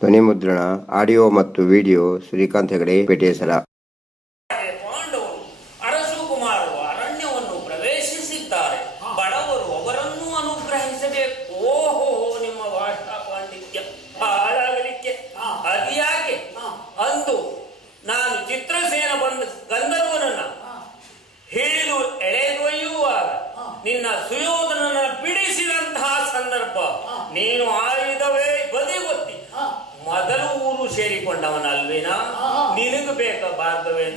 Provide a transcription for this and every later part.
ಧ್ವನಿ ಮುದ್ರಣ, ಆಡಿಯೋ ಮತ್ತು ವಿಡಿಯೋ ಶ್ರೀಕಾಂತ್ ಹೆಗಡೆ, ಪೇಟೆಸರ. ಪಾಂಡವರು ಅರಸುಕುಮಾರರು ಅರಣ್ಯವನ್ನು ಪ್ರವೇಶಿಸಿದ್ದಾರೆ. ಬಡವರು ಅವರನ್ನು ಅನುಗ್ರಹಿಸಬೇಕು. ಓಹೋ, ನಿಮ್ಮ ಭಾಷಾ ಪಾಂಡಿತ್ಯ ಹಾಳಾಗಲಿಕ್ಕೆ ಅದ್ಯಾಕೆ ಅಂದು ನಾನು ಚಿತ್ರಸೇನ ಬಂದ ಗಂಧರ್ವನನ್ನ ಹಿಡಿದು ಎಳೆದೊಯ್ಯುವಾಗ ನಿನ್ನ ಸುಯೋಧನನ ಬಿಡಿಸಿದಂತಹ ಸಂದರ್ಭ, ನೀನು ಆಯುಧವೇ ಬದಿಗೊತ್ತಿ ಮೊದಲು ಊರು ಸೇರಿಕೊಂಡವನಲ್ವೇನಾ? ನಿನಗೆ ಬೇಕಾಗಬೇಕವೇನು?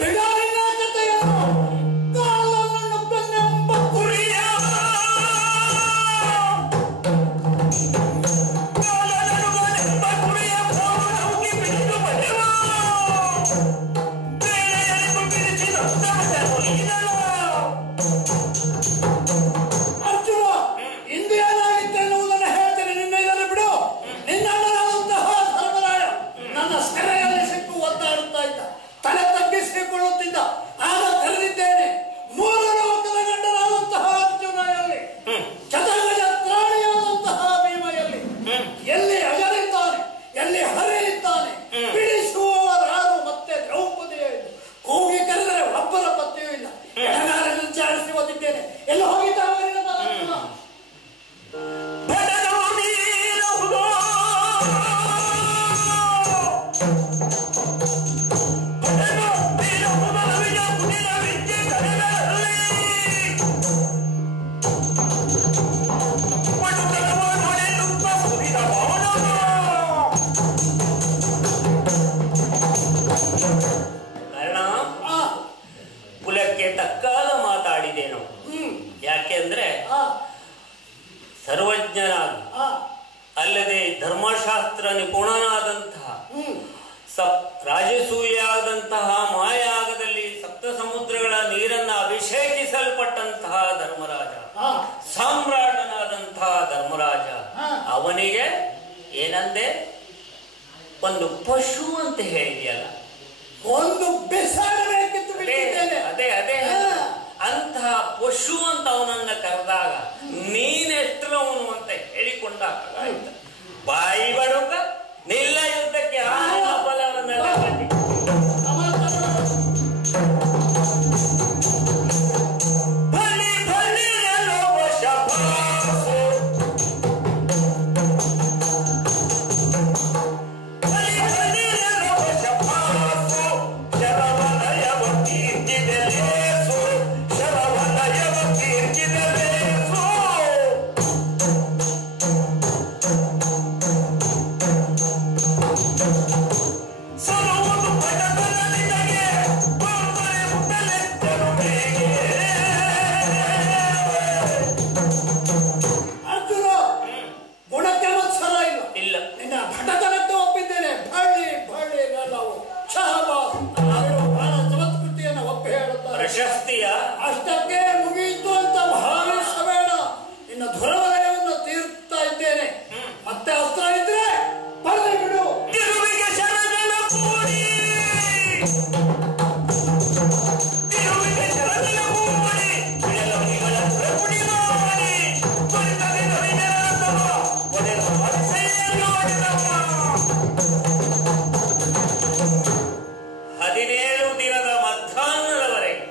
ತಕ್ಕಾದ ಮಾತಾಡಿದೇನು? ಯಾಕೆಂದ್ರೆ ಸರ್ವಜ್ಞನಾಗಿ ಅಲ್ಲದೆ ಧರ್ಮಶಾಸ್ತ್ರ ನಿಪುಣನಾದಂತಹ ರಾಜಸೂಯಾದಂತಹ ಮಾಯಾಗದಲ್ಲಿ ಸಪ್ತ ಸಮುದ್ರಗಳ ನೀರನ್ನು ಅಭಿಷೇಕಿಸಲ್ಪಟ್ಟಂತಹ ಧರ್ಮರಾಜ, ಸಾಮ್ರಾಟನಾದಂತಹ ಧರ್ಮರಾಜ, ಅವನಿಗೆ ಏನಂದೆ? ಒಂದು ಪಶು ಅಂತ ಹೇಳಿದೆಯಲ್ಲ, ಒಂದು ಬೆಸಾಡಬೇಕಿತ್ತು. ಅದೇ ಅದೇ ಅಂತಹ ಪಶು ಅಂತ ಅವನನ್ನ ಕರೆದಾಗ ನೀನೆಷ್ಟರವನು ಅಂತ ಹೇಳಿಕೊಂಡಾಗ ಬಾಯಿ ಬಡುಕ ನಿಲ್ಲ ಯುದ್ಧಕ್ಕೆ ಫಲವನ್ನೆಲ್ಲ ಕಟ್ಟಿ ಪ್ರಶಸ್ತಿಯ ಅಷ್ಟಕ್ಕೆ ಮುಗಿಯಿತು ಅಂತ ಭಾವಿಸಬೇಡ. ನಿನ್ನ ದುರವಲಯವನ್ನು ತೀರ್ತಾ ಇದ್ದೇನೆ. ಮತ್ತೆ ಅಸ್ತ್ರ ಇದ್ರೆ ಪರದೆ ಬಿಡು. ತಿರುವಿಗೆ ಶರಗಳ ಕೂಡಿ, ತಿರುವಿಗೆ ಶರಗಳ ಕೂಡಿ, ಬಿಳಲುಗಳ ಪ್ರಪುಡಿ ಮಾಡಿ, ತ್ವರಿತಗೆ ನವಿನರತವ, ಒಡೆದ ಮನಸ್ಸೆಯನ್ನು ಒಡೆದವ. 17 ದಿನದ ಮಧ್ಯಾಹ್ನದವರೆಗೆ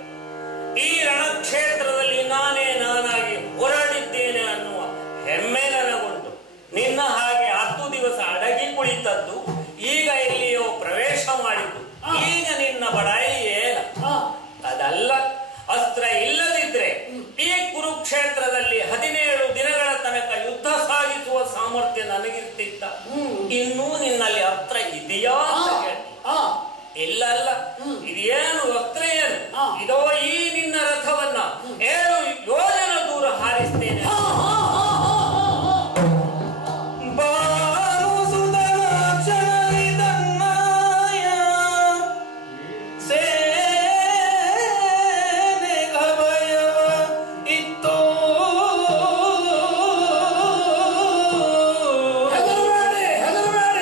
ಈ ರಣಕ್ಷೇತ್ರದಲ್ಲಿ ನಾನೇ ನಾನಾಗಿ ಹೊರಡಿದ್ದೇನೆ ಅನ್ನುವ ಹೆಮ್ಮೆ ನನಗುಂಟು. ನಿನ್ನ ಹಾಗೆ 10 ದಿವಸ ಅಡಗಿ ಕುಳಿತದ್ದು, ಈಗ ಎಲ್ಲಿಯೋ ಪ್ರವೇಶ ಮಾಡಿದ್ದು. ಈಗ ನಿನ್ನ ಬಡಾಯಿ ಏನ? ಅದಲ್ಲ, ಅಸ್ತ್ರ ಇಲ್ಲದಿದ್ರೆ ಈ ಕುರುಕ್ಷೇತ್ರದಲ್ಲಿ 17 ದಿನಗಳ ತನಕ ಯುದ್ಧ ಸಾಗಿಸುವ ಸಾಮರ್ಥ್ಯ ನನಗಿರ್ತಿತ್ತ. ಇನ್ನೂ ನಿನ್ನಲ್ಲಿ ಅಸ್ತ್ರ ಇದೆಯಾ ಅಂತ ಕೇಳ್ತೀನಿ. ಇಲ್ಲ ಅಲ್ಲ, ಇದೇನು ಅಸ್ತ್ರ ಏನು? ಇದೋ ಈ ನಿನ್ನ ರಥವನ್ನ 7 ಯೋಜನ ದೂರ ಹಾರಿಸ್ತೇನೆ. ಹೆದರಬೇಡಿ,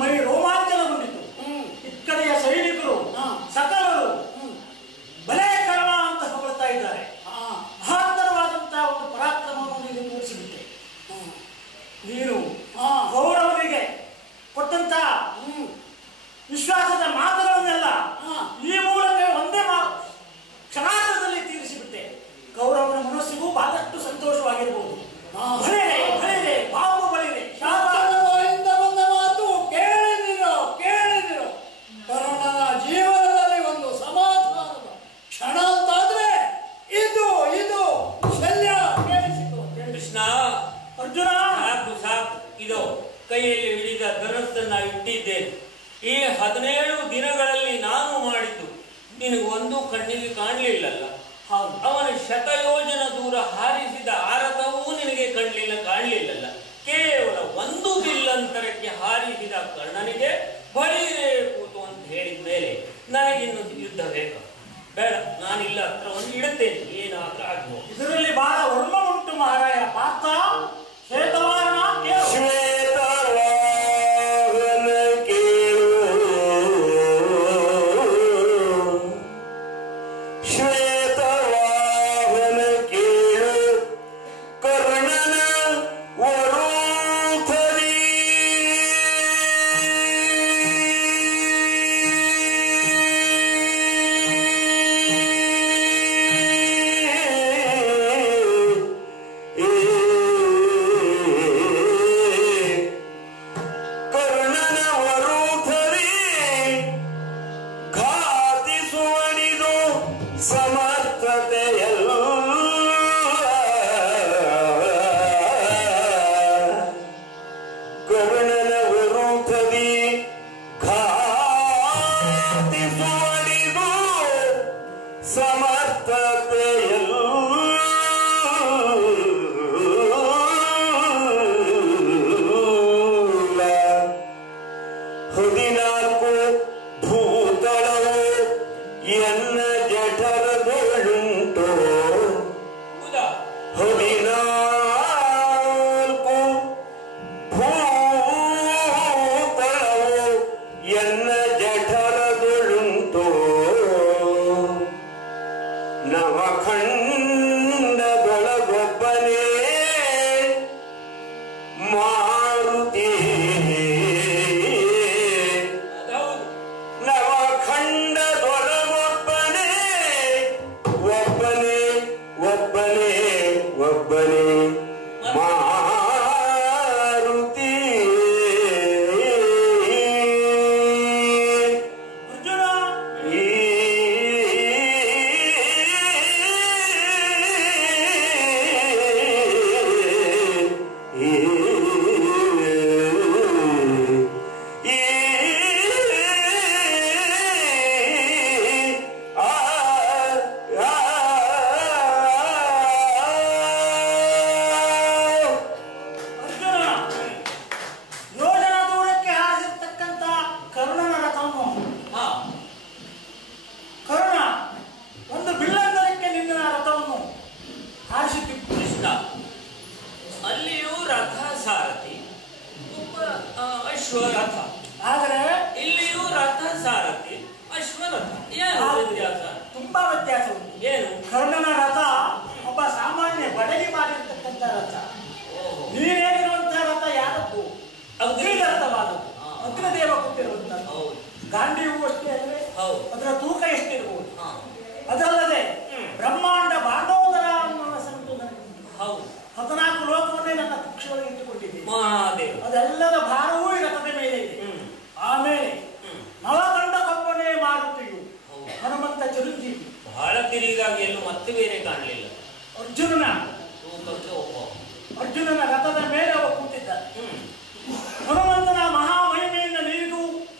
ಮೈ ರೋಮಾಂಚನಗೊಂಡಿತು. ಇಕ್ಕಡೆಯ ಸೈನಿಕರು ಸಕಲರು ಬಲೆ ಕರ್ಮ ಅಂತ ಹೊಗಳ್ತಾ ಇದ್ದಾರೆ. ಮಹತ್ತರವಾದಂತಹ ಒಂದು ಪರಾಕ್ರಮವನ್ನು ನೀನು ತೋರಿಸಿಬಿಟ್ಟೆ. ನೀನು ಕೌರವರಿಗೆ ಕೊಟ್ಟಂತ ವಿಶ್ವಾಸದ ಮಾತುಗಳನ್ನೆಲ್ಲ ಈ ಮೂಲಕ ಒಂದೇ ಕ್ಷಣಾರ್ಧದಲ್ಲಿ ತೀರಿಸಿಬಿಟ್ಟೆ. ಕೌರವನ ಮನಸ್ಸಿಗೂ ಬಹಳಷ್ಟು ಸಂತೋಷವಾಗಿರಬಹುದು. ಬಳಿರೆ ಬಾವು ಬಳಿರೆ ಬಂದ ಮಾತು ಕೇಳಿದಿರೋ ಕರುಣನ ಜೀವನದಲ್ಲಿ ಒಂದು ಸಮಾಧಾನದ ಕ್ಷಣ ಅಂತಾದ್ರೆ ಇದು ಶಲ್ಯ ಕೇಳಿಸಿತು. ಕೃಷ್ಣ, ಅರ್ಜುನ, ಸಾಕು ಇದು ಕೈಯಲ್ಲಿ ಹಿಡಿದ ಧನಸ್ಸನ್ನ ಇಟ್ಟಿದ್ದೇನೆ. ಈ 17 ದಿನಗಳಲ್ಲಿ ನಾನು ಮಾಡಿದ್ದು ನಿನಗೊಂದು ಕಣ್ಣಿಗೆ ಕಾಣಲಿಲ್ಲಲ್ಲ. ಅವನ ಶತಯೋಜನ ದೂರ ಹಾರಿಸಿದ ಆರತವೂ ನಿನಗೆ ಕಾಣಲಿಲ್ಲಲ್ಲ. ಕೇವಲ ಒಂದು ಬಿಲ್ಲಂತರಕ್ಕೆ ಹಾರಿಸಿದ ಕರ್ಣನಿಗೆ ಬಳಿರೇ ಕೂತು ಅಂತ ಹೇಳಿದ ಮೇಲೆ ನನಗಿನ್ನು ಯುದ್ಧ ಬೇಕು. ಬೇಡ, ನಾನಿಲ್ಲ ಹತ್ರವನ್ನು ಇಡುತ್ತೇನೆ, ಏನಾದ್ರೂ ಆಗ್ಬೋದು. ಇದರಲ್ಲಿ ಬಹಳ ಒಳ್ಮ ಉಂಟು ಮಹಾರಾಯ. ಪಾರ್ಥ ಶ್ವೇತವಾಹನ ಅಶ್ವರಥ. ಆದರೆ ಇಲ್ಲಿಯೂ ರಥ ಸಾರಥಿ ಅಶ್ವರಥ. ಏನು ವ್ಯತ್ಯಾಸ? ತುಂಬಾ ವ್ಯತ್ಯಾಸ ಉಂಟು. ಏನು? ಕರ್ಣನ ರಥ ಒಬ್ಬ ಸಾಮಾನ್ಯ ಬಡಗಿ ಮಾಡಿರ್ತಕ್ಕಂಥ ರಥ. ನೀನೇನಿರುವಂತಹ ರಥ ಯಾರದ್ದು? ಅಗ್ನಿರಥವಾದದ್ದು. ಅಗ್ನಿದೇವ ಕೊಟ್ಟಿರುವಂತದ್ದು. ಗಾಂಡಿಯೂ ಅಷ್ಟೇ ಅಲ್ಲವೇ? ಅದರ ತೂಕ ಎಷ್ಟಿರ್ಬೋದು. ಅದಲ್ಲದೆ ಬ್ರಹ್ಮಾಂಡ ಬಾಂಡೋದರ ಅನ್ನುವ ಸಂತು ನನಗೆ 14 ಲೋಕವನ್ನೇ ನನ್ನ ಕಕ್ಷೆಯೊಳಗೆ ಇಟ್ಟುಕೊಂಡಿದ್ದೇನೆ. ಅದೆಲ್ಲದ ಭಾರವೂ ಈ ರಥದ ಮೇಲೆ ಇದೆ. ಆಮೇಲೆ ನವಗಂಡ ಕಪ್ಪನೇ ಮಾರುತಿಯು ಹನುಮಂತ ಚಿರಂಜೀವಿ. ಬಹಳ ತಿರುಗಾಗಿ ಎಲ್ಲೂ ಮತ್ತೆ ಬೇರೆ ಕಾಣಲಿಲ್ಲ. ಅರ್ಜುನನ ರಥದ ಮೇಲೆ ಅವ ಕೂತಿದ್ದ. ಹನುಮಂತನ ಮಹಾಮಹಿಮೆಯಿಂದ ನೀನು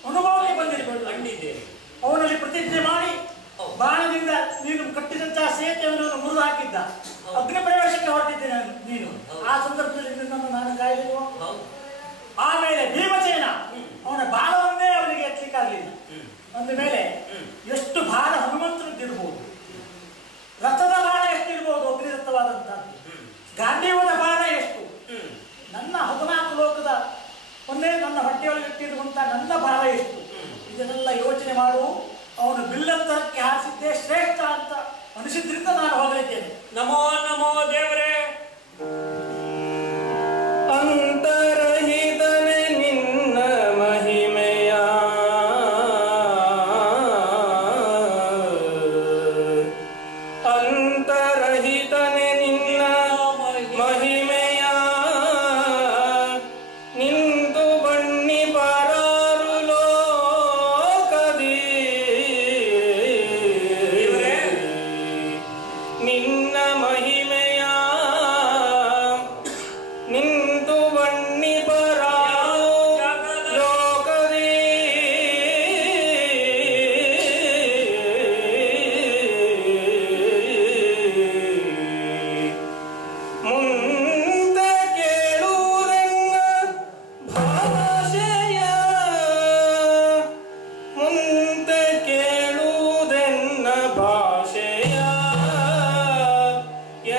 ಅನುಭವಕ್ಕೆ ಬಂದಿದ್ದೇನೆ. ಅವನಲ್ಲಿ ಪ್ರತಿಜ್ಞೆ ಮಾಡಿ ಬಾಣದಿಂದ ನೀನು ಕಟ್ಟಿದಂತಹ ಸೇತುವೆಯನ್ನು ಮುರಿದು ಹಾಕಿದ್ದ. ಅಗ್ನಿ ಪ್ರವೇಶಕ್ಕೆ ಹೊರಟಿದ್ದೇನೆ ನೀನು. ಆ ಸಂದರ್ಭದಲ್ಲಿ ನಿನ್ನನ್ನು ನಾನು ಕಾಯಲಿಲ್ವ? ಆಮೇಲೆ ಭೀಮಸೇನ ಅವನ ಬಾಣವನ್ನೇ ಅವನಿಗೆ ಎತ್ತಲಿಕ್ಕಾಗಲಿಲ್ಲ. ಅಂದ ಮೇಲೆ ಎಷ್ಟು ಭಾರ ಹನುಮಂತನದ್ದಿರ್ಬೋದು. ರಥದ ಭಾರ ಎಷ್ಟಿರ್ಬೋದು? ಅಗ್ನಿರಥವಾದಂತಹದ್ದು. ಗಾಂಡೀವದ ಭಾರ ಎಷ್ಟು? ನನ್ನ 14 ಲೋಕದ ಒಂದೇ ನನ್ನ ಹೊಟ್ಟೆಯೊಳಗೆ ಇಟ್ಟಿರುವಂತ ನನ್ನ ಭಾರ ಎಷ್ಟು, ಇದನ್ನೆಲ್ಲ ಯೋಚನೆ ಮಾಡು. ಅವನು ಬಿಲ್ಲಂತರಕ್ಕೆ ಹಾರಿಸಿದ್ದೇ ಶ್ರೇಷ್ಠ ಅಂತ ಅನಿಸಿದ್ರಿಂದ ನಾನು ಹೊಗಳಿದ್ದೇನೆ. ನಮೋ ನಮೋ ದೇವರೇ. ಅಂತರಹಿತನೆ ನಿನ್ನ ಮಹಿಮೆಯ, ಅಂತರಹಿತನೆ ನಿನ್ನ ಮಹಿಮೆಯ, ನಿಂತು ಬಣ್ಣಿ ಪರಾರು ಲೋಕದಿ, ನಿನ್ನ ಮಹಿಮೆಯ ನಿಂತು ಬಣ್ಣಿ ಪರಾರು ಲೋಕದಿ, ಮುಂದೆ ಕೇಳುವುದೆನ್ನ ಭಾಷೆಯ, ಮುಂದೆ ಕೇಳುವುದೆನ್ನ ಭಾಷೆಯ,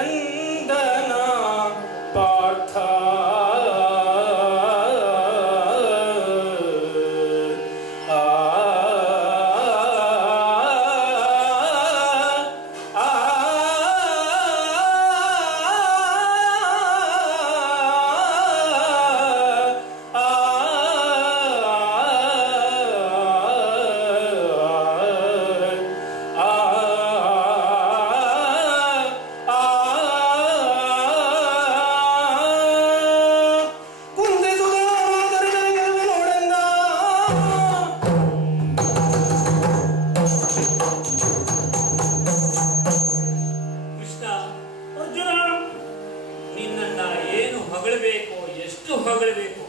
ಎಂದನ ಪಾರ್ಥ ಆ ಕೃಷ್ಣ, ಅರ್ಜುನ, ನಿನ್ನನ್ನ ಏನು ಹೊಗಳಬೇಕು, ಎಷ್ಟು ಹೊಗಳಬೇಕು,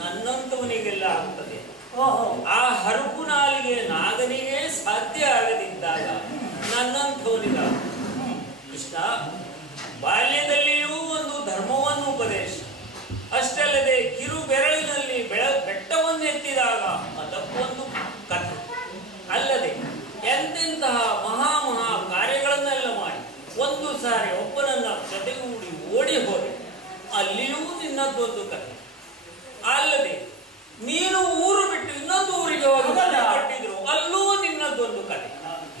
ನನ್ನಂತವನಿಗೆಲ್ಲ ಆಗ್ತದೆ. ಓಹೋ, ಆ ಹರಕು ನಾಲಿಗೆ ನಾಗನಿಗೆ ಸಾಧ್ಯ ಆಗದಿದ್ದಾಗ ನನ್ನಂಥವನಿಗ. ಕೃಷ್ಣ, ಬಾಲ್ಯದಲ್ಲಿಯೂ ಒಂದು ಧರ್ಮವನ್ನು ಉಪದೇಶ, ಅಷ್ಟಲ್ಲದೆ ಕಿರು ಬೆರಳಿನಲ್ಲಿ ಬೆಟ್ಟವನ್ನೆತ್ತಿದಾಗ ಅದಕ್ಕೊಂದು ಕಥೆ, ಅಲ್ಲದೆ ಎಂತೆಂತಹ ಮಹಾ ಕಾರ್ಯಗಳನ್ನೆಲ್ಲ ಮಾಡಿ ಒಂದು ಸಾರಿ ಒಬ್ಬನನ್ನ ಜೊತೆಗೂಡಿ ಓಡಿ ಹೋದೆ, ಅಲ್ಲಿಯೂ ನಿನ್ನದೊಂದು ಕಥೆ. ಅಲ್ಲದೆ ನೀನು ಊರು ಬಿಟ್ಟು ಇನ್ನೊಂದು ಊರಿಗೆ ಹೋಗಿ ಕಟ್ಟಿದ್ರು, ಅಲ್ಲೂ ನಿನ್ನದೊಂದು ಕಥೆ.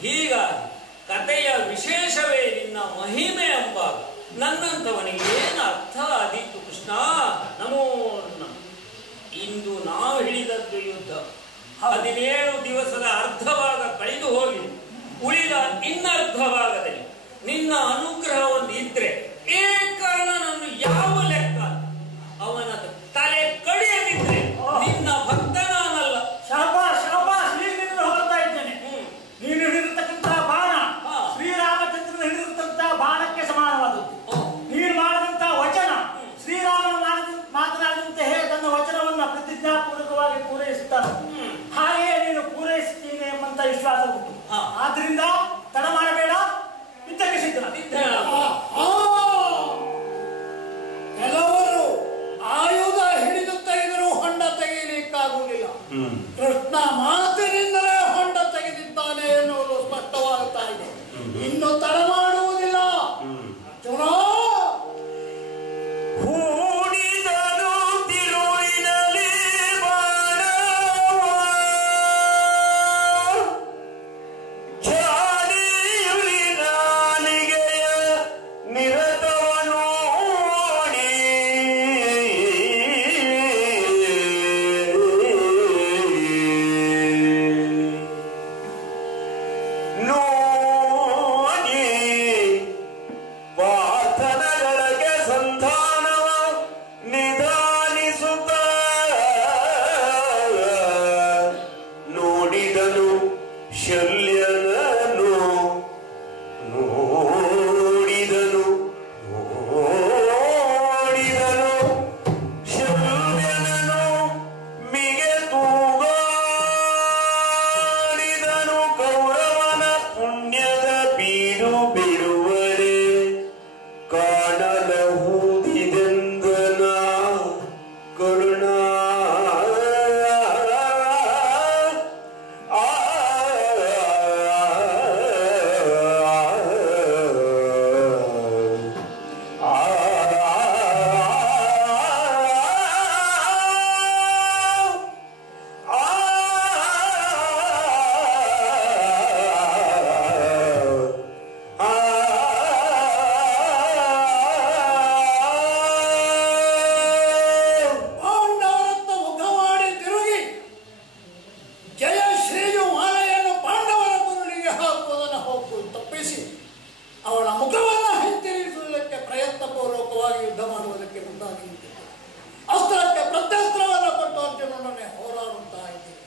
ಹೀಗಾಗಿ ಕಥೆಯ ವಿಶೇಷವೇ ನಿನ್ನ ಮಹಿಮೆ ಎಂಬಾಗ ನನ್ನಂಥವನಿಗೆ ಏನು ಅರ್ಥ ಆದೀತು. ಕೃಷ್ಣ, ನಮೋ ನಮಃ. ಇಂದು ನಾವು ಹಿಡಿದದ್ದು ಯುದ್ಧ 17 ದಿವಸದ ಅರ್ಧ ಭಾಗ ಕಳೆದು ಹೋಗಿದೆ. ಉಳಿದ ಇನ್ನರ್ಧ ಭಾಗದಲ್ಲಿ ನಿನ್ನ ಅನುಗ್ರಹ ಒಂದು ಇದ್ರೆ ಏ ಕಾರಣನನ್ನು ಯಾವ ಲೆಕ್ಕ ಅವನ ತಲೆ ಕಡಿಯದಿದ್ರೆ ನಿನ್ನ ಭಕ್ತ ನಾನಲ್ಲ. ಶಾಬಾಷ್ ಶಾಬಾಷ್, ನೀನು ಹೊರತಾ ಇದ್ದೇನೆ. ನೀನು ಹಿಡಿದಿರ್ತಕ್ಕಂತಹ ಬಾಣ ಶ್ರೀರಾಮಚಂದ್ರನ ಹಿಡಿದಿರ್ತಕ್ಕಂತಹ ಬಾಣಕ್ಕೆ ಸಮಾನವಾದದ್ದು. ನೀನು ಮಾಡಿದಂತಹ ವಚನ ಶ್ರೀರಾಮನ ಮಾತನಾಡಿದಂತೆ ತನ್ನ ವಚನವನ್ನ ಪ್ರತಿಜ್ಞಾಪೂರ್ವಕವಾಗಿ ಪೂರೈಸುತ್ತಾನೆ. ಹಾಗೆಯೇ ನೀನು ಪೂರೈಸುತ್ತೀನಿ ಎಂಬಂತ ವಿಶ್ವಾಸ ಉಂಟು. ಆದ್ರಿಂದ ತಡ ಮಾಡಬೇಡ, ಯುದ್ಧಕ್ಕೆ ಸಿದ್ಧ. ಕೆಲವರು ಆಯುಧ ಹಿಡಿದು ತೆಗೆದರೂ ಹೊಂಡ ತೆಗೆಯಲಿಕ್ಕಾಗುವುದಿಲ್ಲ. ಕೃಷ್ಣ ಮಾತಿನಿಂದಲೇ ಹೊಂಡ ತೆಗೆದಿದ್ದಾನೆ ಎನ್ನುವುದು ಸ್ಪಷ್ಟವಾಗುತ್ತಾ ಇದೆ. ಇನ್ನು ತಡ ಮಾಡುವುದಿಲ್ಲ. ಅರ್ಜುನ, ಹೂಡಿದನು ತಿರುಳಿನಲ್ಲಿ ಬಾಣವ, ಚಾಡಿದನು ನೇರವಾಗಿ ಯುದ್ಧ ಮಾಡುವುದಕ್ಕೆ ಮುಂದಾಗಿ ನಿಂತಿದ್ದೆ. ಅಸ್ತ್ರಕ್ಕೆ ಪ್ರತ್ಯಸ್ತ್ರವನ್ನು ಕೊಟ್ಟು ಅರ್ಜುನನನ್ನೇ ಹೋರಾಡುತ್ತಾ ಇದ್ದೇನೆ.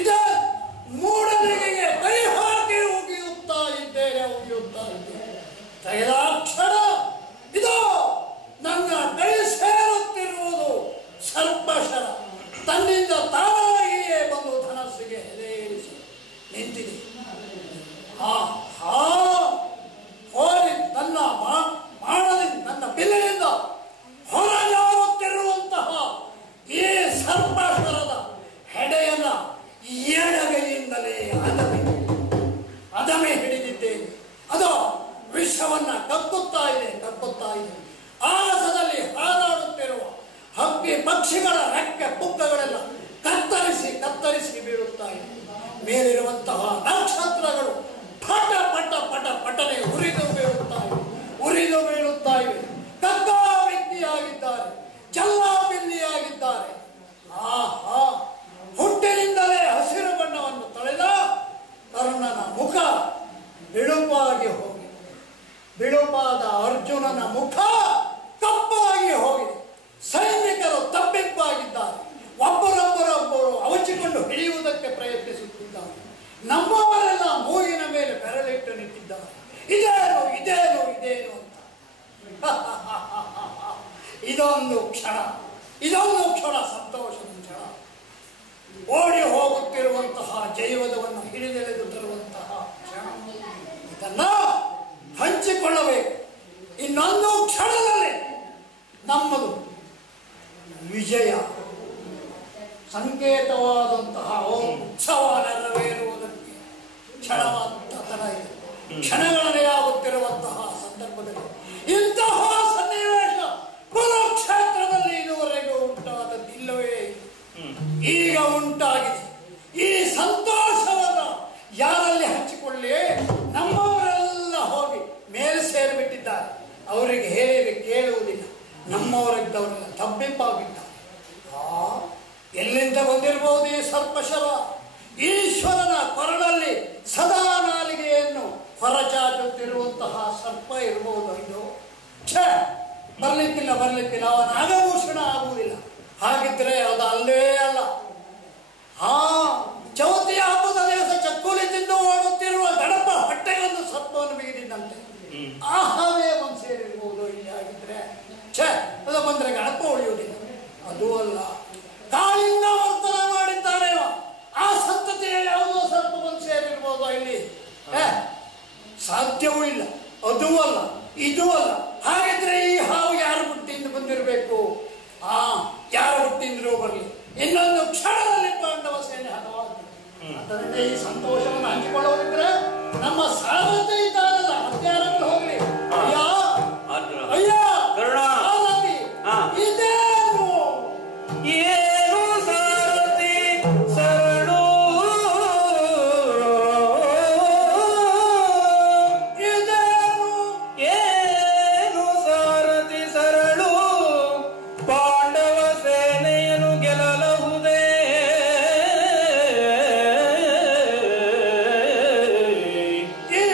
ಇದೇ ಮೂಢನಿಗೆ ಕೈ ಹಾಕಿ ಉಗಿಯುತ್ತಾ ಇದ್ದೇನೆ. ತೈಲಾಕ್ಷಣ ಇದು ನನ್ನ ಕೈ ಸೇರುತ್ತಿರುವುದು ಸರ್ಪಶರ ತನ್ನಿಂದ ತಾನಾಗಿಯೇ ಬಂದು ಧನಸ್ಸಿಗೆ ಎಲೆಯಿರಿಸಿ ನಿಂತಿದೆ. ಹೋರಿ ನನ್ನ ಮಾಡದಿಂದ ನನ್ನ ಬಿಲ್ಲಿನಿಂದ ಹೊರಜಾರುತ್ತಿರುವಂತಹ ಈ ಸರ್ಪಶರದ ಹೆಡೆಯನ್ನ ಎಡಗೈಯಿಂದಲೇ ಅದಮೆ ಹಿಡಿದಿದ್ದೇನೆ. ಅದು ವಿಷವನ್ನ ಕಕ್ಕುತ್ತಾ ಇದೆ. ಆಕಾಶದಲ್ಲಿ ಹಾರಾಡುತ್ತಿರುವ ಹಕ್ಕಿ ಪಕ್ಷಿಗಳ ರೆಕ್ಕೆ ಪುಕ್ಕಗಳೆಲ್ಲ ಕತ್ತರಿಸಿ ಬೀಳುತ್ತಾ ಇದೆ. ಮೇಲಿರುವಂತಹ ನಕ್ಷತ್ರಗಳು ಪಟ ಪಟ ಪಟ ಪಟನೆ ಉರಿದು ಬೀಳುತ್ತಾ ಇವೆ. ಕಕ್ಕಾ ವ್ಯಕ್ತಿಯಾಗಿದ್ದಾರೆ, ಚಲ್ಲಾಬಿಲ್ಲಿಯಾಗಿದ್ದಾರೆ. ಹುಟ್ಟಿನಿಂದಲೇ ಹಸಿರು ಬಣ್ಣವನ್ನು ತೊಳೆದ ಕರ್ಣನ ಮುಖ ಬಿಳುಪಾಗಿ ಹೋಗಿದೆ. ಬಿಳುಪಾದ ಅರ್ಜುನನ ಮುಖ ಕಪ್ಪಾಗಿ ಹೋಗಿದೆ. ಸೈನಿಕರು ತಬ್ಬಿಬ್ಬಾಗಿದ್ದಾರೆ. ಒಬ್ಬರೊಬ್ಬರೊಬ್ಬರು ಅವಚಿಕೊಂಡು ಹಿಡಿಯುವುದಕ್ಕೆ ಪ್ರಯತ್ನಿಸುತ್ತಿದ್ದಾರೆ. ನಮ್ಮವರೆಲ್ಲ ಮೂಗಿನ ಮೇಲೆ ಬೆರಳಿಟ್ಟು ನಿಂತಿದ್ದಾರೆ. ಇದೇನು ಅಂತ ಇದೊಂದು ಕ್ಷಣ ಸಂತೋಷದ ಕ್ಷಣ. ಓಡಿ ಹೋಗುತ್ತಿರುವಂತಹ ಜೈವದವನ್ನು ಹಿಡಿದೆಳೆದು ತರುವಂತಹ ಕ್ಷಣ. ಇದನ್ನ ಹಂಚಿಕೊಳ್ಳಬೇಕು. ಇನ್ನೊಂದು ಕ್ಷಣದಲ್ಲಿ ನಮ್ಮದು ವಿಜಯ ಸಂಕೇತವಾದಂತಹ ಉತ್ಸವ ನೆರವೇರುವುದಕ್ಕೆ ಕ್ಷಣ ಮಾತ್ರ ಇದೆ. ಕ್ಷಣಗಳೇ ಆಗುತ್ತಿರುವಂತಹ ಸಂದರ್ಭದಲ್ಲಿ ಇಂತಹ ಸನ್ನಿವೇಶ ಕುರುಕ್ಷೇತ್ರದಲ್ಲಿ ಇದುವರೆಗೂ ಉಂಟಾದದ್ದಿಲ್ಲವೇ ಈಗ ಉಂಟಾಗಿದೆ. ಈ ಸಂತೋಷವನ್ನು ಯಾರಲ್ಲಿ ಹಂಚಿಕೊಳ್ಳಿ? ನಮ್ಮವರೆಲ್ಲ ಹೋಗಿ ಮೇಲೆ ಸೇರಿಬಿಟ್ಟಿದ್ದಾರೆ. ಅವರಿಗೆ ಹೇಳಿ ಕೇಳುವುದಿಲ್ಲ. ನಮ್ಮವರಿದ್ದವರೆಲ್ಲ ತಬ್ಬಿಬ್ಬಾಗಿದ್ದಾರೆ. ಎಲ್ಲಿಂದ ಬಂದಿರಬಹುದು ಈ ಸರ್ಪಶರ? ಈಶ್ವರನ ಕೊರಳಲ್ಲಿ ಸದಾ ನಾಲಿಗೆಯನ್ನು ಹೊರಚಾಚುತ್ತಿರುವಂತಹ ಸರ್ಪ ಇರಬಹುದು. ಇದು ಬರ್ಲಿಕ್ಕಿಲ್ಲ ಅವನ ನಾಗಭೂಷಣ ಆಗುವುದಿಲ್ಲ. ಹಾಗಿದ್ರೆ ಅದು ಅಲ್ಲೇ ಅಲ್ಲ. ಚೌತಿಯ ಹಬ್ಬದ ದಿವಸ ಚಕ್ಕೂಲಿ ತಿಂದು ಓಡುತ್ತಿರುವ ಗಣಪ ಹೊಟ್ಟೆಗೊಂದು ಸರ್ಪವನ್ನು ಬಿಗಿದಿದ್ದಂತೆ. ಹಾವೇ ಒಂದು ಸೇರಿರ್ಬೋದು ಇಲ್ಲಿ. ಆಗಿದ್ರೆ ಅದು ಬಂದ್ರೆ ಗಣಪ ಉಳಿಯುವುದಿಲ್ಲ. ಅದು ಅಲ್ಲ, ಕಾಳಿಂಗ ವರ್ತನ ಮಾಡಿದ್ದಾನೆ. ಆ ಸಂತತಿಯ ಯಾವುದೋ ಸರ್ಪ ಬಂದು ಸೇರಿರ್ಬೋದು ಇಲ್ಲಿ. ಸಾಧ್ಯವೂ ಇಲ್ಲ. ಅದೂ ಅಲ್ಲ, ಇದೂ ಅಲ್ಲ. ಹಾಗಿದ್ರೆ ಈ ಹಾವು ಯಾರ ಹುಟ್ಟಿಂದ ಬಂದಿರಬೇಕು? ಯಾರ ಹುಟ್ಟಿಂದ್ರೂ ಬರಲಿ, ಇನ್ನೊಂದು ಕ್ಷಣದಲ್ಲಿ ಪಾಂಡವ ಸೇನೆ ಹತವಾಗ್ತದೆ. ಅದರಿಂದ ಈ ಸಂತೋಷವನ್ನು ಹಂಚಿಕೊಳ್ಳೋದಿದ್ರೆ ನಮ್ಮ ಸಾರಥಿ ಇದ್ದಾರಲ್ಲ, ಮತ್ತಾರನ್ನು ಹೋಗ್ಲಿ. ಅಯ್ಯ ಇದೇನು ಏನು ಸಾರಥಿ ಸರಳು, ಏನು ಸಾರಥಿ ಸರಳು, ಪಾಂಡವ ಸೇನೆಯನ್ನು ಗೆಲ್ಲಬಹುದೇ? ಈ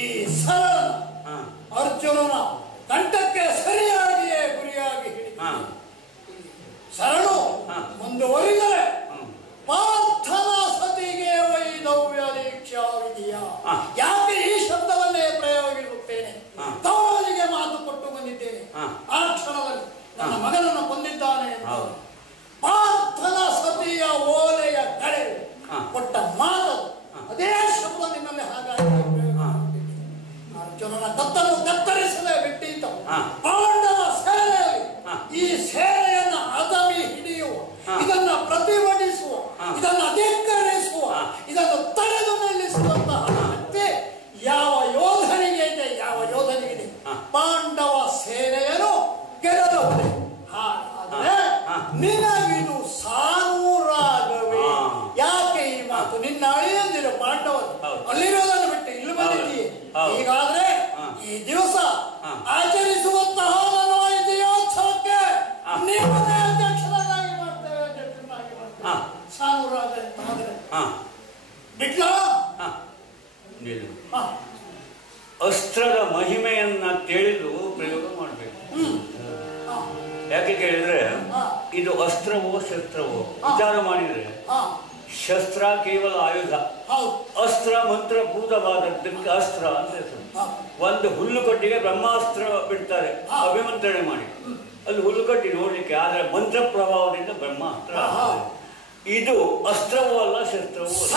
ಈ ಸರಳ ಅರ್ಜುನನ ಕಂಠಕ್ಕೆ ಸರಿಯಾಗಿಯೇ ಗುರಿಯಾಗಿ ಹಿಡಿದ ಸರಳು ಮುಂದುವರಿದರೆ ಪಾರ್ಥನ ಸತಿಗೆ ವೈದವ್ಯ ದೀಕ್ಷಾ ವಿಧಿಯ. ಯಾಕೆ ಈ ಶಬ್ದವನ್ನೇ ಪ್ರಯೋಗಿಸುತ್ತೇನೆ? ತವರಿಗೆ ಮಾತು ಕೊಟ್ಟು ಬಂದಿದ್ದೇನೆ. ಆ ಕ್ಷಣದಲ್ಲಿ ನನ್ನ ಮಗನನ್ನು ಕೊಂದಿದ್ದಾನೆ ಅಂತ ಪಾರ್ಥನ ಸತಿಯ ಓಲೆಯ ಕಡೆ ಕೊಟ್ಟ ಮಾತು ಅದೇ ಶಬ್ದ ನಿನ್ನಲ್ಲಿ ಹಾಗಾಗಿ ಅರ್ಜುನನ ಕತ್ತನ್ನು ಕತ್ತರಿಸದೆ ಬಿಟ್ಟಿತ್ತು. ಪಾಂಡವ ಸೇನೆಯಲ್ಲಿ ಈ ಸೇನೆಯನ್ನು ಅದಮಿ ಹಿಡಿಯುವ, ಇದನ್ನ ಪ್ರತಿಭಟಿಸುವ, ಇದನ್ನು ಅಧಿಕರಿಸುವ, ಇದನ್ನು ತಡೆದು ನಿಲ್ಲಿಸುವಂತಹ ಶಕ್ತಿ ಯಾವ ಯೋಧನಿಗೆ ಇದೆ, ಯಾವ ಯೋಧನಿಗಿದೆ? ಪಾಂಡವ ಸೇನೆಯನ್ನು ಗೆಲ್ಲಬಹುದೇ? ಆದರೆ ನಿನಗಿದು ಸಾನೂರಾಗವೇ? ಯಾಕೆ ಈ ಮಾತು? ನಿನ್ನ ಅಳಿಯಂದಿರು ಪಾಂಡವರು ಅಲ್ಲಿರೋದನ್ನು ಬಿಟ್ಟು ಇಲ್ಲಿ ಬಂದಿದ್ದೀಯೆ. ಹೀಗಾದ್ರೆ ಈ ದಿವಸ ಆಚರಿಸುವಂತಹ ದಿನೋತ್ಸವಕ್ಕೆ ನಿಮ್ಮನ್ನೇ ಅಧ್ಯಕ್ಷರನ್ನಾಗಿ ಮಾಡ್ತೇವೆ. ಸಾನೂರಾದ್ರೆ ಬಿಟ್ಲ ಅಸ್ತ್ರದ ಮಹಿಮೆಯನ್ನ ತಿಳಿದು ಪ್ರಯೋಗ ಮಾಡಬೇಕು. ಯಾಕೆ ಕೇಳಿದ್ರೆ ಇದು ಅಸ್ತ್ರವೋ ಶಸ್ತ್ರವೋ ವಿಚಾರ ಮಾಡಿದ್ರೆ ಶಸ್ತ್ರ ಕೇವಲ ಆಯುಧ, ಅಸ್ತ್ರ ಮಂತ್ರಭೂತವಾದದ್ದಕ್ಕೆ ಅಸ್ತ್ರ ಅಂತ ಹೆಸರು. ಒಂದು ಹುಲ್ಲುಕಟ್ಟಿಗೆ ಬ್ರಹ್ಮಾಸ್ತ್ರ ಬಿಡ್ತಾರೆ ಅಭಿಮಂತ್ರಣೆ ಮಾಡಿ, ಅಲ್ಲಿ ಹುಲ್ಲುಕಟ್ಟಿ ನೋಡ್ಲಿಕ್ಕೆ, ಆದ್ರೆ ಮಂತ್ರ ಪ್ರಭಾವದಿಂದ ಬ್ರಹ್ಮಾಸ್ತ್ರ. ಇದು ಅಸ್ತ್ರವೂ ಅಲ್ಲ ಶಸ್ತ್ರವೂ ಅಲ್ಲ.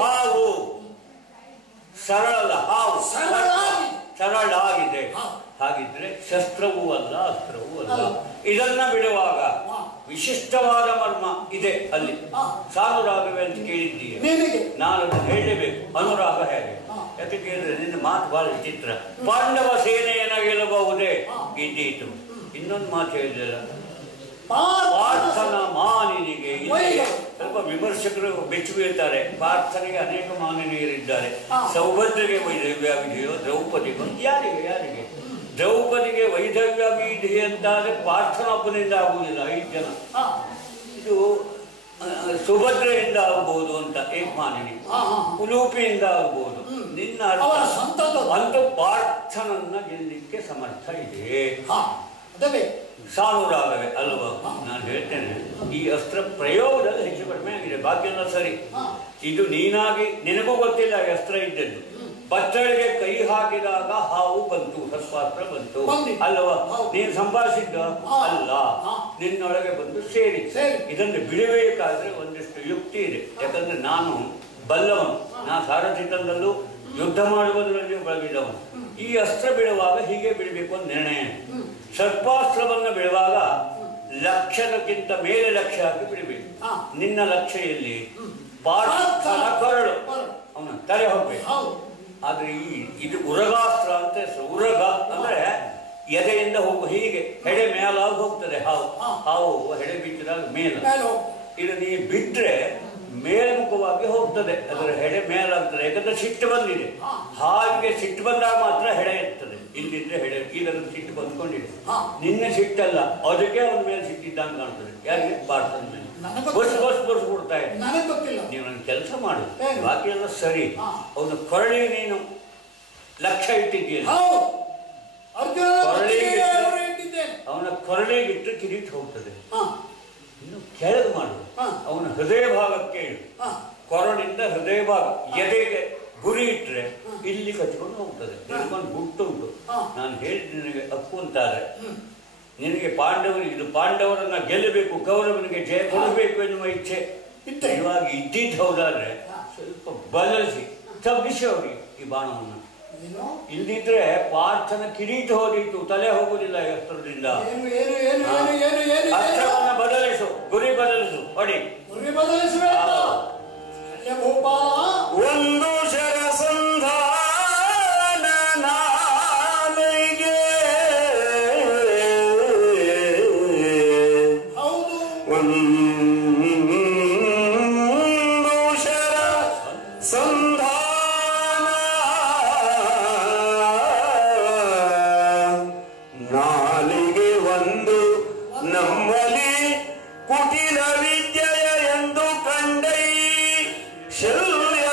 ಹಾವು ಸರಳ, ಹಾವು ಸರಳಾಗಿದೆ. ಹಾಗಿದ್ರೆ ಶಸ್ತ್ರವೂ ಅಲ್ಲ ಅಸ್ತ್ರವೂ ಅಲ್ಲ. ಇದನ್ನ ಬಿಡುವಾಗ ವಿಶಿಷ್ಟವಾದ ಮರ್ಮ ಇದೆ ಅಲ್ಲಿ. ಸಾನುರಾಗವೇ ಅಂತ ಕೇಳಿದ್ದೀಯ, ನಾನು ಅದನ್ನು ಹೇಳಲೇಬೇಕು. ಅನುರಾಗ ಹೇಗೆ? ಯಾಕೆ ಕೇಳಿದ್ರೆ ನಿನ್ನ ಮಾತು ಬಹಳ ವಿಚಿತ್ರ. ಪಾಂಡವ ಸೇನೆಯನ್ನ ಗೆಲ್ಲಬಹುದೇ? ಗೆದ್ದೀತು. ಇನ್ನೊಂದು ಮಾತು ಹೇಳಿದಲ್ಲ, ಪಾರ್ಥನ ಮಾನಿನಿಗೆ. ಸ್ವಲ್ಪ ವಿಮರ್ಶಕರು ಬೆಚ್ಚು ಬೀಳ್ತಾರೆ. ಪಾರ್ಥನಿಗೆ ಅನೇಕ ಮಾನಿನಿಯರಿದ್ದಾರೆ. ಸೌಭದ್ರಿಗೆ ವೈದವ್ಯ ವಿಧಿಯೋ ದ್ರೌಪದಿಗೋ? ಯಾರಿಗೆ ದ್ರೌಪದಿಗೆ ವೈದವ್ಯ ವಿಧಿ ಅಂತಾದ್ರೆ ಪಾರ್ಥನೊಬ್ಬನಿಂದ ಆಗುವುದಿಲ್ಲ, 5 ಜನ. ಇದು ಸುಭದ್ರೆಯಿಂದ ಆಗಬಹುದು ಅಂತ ಏಕಮಾನಿನಿ, ಉಲೂಪಿಯಿಂದ ಆಗಬಹುದು. ನಿನ್ನ ಅಂತೂ ಪಾರ್ಥನನ್ನ ಗೆಲ್ಲಲಿಕ್ಕೆ ಸಮರ್ಥ ಇದೆ. ಸಾನೂರಾಗವೇ ಅಲ್ವಾ? ನಾನು ಹೇಳ್ತೇನೆ, ಈ ಅಸ್ತ್ರ ಪ್ರಯೋಗದಲ್ಲಿ ಹೆಚ್ಚು ಕಡಿಮೆ ಆಗಿದೆ, ಬಾಕಿಯೆಲ್ಲ ಸರಿ. ಇದು ನೀನಾಗಿ ನಿನಗೂ ಗೊತ್ತಿಲ್ಲ ಈ ಅಸ್ತ್ರ ಇದ್ದದ್ದು. ಬಚ್ಚಳಿಗೆ ಕೈ ಹಾಕಿದಾಗ ಹಾವು ಬಂತು, ಸರ್ಪಾಸ್ತ್ರ ಬಂತು ಅಲ್ವಾ? ನೀನು ಸಂಭಾಷಿಸಿದ್ದ ಅಲ್ಲ, ನಿನ್ನೊಳಗೆ ಬಂದು ಸೇರಿ. ಇದನ್ನು ಬಿಡಬೇಕಾದ್ರೆ ಒಂದಿಷ್ಟು ಯುಕ್ತಿ ಇದೆ. ಯಾಕಂದ್ರೆ ನಾನು ಬಲ್ಲವನು, ನಾ ಸಾರಥಿತನದಲ್ಲೂ ಯುದ್ಧ ಮಾಡುವುದರಲ್ಲಿ ಬೆಳಗಿದವನು. ಈ ಅಸ್ತ್ರ ಬಿಡುವಾಗ ಹೀಗೆ ಬಿಡಬೇಕು ಅಂತ ನಿರ್ಣಯ. ಸರ್ಪಾಸ್ತ್ರವನ್ನು ಬಿಡುವಾಗ ಲಕ್ಷ್ಯಕ್ಕಿಂತ ಮೇಲೆ ಲಕ್ಷ್ಯ ಹಾಕಿ ಬಿಡಬೇಕು. ನಿನ್ನ ಲಕ್ಷ್ಯ ಎಲ್ಲಿ? ಪಾರ್ಥನ ಕೊರಳು, ಅವನ ತಲೆ ಹೋಗ್ಬೇಕು. ಆದ್ರೆ ಇದು ಉರಗಾಸ್ತ್ರ ಅಂತ ಹೆಸರು. ಉರಗ ಅಂದ್ರೆ ಎದೆಯಿಂದ ಹೋಗು, ಹೀಗೆ ಹೆಡೆ ಮೇಲಾಗಿ ಹೋಗ್ತದೆ. ಹಾವು ಹೆಡೆ ಬಿದ್ದಾಗ ಮೇಲ. ಇದು ನೀ ಬಿಟ್ರೆ ಮೇಲ್ಮುಖವಾಗಿ ಹೋಗ್ತದೆ, ಅದರ ಹೆಡೆ ಮೇಲಾಗ್ತದೆ. ಯಾಕಂದ್ರೆ ಸಿಟ್ಟು ಬಂದಿದೆ. ಹಾಗೆ ಸಿಟ್ಟು ಬಂದಾಗ ಮಾತ್ರ ಹೆಡೆ ಇರ್ತದೆ, ಇಲ್ಲಿದ್ರೆ ಹೆಡೆ. ಈಗ ಸಿಟ್ಟು ಬಂದ್ಕೊಂಡಿದೆ. ನಿನ್ನ ಸಿಟ್ಟಲ್ಲ, ಅದಕ್ಕೆ ಅವನ ಮೇಲೆ ಸಿಟ್ಟಿದ್ದಂಗೆ ಕಾಣ್ತದೆ. ಯಾರಿಗೆ? ಪಾರ್ಥನ ಮೇಲೆ ಬಿಡ್ತಾ ಇದೆ. ನೀವು ನನ್ನ ಕೆಲಸ ಮಾಡು, ಬಾಕಿ ಎಲ್ಲ ಸರಿ. ಅವನ ಕೊರಳಿಗೆ ನೀನು ಲಕ್ಷ್ಯ ಇಟ್ಟಿದ್ದೀಯ. ಅವನ ಕೊರಳಿಗಿಟ್ಟು ಕಿರೀಟ ಹೋಗ್ತದೆ. ಇನ್ನು ಕೆಳಗೆ ಮಾಡು, ಅವನ ಹೃದಯ ಭಾಗಕ್ಕೆ ಇಡು. ಕೊರಳಿಂದ ಹೃದಯ ಭಾಗ ಎದೆಗೆ ಗುರಿ ಇಟ್ರೆ ಇಲ್ಲಿ ಕಚ್ಕೊಂಡು ಹೋಗ್ತದೆ. ನಿನಗೊಂದು ಗುಟ್ಟುಂಟು. ನಾನು ಹೇಳಿದ ನಿನಗೆ ಅಪ್ಪು ಅಂತಾರೆ. ನಿನಗೆ ಇದು ಪಾಂಡವರನ್ನ ಗೆಲ್ಲಬೇಕು, ಕೌರವನಿಗೆ ಜಯ ಕೊಡಬೇಕು ಎನ್ನುವ ಇಚ್ಛೆ ಇವಾಗ ಇದ್ದಿದ್ದು ಹೌದಾದ್ರೆ ಸ್ವಲ್ಪ ಬದಲಿಸಿ ತಗ್ಗಿಸಿ ಅವ್ರಿಗೆ ಈ ಬಾಣವನ್ನು. ಇಲ್ದಿದ್ರೆ ಪಾರ್ಥನ ಕಿರೀಟ ಹೋದಿತ್ತು, ತಲೆ ಹೋಗುದಿಲ್ಲ ಅಸ್ತ್ರದಿಂದ. ಅಸ್ತ್ರವನ್ನ ಬದಲಿಸು, ಗುರಿ ಬದಲಿಸು, ಹೊಡಿ. ಒಂದು ಶರಸಂಧಾನ ನಾಲಿಗೆ, ಒಂದು ಶರ ಸಂಧಾನ ನಾಲಿಗೆ, ಒಂದು ನಮ್ಮಲ್ಲಿ ಕುಟಿಲ ವಿದ್ಯೆಯ ಎಂದು ಕಂಡೈ ಶಲ್ಯ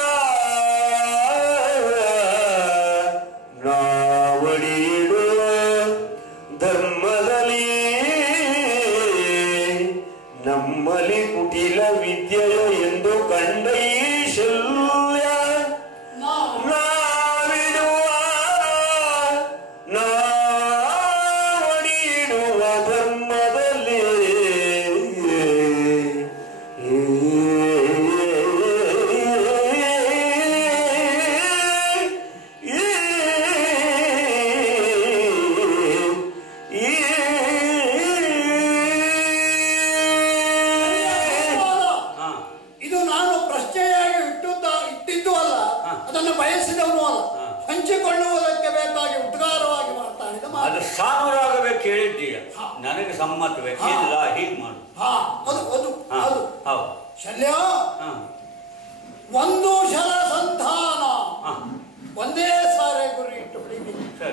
ಬಯಸಿದವನು ಅಲ್ಲ, ಹಂಚಿಕೊಳ್ಳುವುದಕ್ಕೆ ಬೇಕಾಗಿ ಉದ್ಗಾರವಾಗಿ ಮಾತಾಡಿದ ಮಾತು. ಅದು ಸಾನೂರಾಗಬೇಕು ಹೇಳಿದ್ದೀಯ, ನನಗೆ ಸಮ್ಮತವೇ ಇಲ್ಲ, ಹೀಗೆ ಮಾಡು. ಅದು ಶಲ್ಯ ಒಂದು ಶರ ಸಂಧಾನ, ಒಂದೇ ಸಾರೆ ಗುರಿ ಇಟ್ಟು ಹೊಡಿಬೇಕು.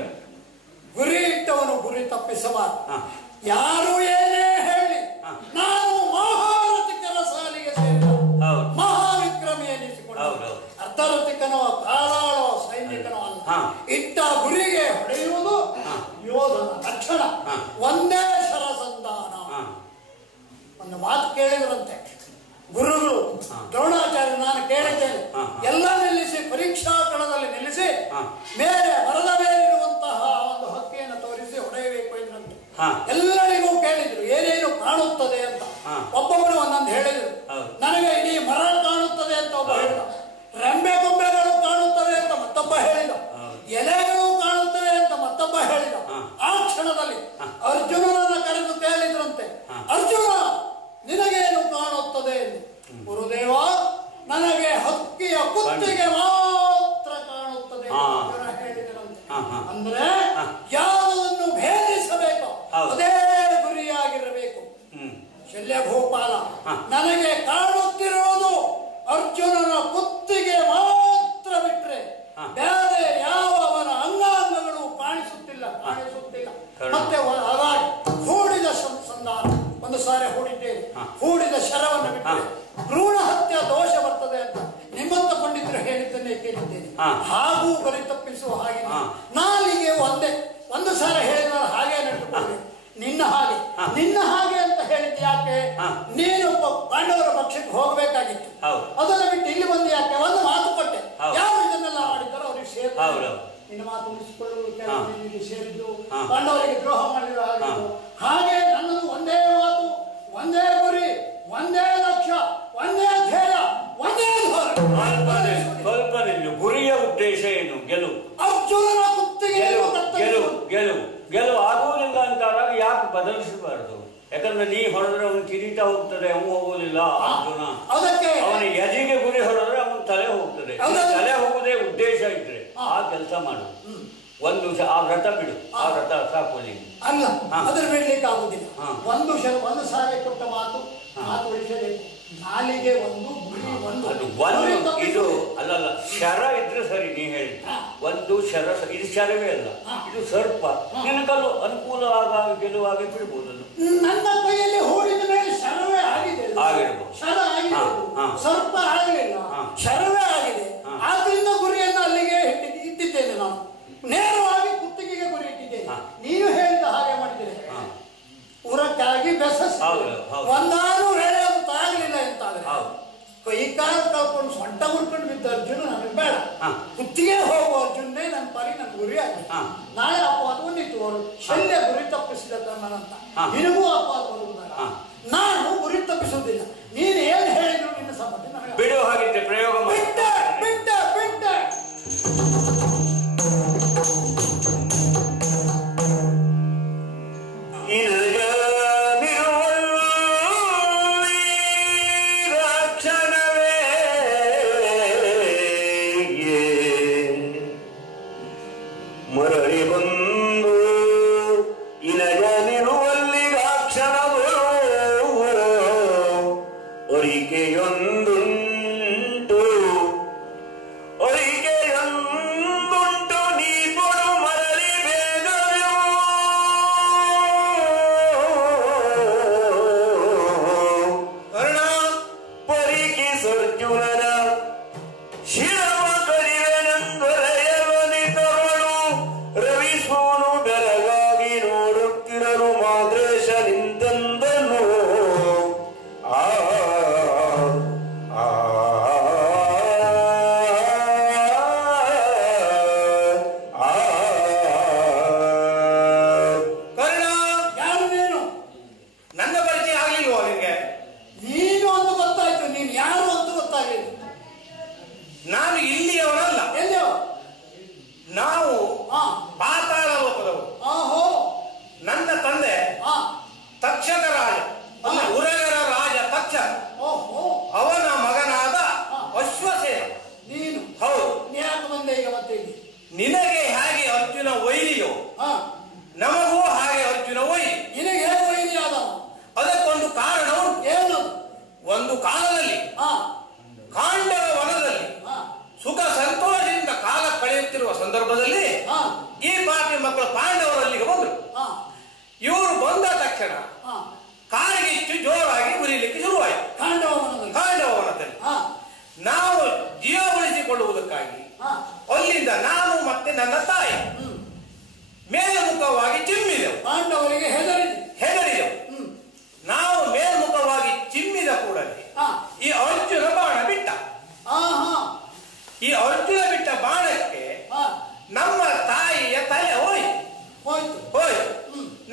ಗುರಿ ಇಟ್ಟವನು ಗುರಿ ತಪ್ಪಿಸಬಾರದು. ಯಾರು ಏನೇ ಹೇಳಿ ನಾನು ಮಹಾರಥಿಕರ ಸಾಲಿಗೆ ಸೇರಿದ ಮಹಾವಿಕ್ರಮಿ ಎನಿಸಿಕೊಂಡು ಅರ್ಧರಥಿಕನೋ ಕಾಲಾಳೋ ಸೈನಿಕನೋ ಅಲ್ಲ, ಇಟ್ಟ ಗುರಿಗೆ ಹೊಡೆಯುವುದು ಯೋಧನ ಲಕ್ಷಣ. ಒಂದೇ ಶರ ಸಂಧಾನ. ಒಂದು ಮಾತು ಕೇಳಿದ್ರಂತೆ ಗುರುಗಳು ದ್ರೋಣಾಚಾರ್ಯ, ನಾನು ಕೇಳಿದ್ದೇನೆ, ಎಲ್ಲ ನಿಲ್ಲಿಸಿ ಪರೀಕ್ಷಾ ಕಣದಲ್ಲಿ ನಿಲ್ಲಿಸಿ ಮೇಲೆ ಮರದ ಮೇಲಿರುವಂತಹ ಒಂದು ಹಕ್ಕಿಯನ್ನು ತೋರಿಸಿ ಹೊಡೆಯಬೇಕು ಎಂದ್ರಂತೆ. ಎಲ್ಲರಿಗೂ ಕೇಳಿದ್ರು ಏನೇನು ಕಾಣುತ್ತದೆ ಅಂತ. ಒಬ್ಬೊಬ್ಬರು ಒಂದೊಂದು ಹೇಳಿದ್ರು. ನನಗೆ ಇಡೀ ಮರ ಕಾಣುತ್ತದೆ ಅಂತ ಒಬ್ಬ ಹೇಳಿದ, ರೆಂಬೆ ಗೊಂಬೆಗಳು ಕಾಣುತ್ತವೆ ಅಂತ ಮತ್ತೊಬ್ಬ ಹೇಳಿದ, ಎಲೆಗಳು ಕಾಣುತ್ತವೆ ಅಂತ ಮತ್ತೊಬ್ಬ ಹೇಳಿದ. ಆ ಕ್ಷಣದಲ್ಲಿ ಅರ್ಜುನನನ್ನು ಕರೆದು ಕೇಳಿದ್ರಂತೆ, ಅರ್ಜುನ ನಿನಗೇನು ಕಾಣುತ್ತದೆ ಎಂದು. ಗುರುದೇವ, ನನಗೆ ಹಕ್ಕಿಯ ಕುತ್ತಿಗೆ ಮಾತ್ರ ಕಾಣುತ್ತದೆ ಅರ್ಜುನ ಹೇಳಿದರಂತೆ. ಅಂದ್ರೆ ಯಾವುದನ್ನು ಭೇದಿಸಬೇಕು ಅದೇ ಗುರಿಯಾಗಿರಬೇಕು. ಶಲ್ಯ ಭೂಪಾಲ, ನನಗೆ ಕಾಣುತ್ತಿರುವುದು ಅರ್ಜುನನ ಕುತ್ತಿಗೆ ಮಾತ್ರ ಬಿಟ್ರೆ ಬೇರೆ ಯಾವನ ಅಂಗಾಂಗಗಳು ಕಾಣಿಸುತ್ತಿಲ್ಲ. ಮತ್ತೆ ಹಾಗಾಗಿ ಹೂಡಿದ ಸಂಧಾನ ಒಂದು ಸಾರಿ ಹೂಡಿದ್ದೇನೆ, ಹೂಡಿದ ಶರವನ್ನು ಬಿಟ್ಟರೆ ಭ್ರೂಣ ಹತ್ಯೆ ದೋಷ ಬರ್ತದೆ ಅಂತ ನಿಮ್ಮಂತ ಪಂಡಿತರು ಹೇಳಿದ್ದನ್ನೇ ಕೇಳಿದ್ದೇನೆ. ಹಾಗೂ ಬರಿ ತಪ್ಪಿಸುವ ಹಾಗೆ ನಾಲಿಗೆ ಒಂದೇ, ಒಂದು ಸಾರಿ ಹೇಳಿದ ಹಾಗೆ ನಡೆದುಕೊಳ್ಳಿ. ನಿನ್ನ ಹಾಗೆ ಅಂತ ಹೇಳಿದ್ದು ಯಾಕೆ? ನೀನು ಪಾಂಡವರ ಪಕ್ಷಕ್ಕೆ ಹೋಗಬೇಕಾಗಿತ್ತು, ಅದನ್ನು ಬಿಟ್ಟು ಇಲ್ಲಿ ಬಂದು ಯಾಕೆ? ಒಂದು ಮಾತು ಕೊಟ್ಟೆ, ಯಾರು ಇದನ್ನೆಲ್ಲ ಮಾಡಿದ್ದಾರೋ ಅವ್ರಿಗೆ ಸೇರಿದ್ರು. ನಿನ್ನ ಮಾತು ಉಳಿಸಿಕೊಳ್ಳುವುದು ಸೇರಿದ್ದು, ಪಾಂಡವರಿಗೆ ದ್ರೋಹ ಮಾಡಿದ ಹಾಗೆ ನನ್ನದು ಒಂದೇ ಮಾತು, ಒಂದೇ ಗುರಿ, ಒಂದೇ ಲಕ್ಷ್ಯ, ಒಂದೇ ಧ್ಯೇಯ, ಒಂದೇ ಸ್ವಲ್ಪ ಗುರಿಯ ಉದ್ದೇಶ ಏನು? ಗೆಲುವು. ಅರ್ಜುನನ ಕುತ್ತಿಗೆ ಗೆಲುವು ಆಗುವುದಿಲ್ಲ ಅಂತಾದಾಗ ಯಾಕೆ ಬದಲಿಸಬಾರದು? ಯಾಕಂದ್ರೆ ನೀ ಹೊಡೆದ್ರೆ ಅವನು ಕಿರೀಟ ಹೋಗ್ತದೆ, ಅವನು ಹೋಗುವುದಿಲ್ಲ. ಅರ್ಜುನ ಅವನ ಎದೆಗೆ ಗುರಿ ಹೊಡೆದ್ರೆ ಅವನ ತಲೆ ಹೋಗ್ತದೆ. ತಲೆ ಹೋಗುದೇ ಉದ್ದೇಶ ಇದ್ರೆ ಆ ಕೆಲಸ ಮಾಡು. ಒಂದು ಆ ವ್ರತ ಬಿಡು, ಆ ವ್ರತ ಸಾಕೋಲಿ ಅಲ್ಲ, ಅದನ್ನು ಬಿಡ್ಲಿಕ್ಕೆ ಆಗುದಿಲ್ಲ. ಒಂದು ಸಾರಿ ಕೊಟ್ಟ ಮಾತು ಉಳಿಸಬೇಕು. ನಾಲಿಗೆ ಒಂದು, ಗುರಿ ಒಂದು. ಅದು ಒಂದು ಇದು ಅಲ್ಲಲ್ಲ, ಶರ ಇದ್ರೆ ಸರಿ. ನೀ ಹೇಳಿ ಒಂದು ಶರ, ಇದು ಶರವೇ ಅಲ್ಲ, ಇದು ಸರ್ಪ. ನಿನಗಲ್ಲೂ ಅನುಕೂಲ ಗೆಲುವಾಗಿ ಬಿಡ್ಬೋದು. ನನ್ನ ಕೈಯಲ್ಲಿ ಹೂಡಿದ ಮೇಲೆ ಶರವೇ ಆಗಿದೆ, ಶರ ಆಗಿದೆ, ಸರ್ಪ ಆಗಲಿಲ್ಲ, ಶರವೇ ಆಗಿದೆ. ಆದ್ರಿಂದ ಗುರಿಯನ್ನು ಅಲ್ಲಿಗೆ ಇಟ್ಟಿದ್ದೇನೆ. ನಾನು ನೇರವಾಗಿ ಕುತ್ತಿಗೆಗೆ ಗುರಿ ಇಟ್ಟಿದ್ದೇನೆ. ನೀನು ಹೇಳಿದ ಹಾಗೆ ಮಾಡಿದ್ದೇನೆ. ಉರಕ್ಕಾಗಿ ಬೆಸ ಒಂದಾರು ಹೇಳಿ ಅದು ತಾಗಲಿಲ್ಲ ಎಂತಾದ್ರೆ ಕೈ ಕಾಲು ಕಳ್ಕೊಂಡು ಸೊಂಟ ಹುಡ್ಕೊಂಡು ಬಿದ್ದ ಅರ್ಜುನ ನನಗೆ ಬೇಡ. ಕುತ್ತಿಗೆ ಹೋಗುವ ಅರ್ಜುನೇ ನನ್ನ ಪಾರಿ ನನ್ನ ಗುರಿ ಆಗಿದೆ. ನಾಳೆ ಅಪವಾದ ಒಂದಿತ್ತು, ಅವರು ಶಲ್ಯ ಗುರಿ ತಪ್ಪಿಸಿದ ನನ್ನಂತ ನಿನಗೂ ಅಪವಾದ ಬರುವುದಲ್ಲ. ನಾನು ಗುರಿ ತಪ್ಪಿಸುವುದಿಲ್ಲ. ನೀನು ಏನು ಹೇಳಿದ್ರು ನಿನ್ನ ಸಂಬಂಧ ನನಗೆ ಬಿಡುವ ಹಾಗಿದ್ದೆ ಪ್ರಯೋಗ ಬಿಟ್ಟೆ. ಮರಳಿ ಬಂದು ಇನಜನಿರುವಲ್ಲಿಗ ಕ್ಷಣವು ಅರಿಕೆಯೊಂದುಂಟು, ಅರಿಕೆಯೊಂದುಂಟು ಈಗ ಮತ್ತೆ ಇಲ್ಲಿ? ನಿನಗೆ ಹಾಗೆ ಅರ್ಜುನ ವೈರಿಯೋ ಹಾ, ನಮಗೂ ಹಾಗೆ ಅರ್ಜುನ ವೈರಿ. ನಿನಗೆ ಹೇಗೆ ವೈರಿ ಆದ? ಅದಕ್ಕೊಂದು ಕಾರಣ ಉಂಟು. ಏನು? ಒಂದು ಕಾಲದಲ್ಲಿ ಹಾ, ಕಾಂಡವ ವನದಲ್ಲಿ ಹಾ, ಸುಖ ಸಂತೋಷದಿಂದ ಕಾಲ ಕಳೆಯುತ್ತಿರುವ ಸಂದರ್ಭದಲ್ಲಿ ಹಾ, ಈ ಪಾಪಿ ಮಕ್ಕಳು ಪಾಂಡವರಲ್ಲಿಗೆ ಬಂದರು. ಹಾ, ಇವರು ಬಂದ ತಕ್ಷಣ ಹಾ, ಕಾರಿಗಿಚ್ಚು ಜೋರಾಗಿ ಉರಿಲಿಕ್ಕೆ ಶುರುವಾಯಿತು. ಕಾಂಡವವನದಲ್ಲಿ ಹಾ, ನಾವು ಜೀವ ಉಳಿಸಿಕೊಳ್ಳುವುದಕ್ಕಾಗಿ ಹಾ, ಅಲ್ಲಿಂದ ನಾನು ಮತ್ತೆ ನನ್ನ ತಾಯಿ ಮೇಲ್ಮುಖವಾಗಿ ಚಿಮ್ಮಿದೆವು. ಪಾಂಡವರಿಗೆ ಹೆದರಿದೆವು. ನಾವು ಮೇಲ್ಮುಖವಾಗಿ ಚಿಮ್ಮಿದ ಕೂಡಲೇ ಹಾ, ಈ ಅರ್ಜುನ ಬಾಣ ಬಿಟ್ಟ. ಹಾ, ಹಾ, ಈ ಅರ್ಜುನ ಬಿಟ್ಟ ಬಾಣಕ್ಕೆ ಹಾ, ನಮ್ಮ ತಾಯಿಯ ತಲೆ ಹೋಯ್ತು. ಹೋಯ್ತು.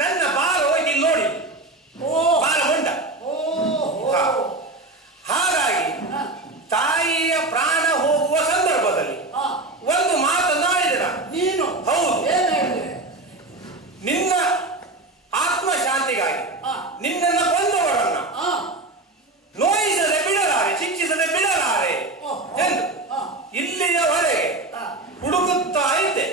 ನನ್ನ ಬಾಲ ಹೋಗಿ ನೋಡಿ ಓ, ಬಾಲ ಹೊಂಡ. ಓ, ಹಾ. ಹಾಗಾಗಿ ಹಾ, ತಾಯಿಯ ಪ್ರಾಣ ಹೋಗುವ ಸಂದರ್ಭದಲ್ಲಿ ಹಾ, ಒಂದು ಮಾತನಾಡಿದೆ ನಾನು. ನೀನು ಹೌದು. ಏನ್ ಹೇಳಿದೆ? ನಿನ್ನ ಆತ್ಮಶಾಂತಿಗಾಗಿ ಹಾ, ನಿನ್ನನ್ನು ಕೊಂದವರನ್ನ ಹಾ, ನೋಯಿಸದೆ ಬಿಡಲಾರೆ, ಶಿಕ್ಷಿಸದೆ ಬಿಡಲಾರೆ ಎಂದು ಹಾ, ಇಲ್ಲಿಯವರೆಗೆ ಹಾ, ಹುಡುಕುತ್ತಾ ಇದ್ದೆ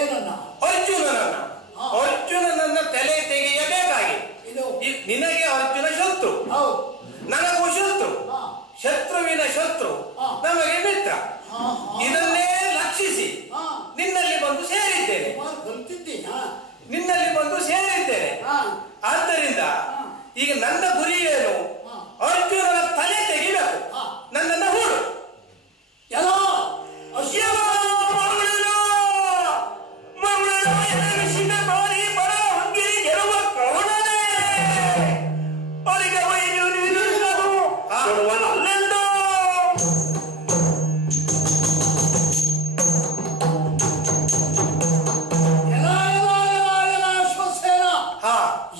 ಏನನ್ನ? ಅರ್ಜುನನನ್ನ. ಹಾ. ಅರ್ಜುನನನ್ನ ತಲೆ ತೆಗೆಯಬೇಕಾಗಿ. ಇದು ನಿನಗೆ ಅರ್ಜುನ ಶತ್ರು, ಹೌದು. ನನಗೂ ಶತ್ರು. ಹಾ, ಶತ್ರುವಿನ ಶತ್ರು ಹಾ. ನಮಗೆ ಮಿತ್ರ. ಹಾ, ಹಾ, ಇದನ್ನೇ ಲಕ್ಷಿಸಿ ಹಾ, ನಿನ್ನಲ್ಲಿ ಬಂದು ಸೇರಿದ್ದೇನೆ. ಸುಮಾರು ಕಲ್ತಿದ್ದೀನಾ? ನಿನ್ನಲ್ಲಿ ಬಂದು ಸೇರಿದ್ದೇನೆ. ಹಾ, ಆದ್ದರಿಂದ ಹಾ. ಈಗ ನನ್ನ ಗುರಿ ಏನು? ಹಾ. ಅರ್ಜುನನ ತಲೆ ತೆಗಿಬೇಕು. ಹಾ. ನನ್ನನ್ನು ಹೂಡು. ಎಲ್ಲ ಅಶ್ಯವ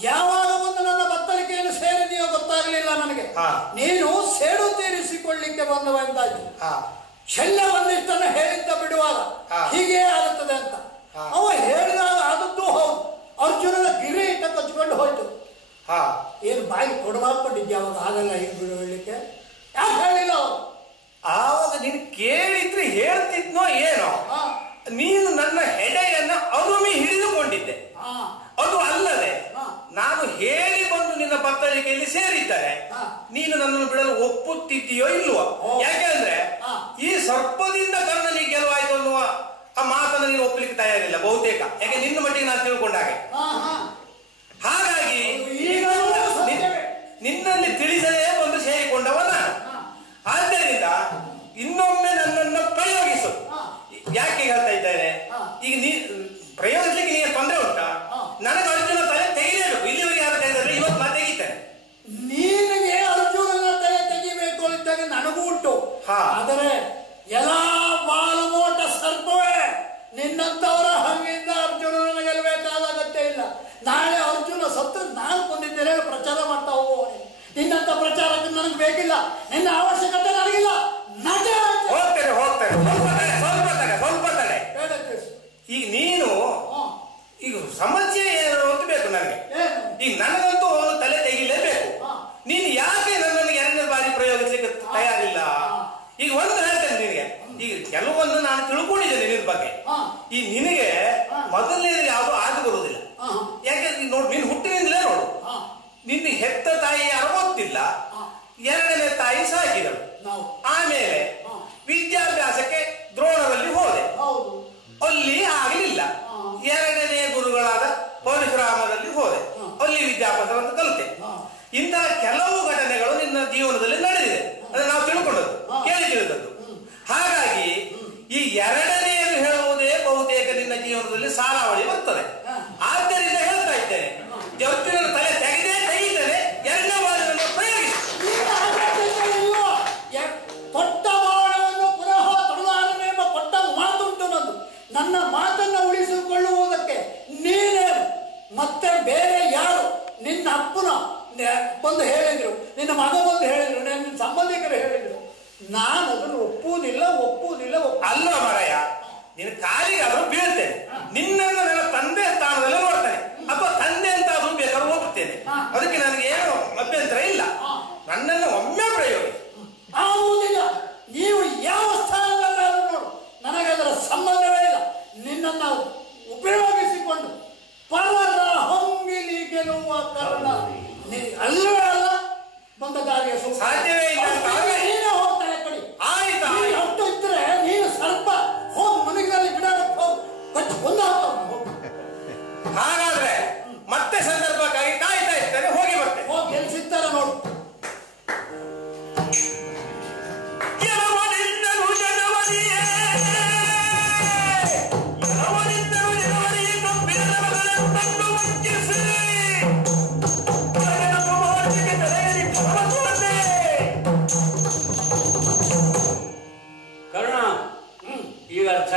ಯಾವಾಗ ಒಂದು ನನ್ನ ಬತ್ತಳಿಕೆಯನ್ನು ಸೇರಿದೆಯೋ ಗೊತ್ತಾಗಲಿಲ್ಲ ನನಗೆ. ಹಾ. ನೀನು ಸೇಡು ತೀರಿಸಿಕೊಳ್ಳಿಕ್ಕೆ ಬಂದವ ಎಂದಾಯ್ತು. ಹಾ. ಶಲ್ಯ ಒಂದಿಷ್ಟನ್ನು ಹೇಳಿದ್ದ ಬಿಡುವಾಗ ಹಾ. ಹೀಗೆ ಆಗುತ್ತದೆ ಅಂತ ಹಾ. ಅವ ಹೇಳಿದಾಗ ಆದದ್ದು ಹೌದು. ಅರ್ಜುನನ ಕಿರೀಟ ಕಚ್ಕೊಂಡು ಹೋಯ್ತು. ಹಾ. ಏನು ಬಾಯಿ ಕೊಡಬಾರ್ಕೊಂಡಿದ್ದೆ ಅವಾಗ? ಹಾಗಲ್ಲ ಹೀಗೆ ಬಿಡು ಹೇಳಲಿಕ್ಕೆ ಯಾಕೆ ಹೇಳಿಲ್ಲ ಅವನು? ಆವಾಗ ನೀನು ಕೇಳಿದ್ರೆ ಹೇಳ್ತಿದ್ನೋ ಏನೋ. ಹಾ. ನೀನು ನನ್ನ ಹೆಡೆಯನ್ನ ಅರುಮಿ ಹಿಡಿದುಕೊಂಡಿದ್ದೆ. ಹಾ. ಅದು ಅಲ್ಲದೆ ಹಾ. ನಾನು ಹೇಳಿ ಬಂದು ನಿನ್ನ ಬತ್ತಳಿಕೆಯಲ್ಲಿ ಸೇರಿದ್ದರೆ ಹಾ. ನೀನು ನನ್ನನ್ನು ಬಿಡಲು ಒಪ್ಪುತ್ತಿದ್ದೀಯೋ ಇಲ್ವೋ? ಓ. ಯಾಕೆಂದ್ರೆ ಹಾ. ಈ ಸರ್ಪದಿಂದ ಕರ್ಣನಿಗೆ ಗೆಲುವಾಯ್ತು ಅನ್ನುವ ಆ ಮಾತನ್ನು ನೀನು ಒಪ್ಪಲಿಕ್ಕೆ ತಯಾರಿಲ್ಲ ಬಹುತೇಕ. ಯಾಕೆ ನಿನ್ನ ಮಟ್ಟಿಗೆ ನಾನು ತಿಳ್ಕೊಂಡಾಗೆ. ಹಾ, ಹಾ. ಹಾಗಾಗಿ ಈಗಲೂ ಸತ್ಯವೇ. ನಿನ್ನಲ್ಲಿ ತಿಳಿಸಲೇ ಬಂದು ಸೇರಿಕೊಂಡವ ನಾನು. ಹಾ. ಆದ್ದರಿಂದ ಇನ್ನೊಮ್ಮೆ ನನ್ನನ್ನು ಪ್ರಯೋಗಿಸು. ಹಾ. ಯಾಕೆ ಹೇಳ್ತಾ ಇದ್ದೇನೆ? ಹಾ. ಈಗ ನೀ ಪ್ರಯೋಗಿಸ್ಲಿಕ್ಕೆ ನೀನು ತೊಂದರೆ ಉಂಟಾ? ಹಾ. ನನಗೆ ಅರ್ಜುನ ತಲೆ ತೆಗಿಲೇಬೇಕು. ಇಲ್ಲಿವರೆಗೆ ಯಾರು ತೆಗೆದ್ರೆ ಇವತ್ತು ನಾನು ತೆಗಿತೇನೆ. ನಿನಗೆ ಅರ್ಜುನನ ತಲೆ ತೆಗಿಬೇಕು ಅಂತಾಗ ನನಗೂ ಉಂಟು. ಹಾ. ಆದರೆ ಎಲ್ಲಾ ಬಾಲಮೋಟ ಸರ್ಪವೇ, ನಿನ್ನಂತವರ ಹಂಗಿಂದ ಅರ್ಜುನನ ಗೆಲ್ಲಬೇಕಾದ ಅಗತ್ಯ ಇಲ್ಲ. ನಾಳೆ ಅರ್ಜುನ ಸತ್ತು ನಾನು ಕೊಂದಿದ್ದೇನೆ ಪ್ರಚಾರ ಮಾಡ್ತಾ ಹೋಗುವವನೇ. ನಿನ್ನಂತ ಪ್ರಚಾರಕ್ಕೆ ನನಗೆ ಬೇಕಿಲ್ಲ. ನಿನ್ನ ಅವಶ್ಯಕತೆ ನನಗಿಲ್ಲ. ಹೋಗ್ತೇನೆ ಸ್ವಲ್ಪ ತಡೆ. ಈಗ ನೀನು ಈಗ ಸಮಸ್ಯೆ ಏನು ಅಂತ ಬೇಕು ನನಗೆ. ಈಗ ನನಗಂತೂ ಒಂದು ತಲೆ ತೆಗಿಲೇಬೇಕು. ನೀನು ಯಾಕೆ ನನ್ನನ್ನು ಎರಡನೇ ಬಾರಿ ಪ್ರಯೋಗಿಸಲಿಕ್ಕೆ ತಯಾರಿಲ್ಲ? ಈಗ ಒಂದು ಹೇಳ್ತೇನೆ ನಿನಗೆ. ಈಗ ಕೆಲವೊಂದು ನಾನು ತಿಳ್ಕೊಂಡಿದ್ದೇನೆ ನಿನ್ನ ಬಗ್ಗೆ. ಈ ನಿನಗೆ ಮೊದಲನೇದು ಯಾವುದು ಆಗಿ ಬರುವುದಿಲ್ಲ. ಯಾಕೆಂದ್ರೆ ನೋಡು, ನೀನು ಹುಟ್ಟಿನಿಂದಲೇ ನೋಡು, ನಿನ್ನ ಹೆತ್ತ ತಾಯಿ ಯಾರು ಗೊತ್ತಿಲ್ಲ. ಎರಡನೇ ತಾಯಿ ಸಾಕಿದಳು. ಆಮೇಲೆ ವಿದ್ಯಾಭ್ಯಾಸಕ್ಕೆ ದ್ರೋಣದಲ್ಲಿ ಹೋದೆ, ಅಲ್ಲಿ ಆಗಲಿಲ್ಲ. ಎರಡನೇ ಗುರುಗಳಾದ ಪರಶುರಾಮದಲ್ಲಿ ಹೋದೆ, ಅಲ್ಲಿ ವಿದ್ಯಾಭ್ಯಾಸವನ್ನು ಕಲಿತೆ. ಇಂತಹ ಕೆಲವು ಘಟನೆಗಳು ನಿನ್ನ ಜೀವನದಲ್ಲಿ ನಡೆದಿದೆ. ಅದನ್ನು ನಾವು ತಿಳ್ಕೊಂಡದ್ದು, ಕೇಳಿ ತಿಳಿದದ್ದು. ಹಾಗಾಗಿ ಈ ಎರಡನೆಯನ್ನು ಹೇಳುವುದೇ ಬಹುತೇಕ ನಿನ್ನ ಜೀವನದಲ್ಲಿ ಸಾರಾವಳಿ ಬರ್ತದೆ. ಆದ್ದರಿಂದ ಹೇಳ್ತಾ ಇದ್ದೇನೆ, ಅರ್ಜುನನ ತಲೆ ತೆಗಿತೇನೆ. ಎರಡನೇ ಬಾರಿಯನ್ನು ಪ್ರಯೋಗಿಸಿ. ಕೊಟ್ಟ ಬಾಣವನ್ನು ಪುನಃ ತೊಡಲಾರನೆ ಎಂಬ ಕೊಟ್ಟ ಮಾತುಂಟು ನಂದು. ನನ್ನ ಮಾತನ್ನು ಉಳಿಸಿಕೊಳ್ಳುವುದಕ್ಕೆ ನೀನೇ ಮತ್ತೆ ಬೇರೆ ಯಾರು? ನಿನ್ನ ಅಪ್ಪನ ಬಂದು ಹೇಳಿದ್ರು, ನಿನ್ನ ಮಗ ಬಂದು ಹೇಳಿದ್ರು, ನಿನ್ನ ಸಂಬಂಧಿಕರು ಹೇಳಿದ್ರು. ನಾನು ಅದನ್ನು ಒಪ್ಪುವುದಿಲ್ಲ. ಅಲ್ಲ ಮರಯ್ಯ, ನಿನ್ನ ಕಾಲಿಗಾದ್ರೂ ಬೀಳ್ತೇನೆ. ನಿನ್ನನ್ನು ನನ್ನ ತಂದೆ ಸ್ಥಾನದಲ್ಲಿ ನೋಡ್ತೇನೆ, ಅಥವಾ ತಂದೆ ಅಂತ ಆದ್ರೂ ಬೇಕಾದ್ರೂ ಹೋಗ್ತೇನೆ. ಅದಕ್ಕೆ ನನಗೆ ಏನು ಅಭ್ಯಂತರ ಇಲ್ಲ. ನನ್ನನ್ನು ಒಮ್ಮೆ ಪ್ರಯೋಗಿಸಿ. ಆಗುವುದಿಲ್ಲ. ನೀವು ಯಾವ ಸ್ಥಾನದಲ್ಲಾದ್ರೂ ನೋಡು, ನನಗೆ ಅದರ ಸಂಬಂಧ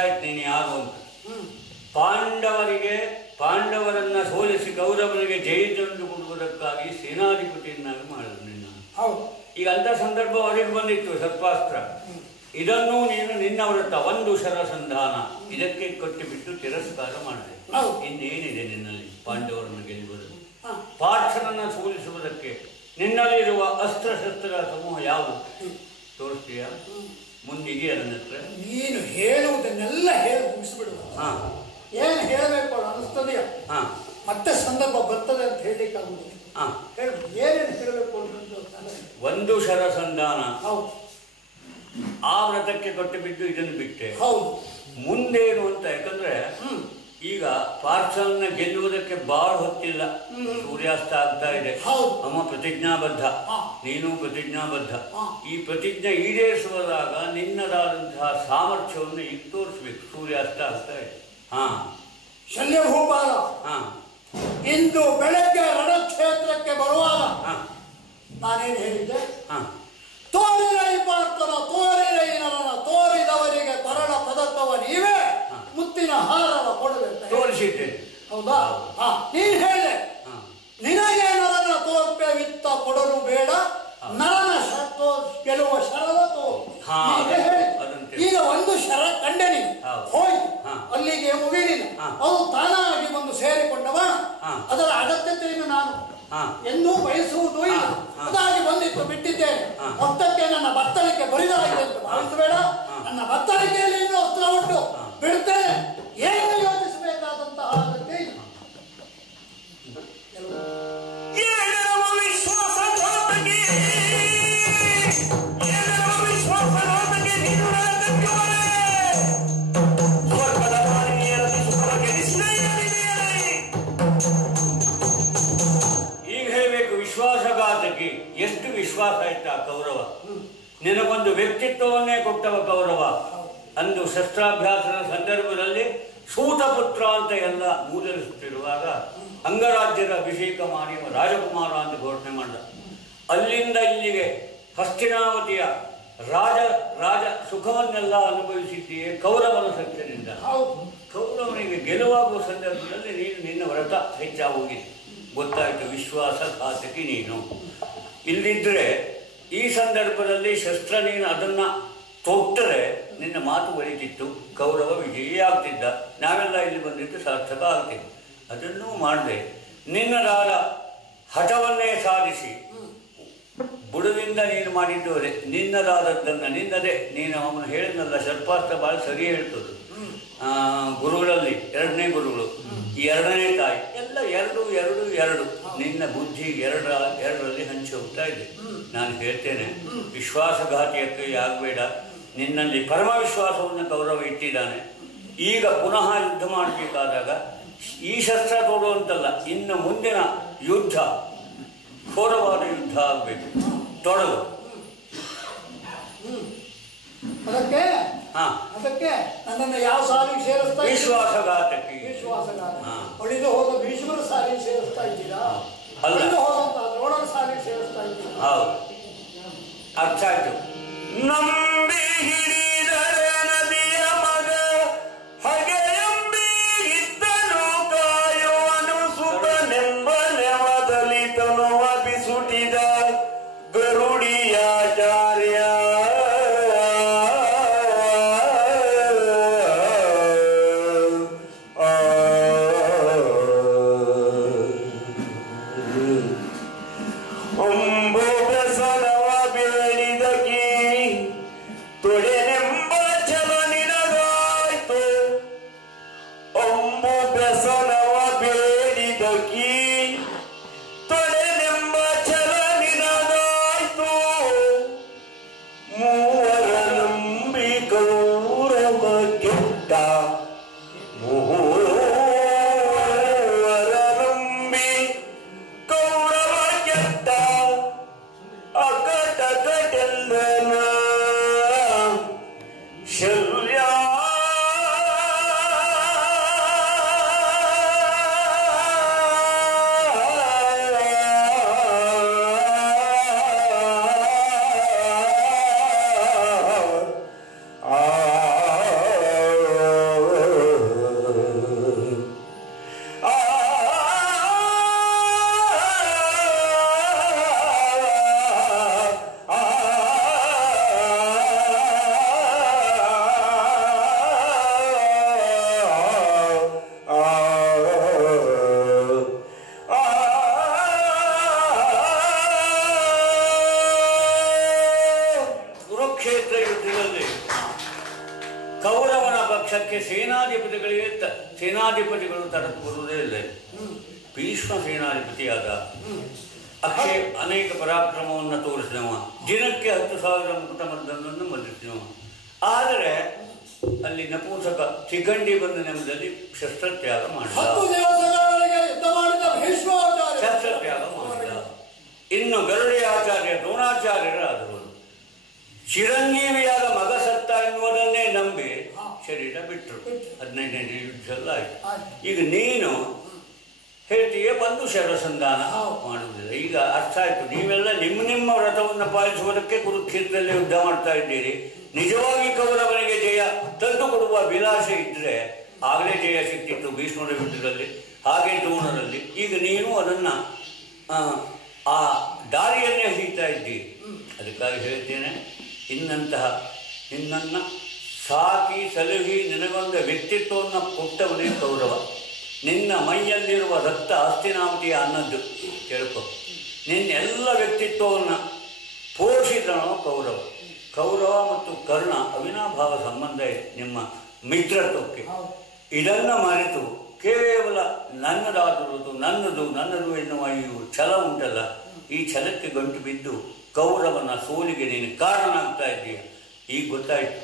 ಗೊತ್ತಾಯ್ತು ನೀನು ಯಾರು ಅಂತ. ಪಾಂಡವರನ್ನ ಸೋಲಿಸಿ ಕೌರವನಿಗೆ ಜಯ ತಂದು ಕೊಡುವುದಕ್ಕಾಗಿ ಸೇನಾಧಿಪತಿಯನ್ನಾಗಿ ಮಾಡಿದ್ರು ನಿನ್ನ. ಈಗ ಅಂತ ಸಂದರ್ಭ ಅವರಿಗೆ ಬಂದಿತ್ತು ಸರ್ಪಾಸ್ತ್ರ. ಇದನ್ನು ನೀನು ನಿನ್ನ ವ್ರತ ಒಂದು ಶರಸಂಧಾನ ಇದಕ್ಕೆ ಕಟ್ಟಿಬಿಟ್ಟು ತಿರಸ್ಕಾರ ಮಾಡಿದೆ. ಇನ್ನೇನಿದೆ ನಿನ್ನಲ್ಲಿ ಪಾಂಡವರನ್ನು ಗೆಲ್ಲುವುದು? ಪಾರ್ಥನನ್ನು ಸೋಲಿಸುವುದಕ್ಕೆ ನಿನ್ನಲ್ಲಿರುವ ಅಸ್ತ್ರಶಸ್ತ್ರ ಸಮೂಹ ಯಾವುದು ತೋರಿಸ್ತೀಯ? ಮುಂದಿಗೆ ನನ್ನ ಹತ್ರ ನೀನು ಹೇಳುವುದನ್ನೆಲ್ಲ ಹೇಳಿ ಮುಗಿಸ್ಬಿಡುವ. ಏನು ಹೇಳಬೇಕು ಅನಿಸ್ತದೆಯೋ ಮತ್ತೆ ಸಂದರ್ಭ ಬರ್ತದೆ ಅಂತ ಹೇಳಲಿಕ್ಕಾಗುವುದಿಲ್ಲ. ಏನೇನು ಹೇಳಬೇಕು ಅಂತ ಒಂದು ಶರಸಂಧಾನ ಆ ವ್ರತಕ್ಕೆ ಕಟ್ಟು ಬಿದ್ದು ಇದನ್ನು ಬಿಟ್ಟೆ. ಹೌದು. ಮುಂದೇನು ಅಂತ, ಯಾಕಂದ್ರೆ ಈಗ ಪಾರ್ಥನ ಗೆಲ್ಲುವುದಕ್ಕೆ ಬಹಳ ಹೊತ್ತಿಲ್ಲ, ಸೂರ್ಯಾಸ್ತ ಆಗ್ತಾ ಇದೆ. ಅಮ್ಮ ಪ್ರತಿಜ್ಞಾಬದ್ಧ, ನೀನು ಪ್ರತಿಜ್ಞಾಬದ್ಧ. ಈ ಪ್ರತಿಜ್ಞೆ ಈಡೇರಿಸುವಾಗ ನಿನ್ನದಾದಂತಹ ಸಾಮರ್ಥ್ಯವನ್ನು ಈಗ ತೋರಿಸ್ಬೇಕು. ಸೂರ್ಯಾಸ್ತ ಆಗ್ತಾ ಇದೆ. ಶಲ್ಯಭೂಪಾಲ ಇಂದು ಬೆಳಗ್ಗೆ ರಣಕ್ಷೇತ್ರಕ್ಕೆ ಬರುವಾಗ ನಾನೇನು ಹೇಳಿದ್ದೆ? ತೋರಿರೈ ಪಾರ್ಥನ, ತೋರಿರೈ ನರನ, ತೋರಿದವರಿಗೆ ಕೊರಳ ಪದಕವ ನೀವೇ, ಮುತ್ತಿನ ಹಾರವ ಕೊಡಬೇಕು ತೋರಿಸಿದ್ದೆ. ಹೌದಾ? ನೀನು ಹೇಳಿದೆ ನಿನಗೆ ನರನ ತೋರ್ಪೆ ವಿತ್ತ ಕೊಡಲು ಬೇಡ, ನರನ ಗೆಲುವ ಶರದ ತೋರು. ಈಗ ಒಂದು ಶರ ಕಂಡೆ ನೀನು, ಹೋಯ್ತು, ಅಲ್ಲಿಗೆ ಮುಗಿಲಿಲ್ಲ. ಅದು ತಾನಾಗಿ ಬಂದು ಸೇರಿಕೊಂಡವ. ಅದರ ಅಗತ್ಯತೆಯನ್ನು ನಾನು ಎಂದೂ ಬಯಸುವುದೂ ಇಲ್ಲ. ಅದಾಗಿ ಬಂದಿತ್ತು, ಬಿಟ್ಟಿದ್ದೇನೆ. ಮೊತ್ತಕ್ಕೆ ನನ್ನ ಬತ್ತಳಿಕೆ ಬರಿದಾಗಿದೆ ಅಂತ ಭಾವಿಸಬೇಡ. ನನ್ನ ಬತ್ತಳಿಕೆಯಲ್ಲಿ ಇನ್ನೂ ಅಸ್ತ್ರ ಉಂಟು, ಬಿಡ್ತೇನೆ. ಏನು ಯೋಚಿಸಬೇಕಾದಂತಹ ಅಗತ್ಯ ಇಲ್ಲ. ವಿಶ್ವಾಸಘಾತಕಿ. ಎಷ್ಟು ವಿಶ್ವಾಸ ಆಯ್ತಾ ಕೌರವ? ನಿನಗೊಂದು ವ್ಯಕ್ತಿತ್ವವನ್ನೇ ಕೊಟ್ಟವ ಕೌರವ. ಅಂದು ಶಸ್ತ್ರಾಭ್ಯಾಸದ ಸಂದರ್ಭದಲ್ಲಿ ಸೂತಪುತ್ರ ಅಂತ ಎಲ್ಲ ಮೂದಲಿಸುತ್ತಿರುವಾಗ ಅಂಗರಾಜ್ಯದ ಅಭಿಷೇಕ ಮಾಡಿ ರಾಜಕುಮಾರ ಅಂತ ಘೋಷಣೆ ಮಾಡಿದ. ಅಲ್ಲಿಂದ ಇಲ್ಲಿಗೆ ಹಸ್ತಿನಾವತಿಯ ರಾಜ ಸುಖವನ್ನೆಲ್ಲ ಅನುಭವಿಸಿದ್ದೀಯೇ ಕೌರವನ ಸತ್ಯದಿಂದ. ಕೌರವನಿಗೆ ಗೆಲುವಾಗುವ ಸಂದರ್ಭದಲ್ಲಿ ನೀನು ನಿನ್ನ ವ್ರತ ಹೆಚ್ಚಾಗೋಗಿದೆ. ಗೊತ್ತಾಯಿತು, ವಿಶ್ವಾಸಘಾತಕಿ ನೀನು. ಇಲ್ಲಿದ್ದರೆ ಈ ಸಂದರ್ಭದಲ್ಲಿ ಶಸ್ತ್ರ ನೀನು ಅದನ್ನು ತೊಟ್ಟರೆ ನಿನ್ನ ಮಾತು ಬರೀತಿತ್ತು, ಕೌರವ ವಿಜಯಿ ಆಗ್ತಿದ್ದ, ನಾವೆಲ್ಲ ಇಲ್ಲಿ ಬಂದಿದ್ದು ಸಾರ್ಥಕ ಆಗ್ತಿತ್ತು. ಅದನ್ನೂ ಮಾಡದೆ ನಿನ್ನದಾದ ಹಠವನ್ನೇ ಸಾಧಿಸಿ ಬುಡದಿಂದ ನೀನು ಮಾಡಿದ್ದವರೆ ನಿನ್ನದಾದದ್ದನ್ನು ನಿನ್ನದೇ. ನೀನು ಅವನು ಹೇಳಿದ್ನಲ್ಲ, ಸರ್ಪಾಸ್ತ್ರ ಭಾಳ ಸರಿ ಹೇಳ್ತದೆ. ಗುರುಗಳಲ್ಲಿ ಎರಡನೇ ಗುರುಗಳು, ಈ ಎರಡನೇ ತಾಯಿ, ಎಲ್ಲ ಎರಡು ನಿನ್ನ ಬುದ್ಧಿ ಎರಡರಲ್ಲಿ ಹಂಚಿ ಹೋಗ್ತಾ ಇದೆ. ನಾನು ಹೇಳ್ತೇನೆ, ವಿಶ್ವಾಸಘಾತಿಯಕ್ಕೆ ಆಗಬೇಡ. ನಿನ್ನಲ್ಲಿ ಪರಮ ವಿಶ್ವಾಸವನ್ನು ಕೌರವ ಇಟ್ಟಿದ್ದಾನೆ. ಈಗ ಪುನಃ ಯುದ್ಧ ಮಾಡಬೇಕಾದಾಗ ಈ ಶಸ್ತ್ರ ತೊಡುವಂತಲ್ಲ, ಇನ್ನು ಮುಂದಿನ ಯುದ್ಧ ಘೋರವಾದ ಯುದ್ಧ ಆಗಬೇಕು. ತೊಡಗು. ಅದಕ್ಕೆ ನನ್ನನ್ನು ಯಾವ ಸಾಲಿಗೆ ಸೇರಿಸ್ತಾ? ವಿಶ್ವಾಸಘಾತಕಿ. ಉಳಿದು ಹೋದ ಭೀಷ್ಮರ ಸಾಲಿಗೆ ಸೇರಿಸ್ತಾ ಇದ್ದೀರಾ? ಉಳಿದು ಹೋದಂತ ದ್ರೋಣರ ಸಾಲಿಗೆ ಸೇರಿಸ್ತಾ ಇದ್ದೀರಾ? ಹೌದು, ಅರ್ಥ ಆಯ್ತು. ನಂಬಿ ಹಿಡಿದರೆ ನದಿಯ ಮಗ ಹಗೆಯಂಬಿ ಇದ್ದನು ಕಾಯುವನು ಸುತನೆಂಬ ನೆವದಲ್ಲಿ ತನುವ ಬಿಸುಟಿದ ಗರುಡಿಯಾಚಾರ್ಯ. ಸೇನಾಧಿಪತಿಗಳಿಗೆ ಸೇನಾಧಿಪತಿಗಳು ತರಕ್ಕೆ ಬರುವುದೇ ಇಲ್ಲ. ಭೀಷ್ಮ ಸೇನಾಧಿಪತಿಯಾದ ಅಕ್ಷಯ ಅನೇಕ ಪರಾಕ್ರಮವನ್ನು ತೋರಿಸಿದವ, ದಿನಕ್ಕೆ 10,000 ಮುಕ್ತಮದ್ದನ್ನು ಮಲ್ಲಿಸಿದವ. ಆದರೆ ಅಲ್ಲಿ ನಪುಂಸಕ ಶಿಖಂಡಿ ಬಂದ ನೆಮ್ಮದಲ್ಲಿ ಶಸ್ತ್ರತ್ಯಾಗ ಮಾಡಿದ. ಶಸ್ತ್ರತ್ಯಾಗ ಮಾಡಿದ. ಇನ್ನು ಗರುಡಿ ಆಚಾರ್ಯ ದ್ರೋಣಾಚಾರ್ಯರಾದರು. ಚಿರಂಜೀವಿಯಾದ ಮಗ ಸತ್ತ ಎನ್ನುವುದನ್ನೇ ನಂಬಿ ಶರೀರ ಬಿಟ್ಟರು. 15ನೇ ಯುದ್ಧ ಎಲ್ಲ ಆಯ್ತು. ಈಗ ನೀನು ಹೇಳ್ತೀಯ ಬಂದು ಶರಸಂಧಾನ ಮಾಡುವುದಿಲ್ಲ. ಈಗ ಅರ್ಥ ಆಯ್ತು. ನೀವೆಲ್ಲ ನಿಮ್ಮ ವ್ರತವನ್ನು ಪಾಲಿಸುವುದಕ್ಕೆ ಕುರುಕ್ಷೇತ್ರದಲ್ಲಿ ಯುದ್ಧ ಮಾಡ್ತಾ ಇದ್ದೀರಿ. ನಿಜವಾಗಿ ಕೌರವನಿಗೆ ಜಯ ತಂದು ಕೊಡುವ ವಿಲಾಸ ಇದ್ರೆ ಆಗಲೇ ಜಯ ಸಿಕ್ತಿತ್ತು ಭೀಷ್ಮರ ಯುದ್ಧದಲ್ಲಿ, ಹಾಗೆ ದ್ರೋಣರಲ್ಲಿ. ಈಗ ನೀನು ಅದನ್ನ ಆ ದಾರಿಯನ್ನೇ ಹಿಡಿತಾ ಇದ್ದೀರಿ. ಅದಕ್ಕಾಗಿ ಹೇಳ್ತೇನೆ, ನಿನ್ನನ್ನು ಸಾಕಿ ಸಲಹಿ ನಿನಗೊಂದು ವ್ಯಕ್ತಿತ್ವವನ್ನು ಕೊಟ್ಟವನೇ ಕೌರವ. ನಿನ್ನ ಮೈಯಲ್ಲಿರುವ ರಕ್ತ ಹಸ್ತಿನಾವತಿಯ ಅನ್ನದ್ದು ಕೇಳ್ಕೊ. ನಿನ್ನೆಲ್ಲ ವ್ಯಕ್ತಿತ್ವವನ್ನು ಪೋಷಿತನೋ ಕೌರವ. ಕೌರವ ಮತ್ತು ಕರ್ಣ ಅವಿನಾಭಾವ ಸಂಬಂಧ ಇದೆ ನಿಮ್ಮ ಮಿತ್ರತ್ವಕ್ಕೆ. ಇದನ್ನು ಮರೆತು ಕೇವಲ ನನ್ನದಾದುವುದು ನನ್ನದು ಎನ್ನುವ ಈ ಛಲ ಉಂಟಲ್ಲ, ಈ ಛಲಕ್ಕೆ ಗಂಟು ಬಿದ್ದು ಕೌರವನ ಸೋಲಿಗೆ ನೀನು ಕಾರಣನಾಗ್ತಾ ಇದ್ದೀಯ. ಈಗ ಗೊತ್ತಾಯಿತು.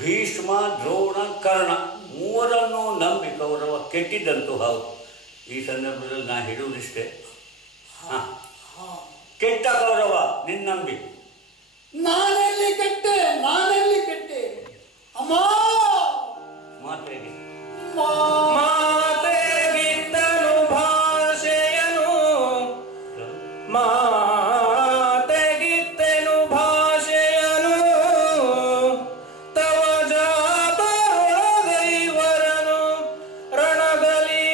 ಭೀಷ್ಮ ದ್ರೋಣ ಕರ್ಣ ಮೂವರನ್ನು ನಂಬಿ ಕೌರವ ಕೆಟ್ಟಿದ್ದಂತೂ ಹೌದು. ಈ ಸಂದರ್ಭದಲ್ಲಿ ನಾ ಹೇಳುವುದಿಷ್ಟೇ, ಕೆಟ್ಟ ಕೌರವ ನಿನ್ನಂಬಿ. ನಾನೆಲ್ಲಿ ಕೆಟ್ಟೆ ಅಮ್ಮ ಮಾತೆಗೆ ಮಾತೆಗಿತ್ತನು ಭಾಷೆಯನು ಮಾತೆಗಿತ್ತನು ಭಾಷೆಯನು ತವ ಜಾತರೊಳಗೈವರನು ರಣದಲ್ಲಿ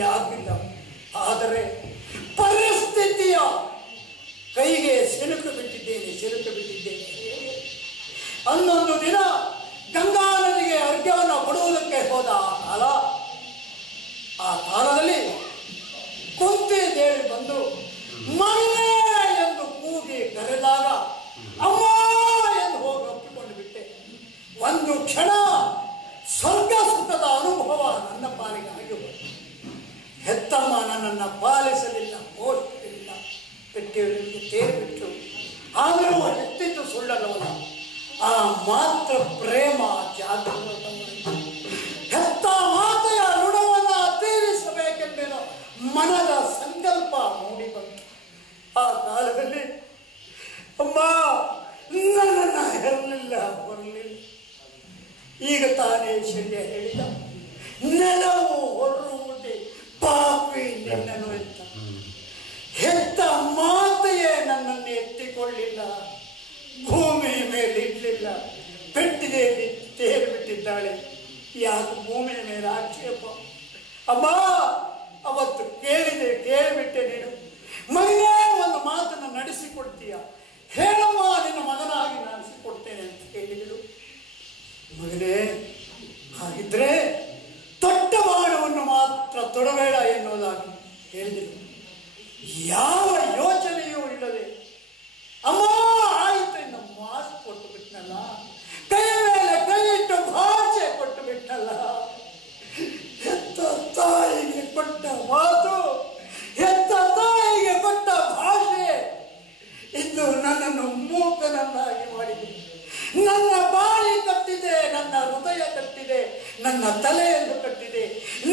ಯಾಕಿಲ್ಲ. ಆದರೆ ಪರಿಸ್ಥಿತಿಯ ಕೈಗೆ ಸಿಲುಕು ಬಿಟ್ಟಿದ್ದೇನೆ. ಅನ್ನೊಂದು ದಿನ ಗಂಗಾ ನದಿಗೆ ಅರ್ಘ್ಯವನ್ನು ಕೊಡುವುದಕ್ಕೆ ಹೋದ ಆ ಕಾಲದಲ್ಲಿ ಕುಂತಿ ದೇವಿ ಬಂದು ಮಣ್ಣೆ ಎಂದು ಕೂಗಿ ಕರೆದಾಗ ಅಮ್ಮ ಎಂದು ಹೋಗಿ ಒಪ್ಪಿಕೊಂಡು ಬಿಟ್ಟೆ. ಒಂದು ಕ್ಷಣ ಸ್ವರ್ಗ ಸುಖದ ಅನುಭವ ನನ್ನ ಪಾಲಿಗೆ ಆಗಿ ಹೆತ್ತಮ್ಮ ನನ್ನನ್ನು ಪಾಲಿಸಲಿಲ್ಲ, ಪೋಷಿಸಲಿಲ್ಲ, ಪೆಟ್ಟಿಗೆ ತೇರಿಬಿಟ್ಟು. ಆದರೂ ಹೆತ್ತಿದ್ದು ಸುಳ್ಳಲ್ಲವಲ್ಲ, ಆ ಮಾತ್ರ ಪ್ರೇಮ ಜಾಗೃತ ಹೆತ್ತ ಮಾತೆಯ ಋಣವನ್ನು ತೀರಿಸಬೇಕೆಂಬೇನೋ ಮನದ ಸಂಕಲ್ಪ ಮೂಡಿ ಬಂತು. ಆ ಕಾಲದಲ್ಲಿ ಅಮ್ಮ ನನ್ನನ್ನು ಹೆರಲಿಲ್ಲ, ಹೊರಲಿಲ್ಲ. ಈಗ ತಾನೇ ಶಲ್ಯ ಹೇಳಿದ, ನೆಲವು ಹೊರುವುದೇ ಪಾಪಿ ನಿನ್ನನು ಅಂತ. ಹೆತ್ತ ಮಾತೆಯೇ ನನ್ನನ್ನೇ ತಗೊಳ್ಳಿಲ್ಲ, ಭೂಮಿ ಮೇಲೆ ಇಡ್ಲಿಲ್ಲ, ಪೆಟ್ಟಿಗೆ ತೇರು ಬಿಟ್ಟಿದ್ದಾಳೆ. ಯಾಕೆ ಭೂಮಿಯ ಮೇಲೆ ಆಕ್ಷೇಪ? ಅಮ್ಮ, ಅವತ್ತು ಕೇಳಿಬಿಟ್ಟೆ. ನೀನು ಮಗನೇ ಒಂದು ಮಾತನ್ನು ನಡೆಸಿಕೊಡ್ತೀಯ, ಹೇಳಮ್ಮ ನಿನ್ನ ಮಗನಾಗಿ ನಡೆಸಿಕೊಡ್ತೇನೆ ಅಂತ ಹೇಳಿದಳು. ಮಗನೇ, ಹಾಗಿದ್ರೆ ತೊಟ್ಟ ಬಾಣವನ್ನು ಮಾತ್ರ ತೊಡಬೇಡ ಎನ್ನುವುದಾಗಿ ಹೇಳಿದಳು. ಯಾವ ಯೋಚನೆಯೂ ಇಲ್ಲದೆ ಅಮ್ಮ ಆಯಿತು ಎಂದು ಮಾತು ಕೊಟ್ಟು ಬಿಟ್ಟನಲ್ಲ, ಕೈ ಮೇಲೆ ಕೈ ಇಟ್ಟು ಭಾಷೆ ಕೊಟ್ಟು ಬಿಟ್ಟಲ್ಲ. ಹೆತ್ತ ತಾಯಿಗೆ ಕೊಟ್ಟ ಮಾತು, ಹೆತ್ತ ತಾಯಿಗೆ ಕೊಟ್ಟ ಭಾಷೆ ಇಂದು ನನ್ನನ್ನು ಮೂಕನನ್ನಾಗಿ ಮಾಡಿದೆ. ನನ್ನ ಬಾಯಿ ಕಟ್ಟಿದೆ, ನನ್ನ ಹೃದಯ ಕಟ್ಟಿದೆ, ನನ್ನ ತಲೆಯನ್ನು ಕಟ್ಟಿದೆ,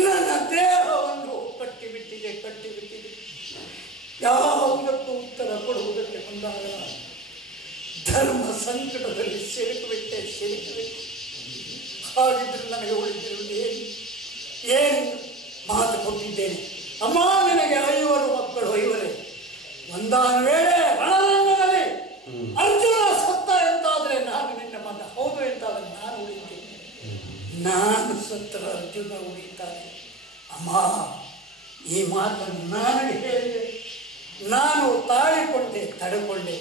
ನನ್ನ ದೇಹವನ್ನು ಕಟ್ಟಿಬಿಟ್ಟಿದೆ. ಯಾವುದಕ್ಕೂ ಉತ್ತರ ಕೊಡುವುದಕ್ಕೆ ಬಂದಾಗ ಧರ್ಮ ಸಂಕಟದಲ್ಲಿ ಸಿಲುಕುಬಿಟ್ಟೆ. ಹಾಗಿದ್ರೆ ನನಗೆ ಉಳಿದಿರುವುದು ಏನು ಮಾತು ಕೊಟ್ಟಿದ್ದೇನೆ. ಅಮ್ಮ, ನಿನಗೆ 5 ಮಕ್ಕಳು 5. ಒಂದಾನ ವೇಳೆ ರಣರಂಗದಲ್ಲಿ ಅರ್ಜುನ ಸತ್ತ ಎಂತಾದ್ರೆ ನಾನು ನಿನ್ನ ಮಗ, ಹೌದು ಎಂತಾದ್ರೆ ನಾನು ಉಳಿತೇನೆ. ನಾನು ಸತ್ತರ ಅರ್ಜುನ ಉಳಿತಾನೆ. ಅಮ್ಮ, ಈ ಮಾತನ್ನು ನನಗೆ ಹೇಳಿದೆ. ನಾನು ತಾಳಿಕೊಂಡೆ, ತಡೆಕೊಂಡೆ.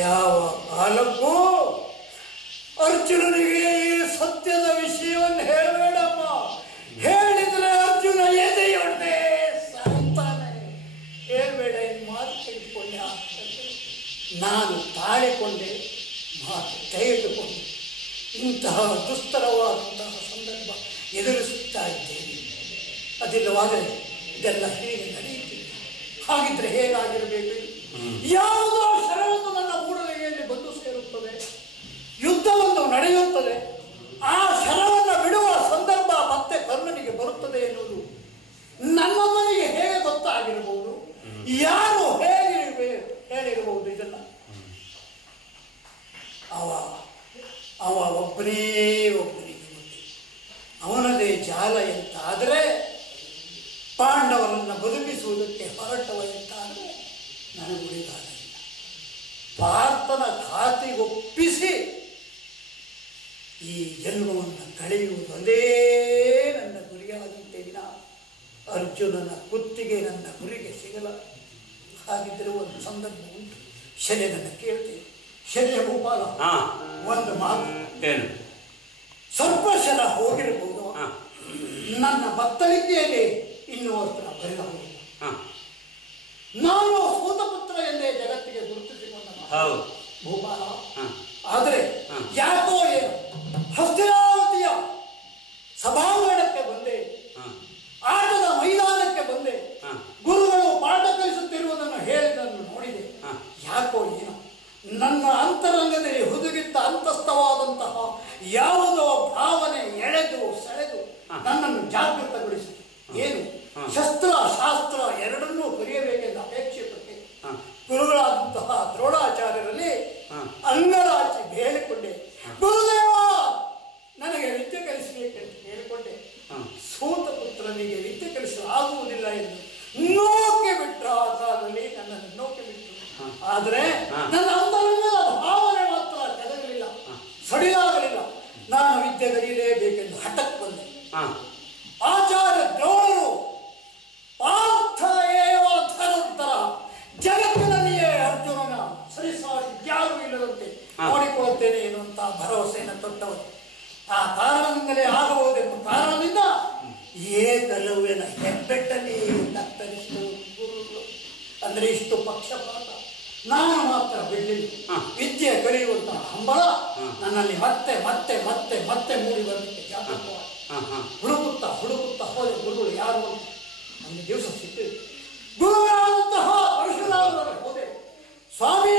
ಯಾವ ಕಾಲಕ್ಕೂ ಅರ್ಜುನನಿಗೆ ಈ ಸತ್ಯದ ವಿಷಯವನ್ನು ಹೇಳಬೇಡಮ್ಮ. ಹೇಳಿದ್ರೆ ಅರ್ಜುನ ಎದೆಯೊಡ್ಡೆ ಸಾಯ್ತಾನೆ. ಹೇಳ್ಬೇಡ, ಈ ಮಾತು ತೆಗೆದುಕೊಂಡೆ. ನಾನು ತಾಳಿಕೊಂಡೆ, ಮಾತು ತೆಗೆದುಕೊಂಡೆ. ಇಂತಹ ದುಸ್ತರವಾದಂತಹ ಸಂದರ್ಭ ಎದುರಿಸುತ್ತಾ ಇದ್ದೇನೆ. ಅದಿಲ್ಲವಾದರೆ ಇದೆಲ್ಲ ಹೇಗೆ ನಡೆಯುತ್ತಿಲ್ಲ. ಹಾಗಿದ್ರೆ ಹೇಗಾಗಿರಬೇಕು? ಯಾವುದೋ ಶರವನ್ನು ನನ್ನ ಮೂಡಲಿಗೆಯಲ್ಲಿ ಬಂದು ಸೇರುತ್ತದೆ, ಯುದ್ಧವನ್ನು ನಡೆಯುತ್ತದೆ. ಆ ಶರವನ್ನು ಬಿಡುವ ಸಂದರ್ಭ ಮತ್ತೆ ಕರ್ಣನಿಗೆ ಬರುತ್ತದೆ ಎನ್ನುವುದು ನನ್ನಮ್ಮನಿಗೆ ಹೇಗೆ ಗೊತ್ತಾಗಿರಬಹುದು? ಯಾರು ಹೇಗೆ ಹೇಳಿರಬಹುದು? ಇದನ್ನ ಅವ ಒಬ್ಬನಿಗೆ ಗೊತ್ತು. ಅವನದೇ ಜಾಲ ಎಂತಾದರೆ, ಪಾಂಡವರನ್ನು ಬದುಕಿಸುವುದಕ್ಕೆ ಹೊರಟವ ಎಂತಾದರೆ ನನಗೆ ಉಳಿದಾಗಿಲ್ಲ. ಪಾರ್ಥನ ಖಾತೆಗೊಪ್ಪಿಸಿ ಈ ಜನ್ಮವನ್ನು ಕಳೆಯುವುದು ಅದೇ ನನ್ನ ಗುರಿಯಾದಂತೆ ವಿನ ಅರ್ಜುನನ ಕುತ್ತಿಗೆ ನನ್ನ ಗುರಿಗೆ ಸಿಗಲ್ಲ. ಹಾಗಿದ್ದರೆ ಒಂದು ಸಂದರ್ಭ ಉಂಟು. ಶಲ್ಯನನ್ನು ಕೇಳ್ತೇನೆ. ಶಲ್ಯ ಭೂಪಾಲ, ಒಂದು ಮಾತು. ಏನು? ಸ್ವಲ್ಪ ಶಲ ಹೋಗಿರಬಹುದು. ನನ್ನ ಬತ್ತಳಿಕೆಯಲ್ಲಿ ಇನ್ನೂ ಅಸ್ತ್ರ ಬರೆದ ಹೋಗಿಲ್ಲ. ನಾನು ಸೂತಪುತ್ರ ಎಂದೇ ಜಗತ್ತಿಗೆ ಗುರುತಿಸಿಕೊಂಡ ಭೂಪಾಲ. ಆದರೆ ಯಾಕೋ ಏನು ಹಸ್ತಿನಾವತಿಯ ಸಭಾಂಗಣಕ್ಕೆ ಬಂದೆ, ಆಟದ ಮೈದಾನಕ್ಕೆ ಬಂದೆ, ಗುರುಗಳು ಪಾಠ ಕಲಿಸುತ್ತಿರುವುದನ್ನು ಹೇಳಿದ್ದನ್ನು ನೋಡಿದೆ. ಯಾಕೋ ಏನು ನನ್ನ ಅಂತರಂಗದಲ್ಲಿ ಹುದುಗಿದ್ದ ಅಂತಸ್ಥವಾದಂತಹ ಯಾವುದೋ ಭಾವನೆ ಎಳೆದು ಸೆಳೆದು ನನ್ನನ್ನು ಜಾಗೃತಗೊಳಿಸಿತು. ಏನು? ಶಸ್ತ್ರ ಶಾಸ್ತ್ರ ಎರಡನ್ನೂ ಕಲಿಯಬೇಕೆಂದು ಅಪೇಕ್ಷೆ ಪಟ್ಟೆ. ಗುರುಗಳಾದಂತಹ ದ್ರೋಣಾಚಾರ್ಯರಲ್ಲಿ ಅಂಗಲಾಚಿ ಬೇಡಿಕೊಂಡೆ. ಗುರುದೇವ, ನನಗೆ ವಿದ್ಯೆ ಕಲಿಸಬೇಕೆಂದು ಹೇಳಿಕೊಂಡೆ. ಸೂತಪುತ್ರನಿಗೆ ವಿದ್ಯೆ ಕಲಿಸಲು ಆಗುವುದಿಲ್ಲ ಎಂದು ನೋಕೆ ಬಿಟ್ಟರು. ಆ ಕಾಲದಲ್ಲಿ ನನ್ನನ್ನು ನೋಕೆ ಬಿಟ್ಟರು. ಆದರೆ ನನ್ನ ಅಂತರಂಗದ ಭಾವನೆ ಮಾತ್ರ ಕದಗಲಿಲ್ಲ, ಸಡಿಲಾಗಲಿಲ್ಲ. ನಾನು ವಿದ್ಯೆ ಕಲಿಯಲೇಬೇಕೆಂದು ಹಠಕ್ಕೆ ಬಂದೆ. ಆಚಾರ್ಯ ದ್ರೋಣರು ಪಾರ್ಥ ಏವ ಧನುರ್ಧರ, ಜಗತ್ತಿನಲ್ಲಿಯೇ ಅರ್ಜುನನ ಸರಿಸಾರಿ ಯಾರೂ ಇಲ್ಲದಂತೆ ನೋಡಿಕೊಳ್ಳುತ್ತೇನೆ ಎನ್ನುವಂತಹ ಭರವಸೆಯನ್ನು ತೊಟ್ಟವರು. ಆ ಕಾರಣದಿಂದಲೇ ಆಗಬಹುದೆಂಬ ಕಾರಣದಿಂದ ಏಕಲವ್ಯನ ಹೆಬ್ಬೆಟ್ಟಲ್ಲಿ ಕತ್ತರಿಸಿದ ಗುರುಗಳು. ಅಂದರೆ ಇಷ್ಟು ಪಕ್ಷಪಾತ. ನಾನು ಮಾತ್ರ ಬಿಡಲಿಲ್ಲ. ವಿದ್ಯೆ ಕಲಿಯುವಂತಹ ಹಂಬಲ ನನ್ನಲ್ಲಿ ಮತ್ತೆ ಮತ್ತೆ ಮತ್ತೆ ಮತ್ತೆ ಮೂಡಿ ಬರಲಿಕ್ಕೆ ಜಾಗೃತವಾದ. ಹುಡುಕುತ್ತಾ ಹೋದ ಗುರುಗಳು ಯಾರು ಅಂತ ಒಂದು ದಿವಸ ಸಿಕ್ಕಿದೆ. ಗುರುಗಳಾದಂತಹ ಪರಶುರಾಮರ ಹೋದೆ. ಸ್ವಾಮಿ,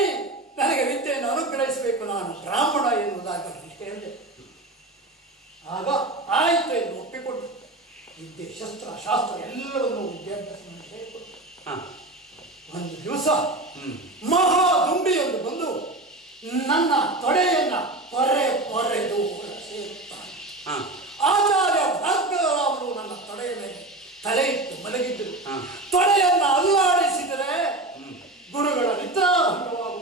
ನನಗೆ ವಿದ್ಯೆಯನ್ನು ಅನುಗ್ರಹಿಸಬೇಕು, ನಾನು ಬ್ರಾಹ್ಮಣ ಎನ್ನುವುದಾಗಿ ಹೇಳಿದೆ. ಆಗ ಆಯಿತು ಎಂದು ಒಪ್ಪಿಕೊಂಡು ವಿದ್ಯೆ ಶಸ್ತ್ರ ಶಾಸ್ತ್ರ ಎಲ್ಲವನ್ನೂ ವಿದ್ಯಾಭ್ಯಾಸ ಹೇಳಿಕೊಟ್ಟು ಒಂದು ದಿವಸ ಮಹಾದುಂಬಿಯೊಂದು ಬಂದು ನನ್ನ ತೊಡೆಯನ್ನ ಪೊರೆದು ಸೇರುತ್ತಾನೆ. ಆಚಾರ್ಯ ಭಾರ್ಗವರಾಮರು ನನ್ನ ತೊಡೆಯ ಮೇಲೆ ತಲೆ ಇಟ್ಟು ಮಲಗಿದ್ದರು. ತೊಡೆಯನ್ನ ಅಲ್ಲಾಡಿಸಿದರೆ ಗುರುಗಳ ನಿದ್ರಾಭಂಗವಾಗುವುದು.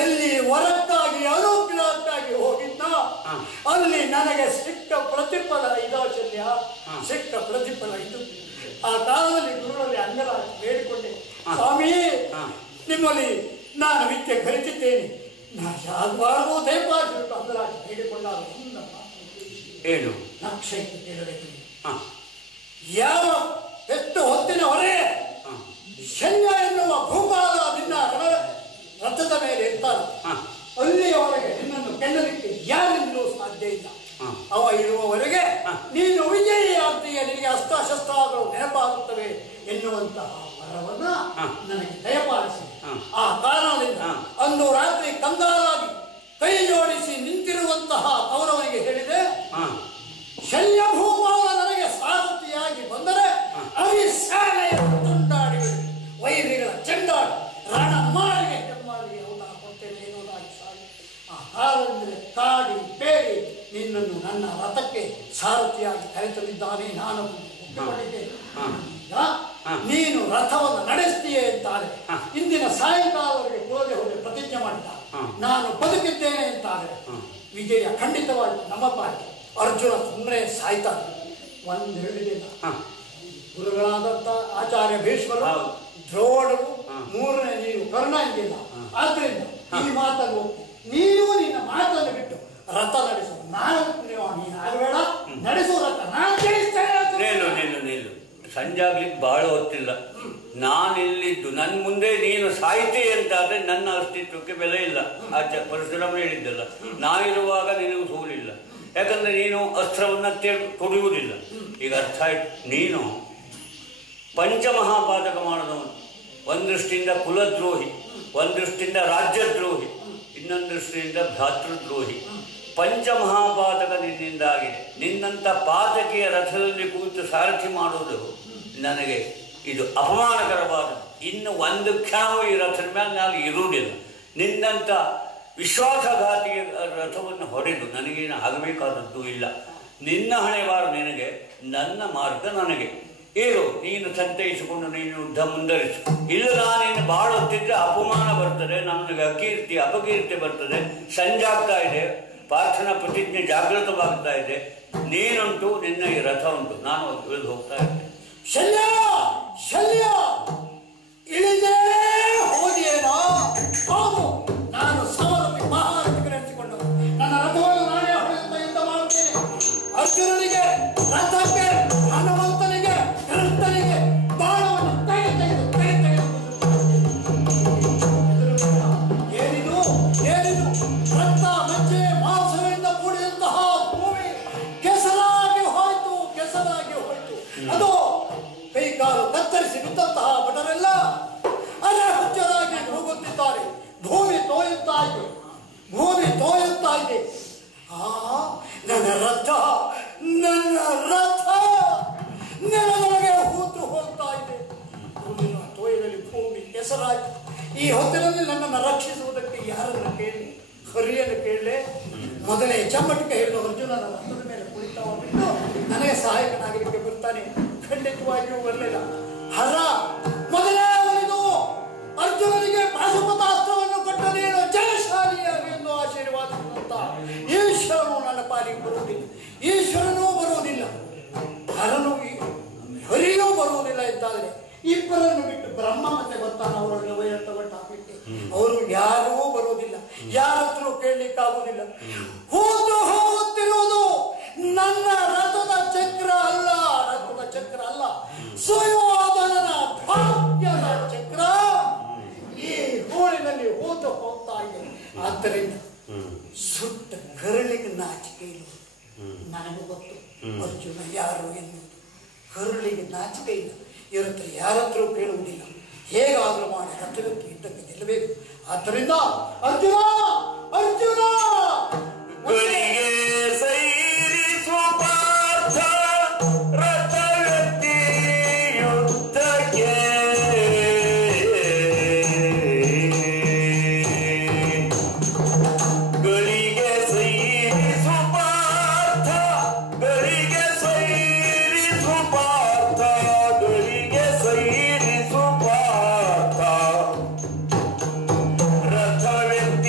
ಎಲ್ಲಿ ವರಕ್ಕಾಗಿ ಅನುಗ್ರಹಕ್ಕಾಗಿ ಹೋಗಿದ್ದ ಅಲ್ಲಿ ನನಗೆ ಸಿಕ್ಕ ಪ್ರತಿಫಲ ಇದೋ ಶಲ್ಯ, ಸಿಕ್ಕ ಪ್ರತಿಫಲ ಇದು. ಆ ಕಾಲದಲ್ಲಿ ಗುರುಗಳಲ್ಲಿ ಅಂಗರಾಜ್ ಬೇಡಿಕೊಂಡೆ, ಸ್ವಾಮಿ ನಿಮ್ಮಲ್ಲಿ ನಾನು ವಿದ್ಯೆ ಕಲಿತಿದ್ದೇನೆ, ನಾನು ಯಾವಾಗಲೂ ದಯಪಾಲಿಸಬೇಕು. ಅಂಗರಾಜ್ ಬೇಡಿಕೊಂಡಾಗ ಏನು ನಕ್ಷತ್ರ ಕೇಳಬೇಕು. ಯಾವ ಎಷ್ಟು ಹೊತ್ತಿನ ಹೊರೆ ಶಲ್ಯ ಎನ್ನುವ ಭೂಪಾಲ ನಿನ್ನ ರಥದ ಮೇಲೆ ಇರ್ತಾನೆ, ಅಲ್ಲಿಯವರೆಗೆ ನಿನ್ನನ್ನು ಗೆಲ್ಲಲಿಕ್ಕೆ ಯಾರಿಂದಲೂ ಸಾಧ್ಯ ಇಲ್ಲ. ಅವ ಇರುವವರೆಗೆ ನೀನು ವಿಜಯಿ ಆಗ್ತೀಯ, ನಿನಗೆ ಅಸ್ತ್ರಶಸ್ತ್ರಗಳು ನೆನಪಾಗುತ್ತವೆ ಎನ್ನುವಂತಹ ವರವನ್ನ ನನಗೆ ದಯಪಾಲಿಸಿ. ಆ ಕಾರಣದಿಂದ ಅಂದು ರಾತ್ರಿ ಕಂಗಾಲಾಗಿ ಕೈ ಜೋಡಿಸಿ ನಿಂತಿರುವಂತಹ ಕೌರವನಿಗೆ ಹೇಳಿದೆ, ಶಲ್ಯ ಭೂಪಾಲ ನನಗೆ ಸಾರಥಿಯಾಗಿ ಬಂದರೆ ಅವಿಸಾಲೆಯನ್ನು ತುಂಡಾಡಿ ವೈರಿಗಳ ಚೆಂಡಾಡಿ ರಣ ಮಾರಿಗೆ ಹೆಮ್ಮಾರಿಗೆ ಅವತಾರ ಕೊಡ್ತೇನೆ ಎನ್ನುವುದಾಗಿ ಸಾಗಿ. ಆ ಕಾಲದಿಂದಲೇ ಕಾಡಿ ಬೇಡಿ ನಿನ್ನನ್ನು ನನ್ನ ರಥಕ್ಕೆ ಸಾರಥಿಯಾಗಿ ಕರೆತಂದಿದ್ದಾನೆ. ನಾನು ಒಪ್ಪಿಕೊಂಡಿದ್ದೇನೆ. ನೀನು ರಥವನ್ನು ನಡೆಸ್ತೀಯೇ ಅಂತಾದರೆ ಇಂದಿನ ಸಾಯಂಕಾಲವರೆಗೆ ಕ್ರೋಧೆ ಹೋಗಿ ಪ್ರತಿಜ್ಞೆ ಮಾಡಿದ, ನಾನು ಬದುಕಿದ್ದೇನೆ ಅಂತಾದರೆ ವಿಜಯ ಖಂಡಿತವಾಗಿ ನಮ್ಮ ಪಾಲಿಗೆ. ಅರ್ಜುನ ಸುಮ್ಮನೆ ಸಾಯ್ತಾನೆ. ಒಂದೆರಡು ದಿನ ಗುರುಗಳಾದಂಥ ಆಚಾರ್ಯ ಭೀಷ್ಮರು, ದ್ರೋಣರು, ಮೂರನೇ ನೀನು ಕರ್ಣ ಎಂದಿಲ್ಲ. ಆದ್ದರಿಂದ ಈ ಮಾತನ್ನು ನೀನು ನಿನ್ನ ಮಾತನ್ನು ಬಿಟ್ಟು ರಥ ನಡೆಸು. ನಾನು ನೀನು ಆಗಬೇಡ, ನಡೆಸು ರಥ, ನಾನು ಜಯಿಸ್ತೇನೆ. ನಿಲ್ಲು ಸಂಜೆ ಆಗ್ಲಿಕ್ಕೆ ಬಹಳ ಹೊತ್ತಿಲ್ಲ. ನಾನಿಲ್ಲಿದ್ದು ನನ್ನ ಮುಂದೆ ನೀನು ಸಾಯ್ತಿ ಅಂತಾದ್ರೆ ನನ್ನ ಅಸ್ತಿತ್ವಕ್ಕೆ ಬೆಲೆ ಇಲ್ಲ. ಆಚೆ ಪರಶುರಾಮ ಹೇಳಿದ್ದಲ್ಲ, ನಾನಿರುವಾಗ ನಿನಗೂ ಸೋಲಿಲ್ಲ. ಯಾಕಂದ್ರೆ ನೀನು ಅಸ್ತ್ರವನ್ನ ತೊಡೆಯುವುದಿಲ್ಲ. ಈಗ ಅರ್ಥ ಆಯ್ತು, ನೀನು ಪಂಚಮಹಾಪಾತಕ ಮಾಡಿದವನು. ಒಂದು ದೃಷ್ಟಿಯಿಂದ ಕುಲದ್ರೋಹಿ, ಒಂದು ದೃಷ್ಟಿಯಿಂದ ರಾಜ್ಯದ್ರೋಹಿ, ಇನ್ನೊಂದು ದೃಷ್ಟಿಯಿಂದ ಭ್ರಾತೃದ್ರೋಹಿ. ಪಂಚಮಹಾಪಾತಕ ನಿನ್ನಿಂದಾಗಿದೆ. ನಿನ್ನಂಥ ಪಾತಕಿಯ ರಥದಲ್ಲಿ ಕೂತು ಸಾರಥಿ ಮಾಡುವುದು ನನಗೆ ಇದು ಅಪಮಾನಕರವಾದದ್ದು. ಇನ್ನು ಒಂದು ಕ್ಷಣವೂ ಈ ರಥದ ಮೇಲೆ ನಾನು ಇರುವುದಿಲ್ಲ. ನಿನ್ನಂಥ ವಿಶ್ವಾಸಘಾತಿಗೆ ರಥವನ್ನು ಹೊಡೆದು ನನಗೇನು ಆಗಬೇಕಾದದ್ದು ಇಲ್ಲ. ನಿನ್ನ ಹಣೆಬಾರ ನಿನಗೆ, ನನ್ನ ಮಾರ್ಗ ನನಗೆ. ಏನು ನೀನು ಸಂತೈಸಿಕೊಂಡು ನೀನು ಯುದ್ಧ ಮುಂದರಿಸು. ಇಲ್ಲ ನಾನೇನು ಬಾಳ ಹೊತ್ತಿದ್ರೆ ಅಪಮಾನ ಬರ್ತದೆ, ನಮಗೆ ಅಕೀರ್ತಿ ಅಪಕೀರ್ತಿ ಬರ್ತದೆ. ಸಂಜಾಗ್ತಾ ಇದೆ, ಪಾರ್ಥನ ಪ್ರತಿಜ್ಞೆ ಜಾಗೃತವಾಗ್ತಾ ಇದೆ. ನೀನುಂಟು, ನಿನ್ನ ಈ ರಥ ಉಂಟು, ನಾನು ಇಳಿದು ಹೋಗ್ತಾ ಇದ್ದೆ. ಶಲ್ಯ ಶಲ್ಯ ಇಳಿದೇ ಹೋದಿಯೇನೋ? ಹೌದು, ನಾನು ಸಮರಕ್ಕೆ ಮಹಾರಥಿಗೆ ನಡೆಸಿಕೊಂಡು ನನ್ನ ರಥವನ್ನು ನಾನೇ ಹೊಡೆಯುತ್ತ ಯುದ್ಧ ಮಾಡುತ್ತೇನೆ. ಅರ್ಜುನನಿಗೆ, ರಥಕ್ಕೆ, ಹನುಮಂತನಿಗೆ, ಕೃಷ್ಣನಿಗೆ ಬಾಣವನ್ನು ತೆಗೆದು ಏನಿದು ಏನಿದು ರಕ್ತ ಮಜ್ಜೆ ಮಾಂಸಗಳಿಂದ ಕೂಡಿದಂತಹ ಭೂಮಿ ಕೆಸರಾಗಿ ಹೋಯ್ತು, ಕೆಸರಾಗಿ ಹೋಯ್ತು. ಅದು ಕೈಕಾಲು ಕತ್ತರಿಸಿ ಬಿದ್ದಂತಹ ಭಟರೆಲ್ಲ ಅರೆಹುಚ್ಚರಾಗಿ ಹೋಗುತ್ತಿದ್ದಾರೆ. ಭೂಮಿ ತೋಯುತ್ತಾ ಇದೆ, ಭೂಮಿ ತೋಯುತ್ತಾ ಇದೆ. ನನ್ನ ರಥ, ನನ್ನ ರಥ ನೆಲದೊಳಗೆ ಹೂತು ಹೋಗ್ತಾ ಇದೆ. ಭೂಮಿನ ತೋಯದಲ್ಲಿ ಭೂಮಿ ಕೆಸರಾಗಿ. ಈ ಹೊತ್ತಿನಲ್ಲಿ ನನ್ನನ್ನು ರಕ್ಷಿಸುವುದಕ್ಕೆ ಯಾರನ್ನು ಕೇಳಿ? ಹರಿಯನ್ನು ಕೇಳಲೆ? ಮೊದಲೇ ಚಮ್ಮಟಿಗೆ ಹೇಳಿದ ಅರ್ಜುನನ ರಥದ ಮೇಲೆ ಕುಳಿತವ ಬಿಟ್ಟು ನನಗೆ ಸಹಾಯಕನಾಗಲಿಕ್ಕೆ ಬರ್ತಾನೆ? ಖಂಡಿತವಾಗಿಯೂ ಬರಲಿಲ್ಲ. ಹರ ಮೊದಲೇ ಅವನಿಗೂ ಅರ್ಜುನನಿಗೆ ಪಾಶುಪತಾಸ್ತ್ರವನ್ನು ಕೊಟ್ಟ ನೀನು ಜಯಶಾಲಿಯಾಗಿ ಎಂದು ಆಶೀರ್ವಾದಿಸಿದಂತ ಈಶ್ವರನು ನನ್ನ ಪಾಲಿಗೆ ಬರುವುದಿಲ್ಲ, ಈಶ್ವರನೂ ಬರುವುದಿಲ್ಲ, ಹರನು ಹರಿಯೂ ಬರುವುದಿಲ್ಲ ಎಂತಾದರೆ ಇಬ್ಬರನ್ನು ಬಿಟ್ಟು ಬ್ರಹ್ಮ ಮತ್ತೆ ಬರ್ತಾನೆ. ಅವರನ್ನು ವೈರತ್ವಟ್ಟು ಹಾಕಲಿಕ್ಕೆ ಅವರು ಯಾರೂ ಬರುವುದಿಲ್ಲ, ಯಾರ ಹತ್ರ ಕೇಳಲಿಕ್ಕಾಗುವುದಿಲ್ಲ. ಹೋಗುತ್ತಿರುವುದು ನನ್ನ ರಥದ ಚಕ್ರ ಅಲ್ಲ, ರಥದ ಚಕ್ರ ಅಲ್ಲ, ಸುಯೋಧನನ ಭಾಗ್ಯದ ಚಕ್ರ ಈ ಹೋಳಿನಲ್ಲಿ ಹೋಗ್ತಾ ಇದೆ. ಆದ್ದರಿಂದ ಸುಟ್ಟ ಕರುಳಿಗೆ ನಾಚಿಕೆ ಇಲ್ಲ. ನನಗೆ ಗೊತ್ತು ಅರ್ಜುನ ಯಾರು ಎನ್ನುವುದು. ಕರುಳಿಗೆ ನಾಚಿಕೆ ಇಲ್ಲ, ಇರುತ್ತೆ, ಯಾರತ್ರ ಕೇಳುವುದಿಲ್ಲ. ಹೇಗಾದರೂ ಮಾಡಿ ರಥಕ್ಕೆ ಯುದ್ಧಕ್ಕೆ ಗೆಲ್ಲಬೇಕು. ಆದ್ದರಿಂದ ಅರ್ಜುನ ಅರ್ಜುನ ರಥವೆತ್ತಿ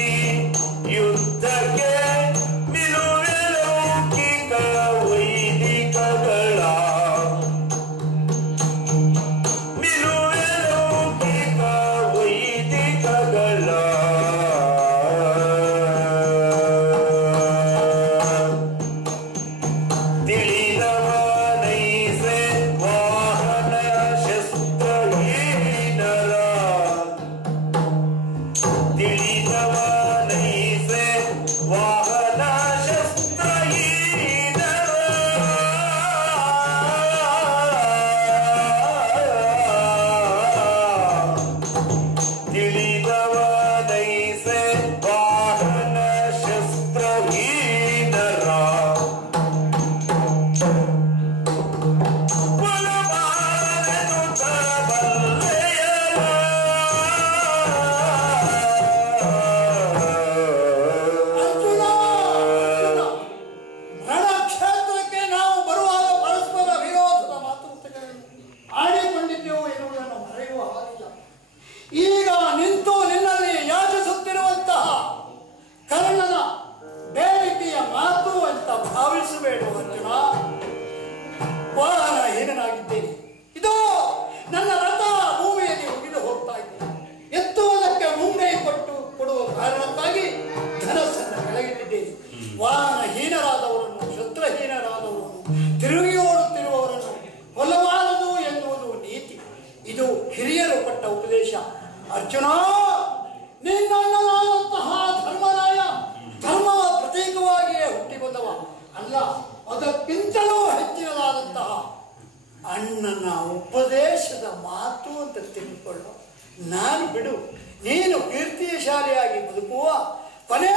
ಅರ್ಜುನ, ನಿನ್ನಣ್ಣನಾದಂತಹ ಧರ್ಮರಾಯ ಧರ್ಮವ ಪ್ರತೀಕವಾಗಿಯೇ ಹುಟ್ಟಿ ಬಂದವ ಅಲ್ಲ, ಅದಕ್ಕಿಂತಲೂ ಹೆಚ್ಚಿನದಾದಂತಹ ಅಣ್ಣನ ಉಪದೇಶದ ಮಾತು ಅಂತ ತಿಳ್ಕೊಳ್ಳೋ. ನಾನು ಬಿಡು, ನೀನು ಕೀರ್ತಿಶಾಲಿಯಾಗಿ ಬದುಕುವ ಕೊನೇ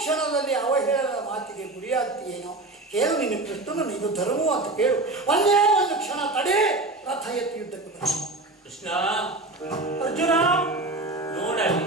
ಕ್ಷಣದಲ್ಲಿ ಅವಹೇಳನ ಮಾತಿಗೆ ಗುರಿಯಾಗ್ತೀಯೇನೋ. ಕೇಳು ನಿನ್ನ ಕೃಷ್ಣನನ್ನು, ಇದು ಧರ್ಮವು ಅಂತ ಕೇಳು. ಒಂದೇ ಒಂದು ಕ್ಷಣ ತಡೆ, ರಥ ಎತ್ತಿ ಯುದ್ಧಕ್ಕೆ ಬರ. ಕೃಷ್ಣ ಅರ್ಜುನ ನೋಡಲಿ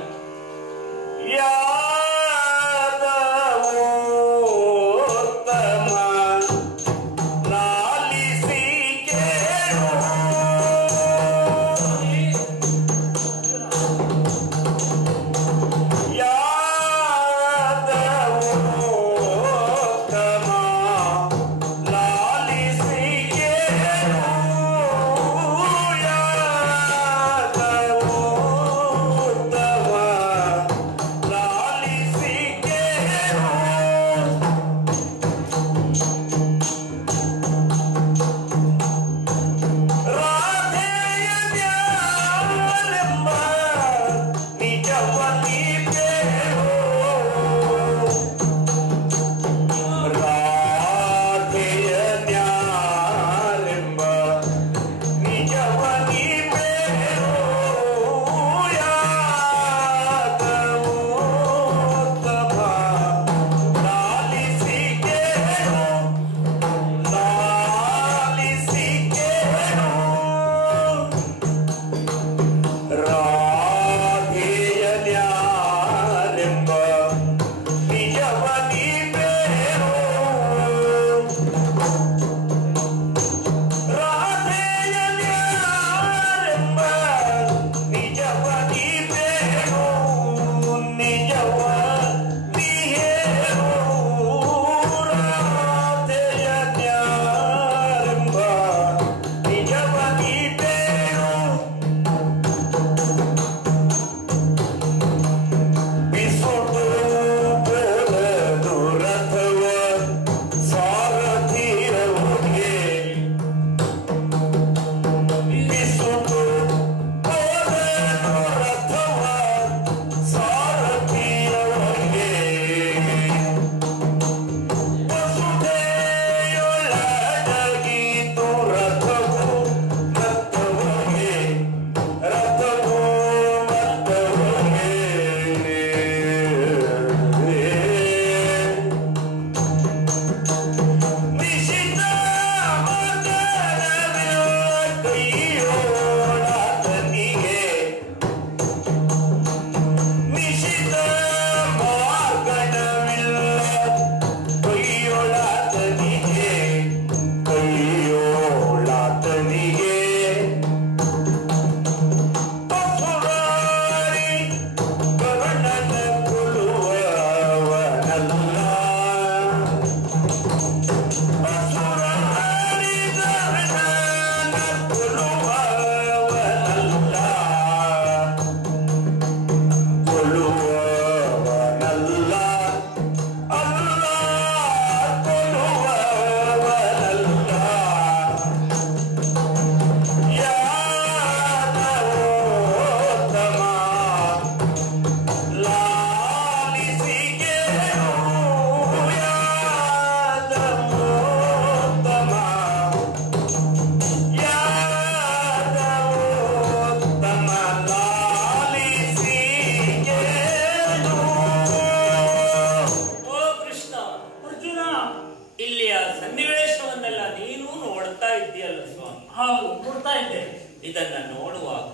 ಇದನ್ನ ನೋಡುವಾಗ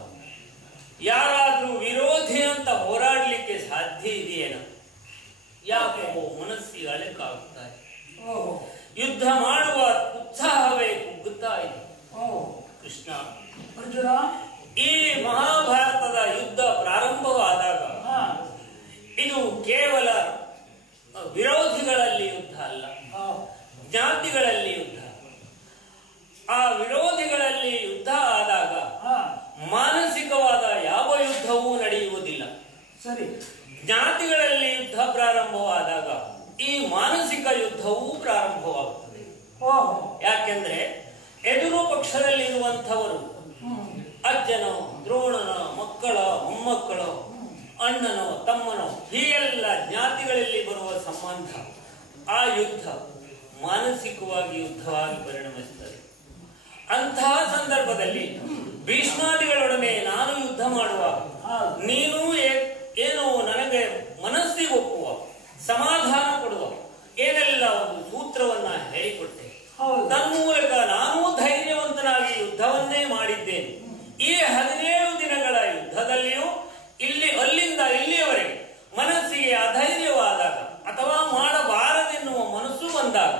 ಯಾರಾದ್ರೂ ವಿರೋಧಿ ಅಂತ ಹೋರಾಡಲಿಕ್ಕೆ ಸಾಧ್ಯ ಇದೆಯೇನೋ? ಯಾಕೋ ಮನಸ್ಸಿಗೆ ಅಲೆಕಾಗ್ತಾ ಇದೆ. ಯುದ್ಧ ಮಾಡುವ ಉತ್ಸಾಹವೇ ಕುಗ್ಗುತ್ತಾ ಇದೆ. ಕೃಷ್ಣ ಅರ್ಜುನ, ಈ ಮಹಾಭಾರತದ ಯುದ್ಧ ಪ್ರಾರಂಭವಾದಾಗ ಇದು ಕೇವಲ ವಿರೋಧಿಗಳಲ್ಲಿ ಯುದ್ಧ ಅಲ್ಲ, ಜ್ಞಾತಿಗಳಲ್ಲಿ ಯುದ್ಧ. ಆ ವಿರೋಧಿಗಳಲ್ಲಿ ಯುದ್ಧ ಆದಾಗ ಮಾನಸಿಕವಾದ ಯಾವ ಯುದ್ಧವೂ ನಡೆಯುವುದಿಲ್ಲ. ಸರಿ. ಜ್ಞಾತಿಗಳಲ್ಲಿ ಯುದ್ಧ ಪ್ರಾರಂಭವಾದಾಗ ಈ ಮಾನಸಿಕ ಯುದ್ಧವೂ ಪ್ರಾರಂಭವಾಗುತ್ತದೆ. ಯಾಕೆಂದ್ರೆ ಎದುರು ಪಕ್ಷದಲ್ಲಿರುವಂಥವರು ಅಜ್ಜನೋ ದ್ರೋಣನ ಮಕ್ಕಳ ಮೊಮ್ಮಕ್ಕಳು, ಅಣ್ಣನೋ ತಮ್ಮನೋ, ಹೀಗೆಲ್ಲ ಜ್ಞಾತಿಗಳಲ್ಲಿ ಬರುವ ಸಂಬಂಧ, ಆ ಯುದ್ಧ ಮಾನಸಿಕವಾಗಿ ಯುದ್ಧವಾಗಿ ಪರಿಣಮಿಸುತ್ತದೆ. ಅಂತಹ ಸಂದರ್ಭದಲ್ಲಿ ಭೀಷ್ಮಾದಿಗಳೊಡನೆ ನಾನು ಯುದ್ಧ ಮಾಡುವಾಗ ನೀನು ಏನೋ ನನಗೆ ಮನಸ್ಸಿಗೆ ಒಪ್ಪುವ, ಸಮಾಧಾನ ಕೊಡುವ ಏನೆಲ್ಲ ಒಂದು ಸೂತ್ರವನ್ನ ಹೇಳಿಕೊಟ್ಟೆ. ತನ್ಮೂಲಕ ನಾನು ಧೈರ್ಯವಂತನಾಗಿ ಯುದ್ಧವನ್ನೇ ಮಾಡಿದ್ದೇನೆ. ಈ 17 ದಿನಗಳ ಯುದ್ಧದಲ್ಲಿಯೂ ಅಲ್ಲಿಂದ ಇಲ್ಲಿಯವರೆಗೆ ಮನಸ್ಸಿಗೆ ಅಧೈರ್ಯವಾದಾಗ ಅಥವಾ ಮಾಡಬಾರದೆನ್ನುವ ಮನಸ್ಸು ಬಂದಾಗ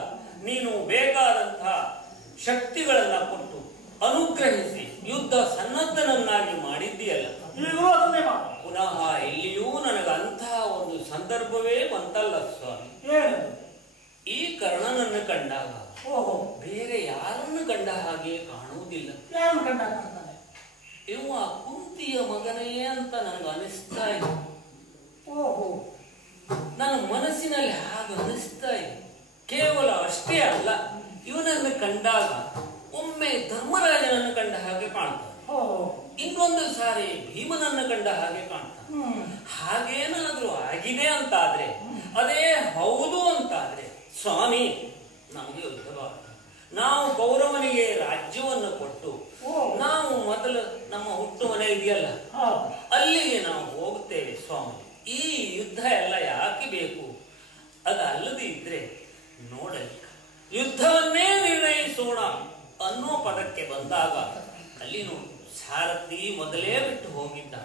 ನೀನು ಬೇಕಾದಂತಹ ಶಕ್ತಿಗಳನ್ನ ಕೊಟ್ಟು ಅನುಗ್ರಹಿಸಿ ಯುದ್ಧ ಸನ್ನದ್ಧನನ್ನಾಗಿ ಮಾಡಿದ್ದೀಯಲ್ಲ. ಪುನಃ ಇಲ್ಲಿಯೂ ನನಗಂತಹ ಒಂದು ಸಂದರ್ಭವೇ ಬಂತಲ್ಲ ಸ್ವಾಮಿ. ಈ ಕರ್ಣನನ್ನು ಕಂಡಾಗ ಬೇರೆ ಯಾರನ್ನು ಕಂಡ ಹಾಗೆ ಕಾಣುವುದಿಲ್ಲ. ಇವ ಕುಂತಿಯ ಮಗನೇ ಅಂತ ನನಗೆ ಅನಿಸ್ತಾ ಇದೆ. ನನ್ನ ಮನಸ್ಸಿನಲ್ಲಿ ಹಾಗೆ ಅನಿಸ್ತಾ ಇದೆ. ಕೇವಲ ಅಷ್ಟೇ ಅಲ್ಲ, ಇವನನ್ನು ಕಂಡಾಗ ಒಮ್ಮೆ ಧರ್ಮರಾಜನನ್ನು ಕಂಡ ಹಾಗೆ ಕಾಣ್ತಾನೆ, ಇನ್ನೊಂದು ಸಾರಿ ಭೀಮನನ್ನು ಕಂಡ ಹಾಗೆ ಕಾಣ್ತಾನೆ. ಹಾಗೇನಾದ್ರೂ ಆಗಿದೆ ಅಂತಾದ್ರೆ, ಅದೇ ಹೌದು ಅಂತಾದ್ರೆ, ಸ್ವಾಮಿ ನಮಗೆ ಯುದ್ಧಬಾರದು. ನಾವು ಕೌರವನಿಗೆ ರಾಜ್ಯವನ್ನು ಕೊಟ್ಟು ನಾವು ಮೊದಲು ನಮ್ಮ ಹುಟ್ಟು ಮನೆ ಇದೆಯಲ್ಲ ಅಲ್ಲಿಗೆ ನಾವು ಹೋಗುತ್ತೇವೆ ಸ್ವಾಮಿ. ಈ ಯುದ್ಧ ಎಲ್ಲ ಯಾಕೆ ಬೇಕು? ಅದಲ್ಲದೆ ಇದ್ರೆ ನೋಡಲಿ, ಯುದ್ಧವನ್ನೇ ನಿರ್ಣಯಿಸೋಣ ಅನ್ನೋ ಪದಕ್ಕೆ ಬಂದಾಗ ಅಲ್ಲಿ ನೋಡಿ ಸಾರಥಿ ಮೊದಲೇ ಬಿಟ್ಟು ಹೋಗಿದ್ದ.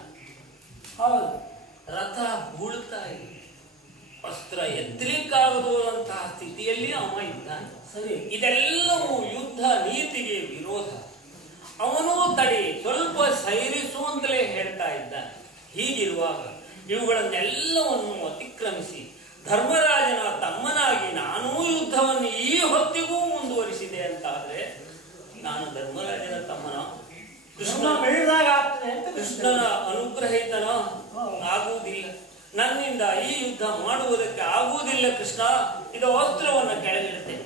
ರಥ ಬೀಳ್ತಾ ಇದೆ, ಅಸ್ತ್ರ ಎತ್ತಲಿಕ್ಕಾಗದಂತಹ ಸ್ಥಿತಿಯಲ್ಲಿ ಅವ ಇದ್ದಾನೆ. ಸರಿ, ಇದೆಲ್ಲವೂ ಯುದ್ಧ ನೀತಿಗೆ ವಿರೋಧ. ಅವನು ತಡಿ ಸ್ವಲ್ಪ ಸೈರಿಸುವಂತಲೇ ಹೇಳ್ತಾ ಇದ್ದಾನೆ. ಹೀಗಿರುವಾಗ ಇವುಗಳನ್ನೆಲ್ಲವನ್ನು ಅತಿಕ್ರಮಿಸಿ ಧರ್ಮರಾಜನ ತಮ್ಮನಾಗಿ ನಾನೂ ಯುದ್ಧವನ್ನು ಈ ಹೊತ್ತಿಗೂ ಮುಂದುವರಿಸಿದೆ ಅಂತಾದ್ರೆ ನಾನು ಧರ್ಮರಾಜನ ತಮ್ಮನ, ಕೃಷ್ಣನ ಅನುಗ್ರಹಿತನ ಆಗುವುದಿಲ್ಲ. ನನ್ನಿಂದ ಈ ಯುದ್ಧ ಮಾಡುವುದಕ್ಕೆ ಆಗುವುದಿಲ್ಲ ಕೃಷ್ಣ. ಇದು ಅಸ್ತ್ರವನ್ನು ಕೆಳಗಿಡುತ್ತೇನೆ.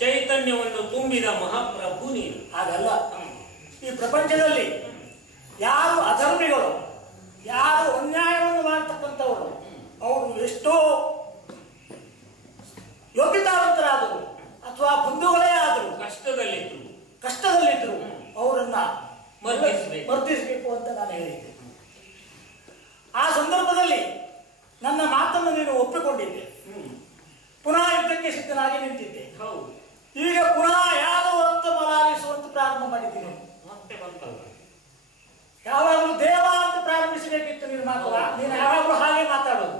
ಚೈತನ್ಯವನ್ನು ತುಂಬಿದ ಮಹಾಪ್ರಭು ನೀನು. ಹಾಗಲ್ಲ, ಈ ಪ್ರಪಂಚದಲ್ಲಿ ಯಾರು ಅಧರ್ಮಿಗಳು, ಯಾರು ಅನ್ಯಾಯವನ್ನು ಮಾಡತಕ್ಕಂಥವರು, ಅವರು ಎಷ್ಟೋ ಯೋಗ್ಯತಾವಂತರಾದರು ಅಥವಾ ಬಂಧುಗಳೇ ಆದರು ಕಷ್ಟದಲ್ಲಿದ್ರು ಅವರನ್ನ ಮರ್ದಿಸಬೇಕು ಅಂತ ನಾನು ಹೇಳಿದ್ದೆ. ಆ ಸಂದರ್ಭದಲ್ಲಿ ನನ್ನ ಮಾತನ್ನು ನೀನು ಒಪ್ಪಿಕೊಂಡಿದ್ದೆ. ಪುನಃ ಯುದ್ಧಕ್ಕೆ ಸಿದ್ಧನಾಗಿ ನಿಂತಿದ್ದೆ. ಈಗ ಪುನಃ ಯಾದವರಂತ ಮಲಾಲಿಸುವಂತ ಪ್ರಾರಂಭ ಮಾಡಿದ್ದೀನಿ. ಯಾವಾಗಲೂ ದೇವ ಅಂತ ಪ್ರಾರಂಭಿಸಬೇಕಿತ್ತು ನೀನು ನೀನು ಯಾವಾಗಲೂ ಹಾಗೆ ಮಾತಾಡೋದು.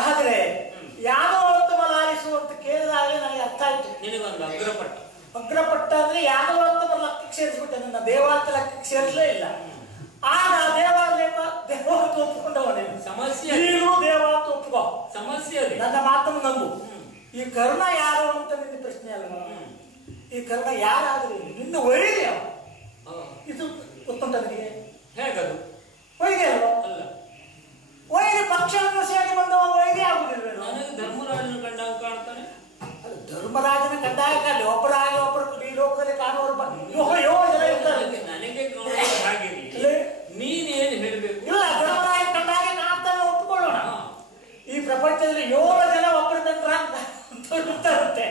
ಆದರೆ ಯಾದವರಂತ ಮಲಾಲಿಸುವಂತ ಕೇಳಿದಾಗಲೇ ನನಗೆ ಅರ್ಥ ಆಯ್ತು. ನಿನಗೊಂದು ಅಗ್ರಪಟ್ಟ ಅಂದ್ರೆ ಯಾದವರಂತ ಲೆಕ್ಕಕ್ಕೆ ಸೇರಿಸ್ಬಿಟ್ಟೆ, ನನ್ನ ದೇವ ಅಂತ ಲೆಕ್ಕಕ್ಕೆ ಸೇರಿಸಲೇ ಇಲ್ಲ. ಆಗ ದೇವಾಲಯ ದೇವ ಅಂತ ಒಪ್ಪಿಕೊಂಡವನೇ. ಈಗಲೂ ದೇವ ಅಂತ ಒಪ್ಪಿಕೋ. ಸಮಸ್ಯೆ ನನ್ನ ಮಾತನ್ನು ನಂಬು. ಈ ಕರ್ಣ ಯಾರು ಅಂತ ನಿನ್ನ ಪ್ರಶ್ನೆ ಅಲ್ವಾ? ಈ ಕರ್ಣ ಯಾರಾದ್ರೂ ನಿನ್ನ ವೈರಿ ಇದು ಗೊತ್ತುಂಟ ನನಗೆ. ಹೇಗದು ವೈರಿ ಅಲ್ವಾ? ಅಲ್ಲ, ವೈರಿ ಪಕ್ಷವನ್ನು ಸೇರಿ ಬಂದವ ವೈರಿ ಆಗುದಿಲ್ಲ. ನನಗೆ ಧರ್ಮರಾಜನ ಕಂಡಾಗ ಕಾಣ್ತಾನೆ. ಧರ್ಮರಾಜನ ಕಂಡಾಗ ಕಾಣಲಿ, ಒಬ್ಬರಾಗಿ ಒಬ್ಬರು ಈ ಲೋಕದಲ್ಲಿ ಕಾಣುವರು ನನಗೆ ಹಾಗೆ ನೀನೇನು ಹೇಳ್ಬೇಕು? ಇಲ್ಲ, ಧರ್ಮರಾಜನ ಕಂಡಾಗ ಕಾಣ್ತಾನೆ, ಒಪ್ಪಿಕೊಳ್ಳೋಣ. ಈ ಪ್ರಪಂಚದಲ್ಲಿ 7 ಜನ ಒಬ್ಬರ ತಂತ್ರ ಅಂತ ಇರುತ್ತೆ.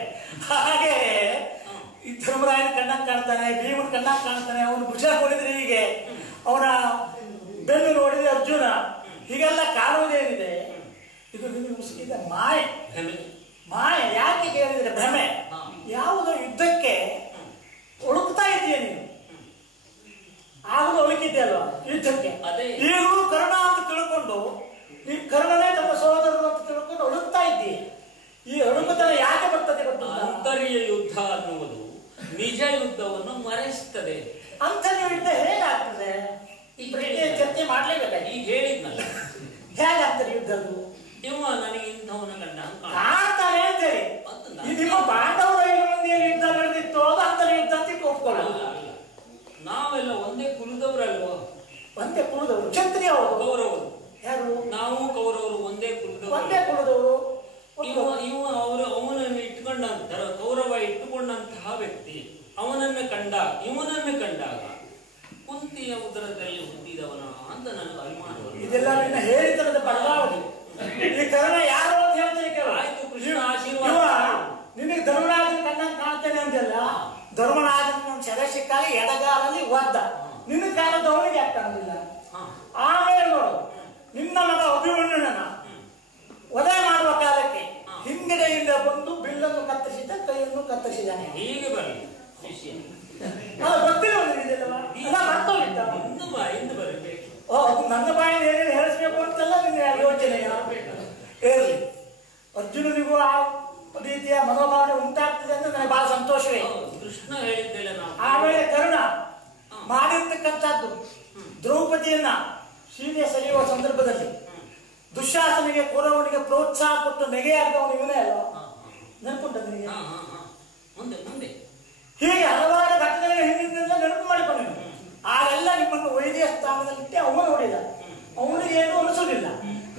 ಹಾಗೆ ಈ ಧರ್ಮರಾಯನ ಕಣ್ಣಾಗ ಕಾಣ್ತಾನೆ, ಭೀಮನ ಕಣ್ಣಾಗ ಕಾಣ್ತಾನೆ. ಅವನು ಭುಜ ನೋಡಿದ್ರೆ ಹೀಗೆ, ಅವನ ಬೆನ್ನು ನೋಡಿದ್ರೆ ಅರ್ಜುನ, ಹೀಗೆಲ್ಲ ಕಾಣುವುದೇನಿದೆ ಇದು ನಿಮಗೆ ಮುಸುಕಿದ ಮಾಯೆ. ಮಾಯೆ ಯಾಕೆ ಕೇಳಿದ್ರೆ ಭ್ರಮೆ. ಯಾವುದೋ ಯುದ್ಧಕ್ಕೆ ಒಳುಕ್ತಾ ಇದೆಯಾ ನೀನು? ಆಗಲೂ ಒಳುಕಿದ್ದೆ ಅಲ್ವಾ ಯುದ್ಧಕ್ಕೆ. ಈಗಲೂ ಕರ್ಣ ಅಂತ ತಿಳ್ಕೊಂಡು, ಈ ಕರ್ಣನೇ ತಮ್ಮ ಸಹೋದರರು ಅಂತ ತಿಳ್ಕೊಂಡು ಒಳುಕ್ತಾ ಇದ್ದೀಯ. ಈ ಅಳುಕುತನ ಯಾಕೆ ಬರ್ತದೆ ಗೊತ್ತಿಲ್ಲ. ಅಂತರ್ಯ ಯುದ್ಧ ಅನ್ನುವುದು ನಿಜ ಯುದ್ಧವನ್ನು ಮರೆಸ್ತದೆ. ಅಂತರ್ಯ ಯುದ್ಧ ಹೇಗಾಗ್ತದೆ? ಈ ಚರ್ಚೆ ಮಾಡ್ಲೇಬೇಕಾಗಿ. ಈಗ ಹೇಳಿದ್ನಲ್ಲ ಹೇಗೆ ಅಂತರ್ಯ ಯುದ್ಧ ಅದು? ಇವ ನನಗೆ ಇಂಥವನ ಕಂಡ ಕಾಣ್ತಾನೆ ಅಂತೇಳಿ ನಿಮ್ಮ ಪಾಂಡವರ ಮಂದಿಯಲ್ಲಿ ಯುದ್ಧ ನಡೆದಿತ್ತು, ಅದು ಅಂತರ್ಯ ಯುದ್ಧ ಅಂತ ಒಪ್ಕೊಳ್ಳಲ್ಲ. ನಾವೆಲ್ಲ ಒಂದೇ ಕುಲದವರಲ್ವ? ಒಂದೇ ಕುಲದವರು, ಕ್ಷತ್ರಿಯ ಅವರು, ಕೌರವರು. ಯಾರು? ನಾವು ಕೌರವರು ಒಂದೇ ಕುಲದವರು. ಒಂದೇ ಕುಲದವರು. ಅವನನ್ನು ಇಟ್ಟುಕೊಂಡಂತ ಕೌರವ ಇಟ್ಟುಕೊಂಡಂತಹ ವ್ಯಕ್ತಿ ಅವನನ್ನು ಕಂಡಾಗ ಕುಂತಿಯ ಉದರದಲ್ಲಿ ಹುಟ್ಟಿದವನ ಅಂತ ನನಗೆ ಅನುಮಾನ. ಇದೆಲ್ಲ ನಿನ್ನ ಹೇಳಿತನದ ಬದಲಾವಣೆ. ಈ ಕರ್ಣ ಯಾರು ಅಂತ ಹೇಳ್ತೇನೆ ಕೇಳ. ಆಯ್ತು, ಕೃಷ್ಣ ಆಶೀರ್ವಾದ. ನಿನಗೆ ಧರ್ಮರಾಜನ ಕಣ್ಣಾಗ ಕಾಣ್ತೇನೆ ಅಂತೆಲ್ಲ. ಧರ್ಮರಾಜನ ಸೆರೆ ಸಿಕ್ಕಾಗ ಎಡಗಾಲಲ್ಲಿ ಒದ್ದ, ನಿನ್ನ ಕಾಲದವನಿಗೆ ಯಾಕೆ ಕಾಣಲಿಲ್ಲ? ಆಮೇಲೆ ನೋಡು, ನಿನ್ನ ಮಗ ಅಭಿಮನ್ಯುನ ವಧೆ ಮಾಡುವ ಕಾಲಕ್ಕೆ ಹಿಂಗಡೆಯಿಂದ ಬಂದು ಬಿಲ್ಲನ್ನು ಕತ್ತರಿಸಿದ, ಕೈಯನ್ನು ಕತ್ತರಿಸಿದ್ದಾನೆ. ಹೀಗೆ ಬರಲಿ ವಿಷಯ ಗೊತ್ತಿಲ್ಲ ಇದೆಲ್ಲವಾ? ಬಾಯಿಂದ ಬರಬೇಕು. ನನ್ನ ಬಾಯಿಂದ ಏನೇನು ಹೇಳಿಸ್ಬೇಕು ಅಂತೆಲ್ಲ ನಿನ್ನ ಯೋಚನೆ ಇರಲಿ. ಅರ್ಜುನನಿಗೂ ಆ ರೀತಿಯ ಮನೋಭಾವನೆ ಉಂಟಾಗ್ತದೆ ಅಂದ್ರೆ ನನಗೆ ಬಹಳ ಸಂತೋಷವೇ. ಕೃಷ್ಣ ಹೇಳಿದ್ದೆಲ್ಲ ನಾವು. ಆಮೇಲೆ ಕರ್ಣ ಮಾಡಿರ್ತಕ್ಕಂಥದ್ದು ದ್ರೌಪದಿಯನ್ನ ಸೀರೆ ಸರಿಯುವ ಸಂದರ್ಭದಲ್ಲಿ ದುಶ್ಯಾಸನಿಗೆ ಕೌರವನಿಗೆ ಪ್ರೋತ್ಸಾಹ ಕೊಟ್ಟು ನೆಗೆಯಾದವನು ಇವನೇ ಅಲ್ವಾ? ನೆನಪುಂಟ ನಿನಗೆ? ಮುಂದೆ ಹೀಗೆ ಹಲವಾರು ಘಟನೆಗಳ ಹಿಂದಿನಿಂದ ನೆನಪು ಮಾಡಿಕೊಂಡು ಆಗೆಲ್ಲ ನಿಮ್ಮನ್ನು ವೈದ್ಯ ಸ್ಥಾನದಲ್ಲಿಟ್ಟೆ ಅವನು ನೋಡಿದ. ಅವನಿಗೆ ಏನು ಅನಿಸುವುದಿಲ್ಲ,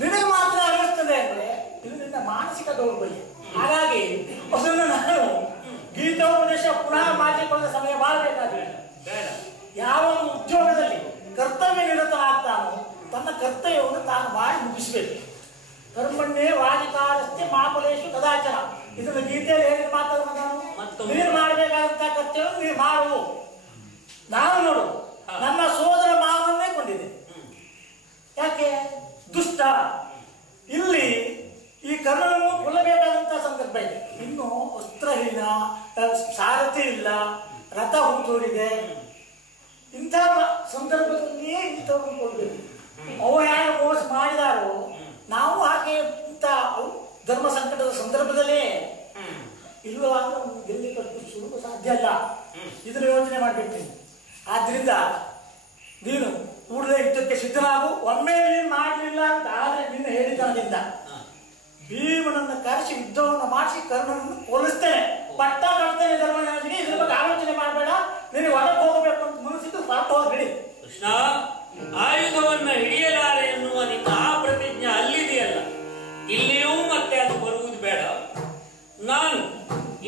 ನಿನಗೆ ಮಾತ್ರ ಅನಿಸ್ತದೆ ಅಂದ್ರೆ ಇದು ನಿನ್ನ ಮಾನಸಿಕ ದೌರ್ಬಲ್ಯ. ಹಾಗಾಗಿ ಅದನ್ನು ನಾನು ಗೀತೋಪದೇಶ ಪುನಃ ಮಾಡಿಕೊಳ್ಳದ ಸಮಯ ಮಾಡಬೇಕಾದ್ರೆ ಯಾವ ಉದ್ಯೋಗದಲ್ಲಿ ಕರ್ತವ್ಯ ನಿರತನಾಗ್ತಾನೋ ತನ್ನ ಕರ್ತವ್ಯವನ್ನು ತಾನು ಮಾಡಿ ಮುಗಿಸಬೇಕು. ಕರ್ಮಣ್ಣೇ ವಾಜಿಕಾರಸ್ಥೆ ಮಾಫಲೇಶು ಕದಾಚನ. ಇದನ್ನು ಗೀತೆಯಲ್ಲಿ ಹೇಳಿದ ಮಾತಾಡೋದು ನಾನು. ನೀನು ಮಾಡಬೇಕಾದಂತಹ ಕರ್ತವ್ಯ ನೀನು ಮಾಡು. ನಾನು ನೋಡು, ನನ್ನ ಸೋದರ ಮಾವನ್ನೇ ಕೊಂಡಿದೆ. ಯಾಕೆ? ದುಷ್ಟ. ಇಲ್ಲಿ ಈ ಕರ್ಣನನ್ನು ಕೊಲ್ಲಬೇಕಾದಂತಹ ಸಂದರ್ಭ ಇದೆ. ಇನ್ನು ಅಸ್ತ್ರಹೀನ, ಸಾರಥಿ ಇಲ್ಲ, ರಥ ಹುಟ್ಟೂರಿದೆ. ಇಂಥ ಸಂದರ್ಭದಲ್ಲಿಯೇ ಇಂಥವ್ರನ್ನು ಕೊಡಬೇಕು. ಅವು ಯಾರು ಮೋಸ ಮಾಡಿದಾರೋ ನಾವು ಹಾಗೆ ಇಂಥ ಧರ್ಮ ಸಂಕಟದ ಸಂದರ್ಭದಲ್ಲೇ ಇಲ್ಲವಾದ್ರೆ ಗೆಲ್ಲಲಿಕ್ಕೆ ಸುಲಭ ಸಾಧ್ಯ ಅಲ್ಲ. ಇದನ್ನು ಯೋಚನೆ ಮಾಡಬೇಕು. ಆದ್ರಿಂದ ನೀನು ಕೂಡಲೇ ಯುದ್ಧಕ್ಕೆ ಸಿದ್ಧನಾಗು. ಒಮ್ಮೆ ನೀನು ಮಾಡಲಿಲ್ಲ ಅಂತ ಆದ್ರೆ ನಿನ್ನ ಹೇಳಿತನದಿಂದ ಭೀಮನನ್ನು ಕರೆಸಿ ಯುದ್ಧವನ್ನು ಮಾಡಿಸಿ ಕರ್ಣನನ್ನು ಕೊಲ್ಲಿಸ್ತೇನೆ, ಪಟ್ಟ ಕಟ್ತೇನೆ ಧರ್ಮರಾಜನಿಗೆ. ಇದ್ರ ಬಗ್ಗೆ ಆಲೋಚನೆ ಮಾಡಬೇಡ. ನಿನಗೆ ಹೊರಗೆ ಹೋಗಬೇಕು ಅಂತ ಮನಸ್ಸಿದ್ದು ಸಾಕು ಹೋಗ್ಬಿಡಿ. ಕೃಷ್ಣ, ಆಯುಧವನ್ನ ಹಿಡಿಯಲಾರೆ ಎನ್ನುವ ನಿನ್ನ ಆ ಪ್ರತಿಜ್ಞೆ ಅಲ್ಲಿದೆಯಲ್ಲ, ಇಲ್ಲಿಯೂ ಮತ್ತೆ ಅದು ಬರುವುದು ಬೇಡ. ನಾನು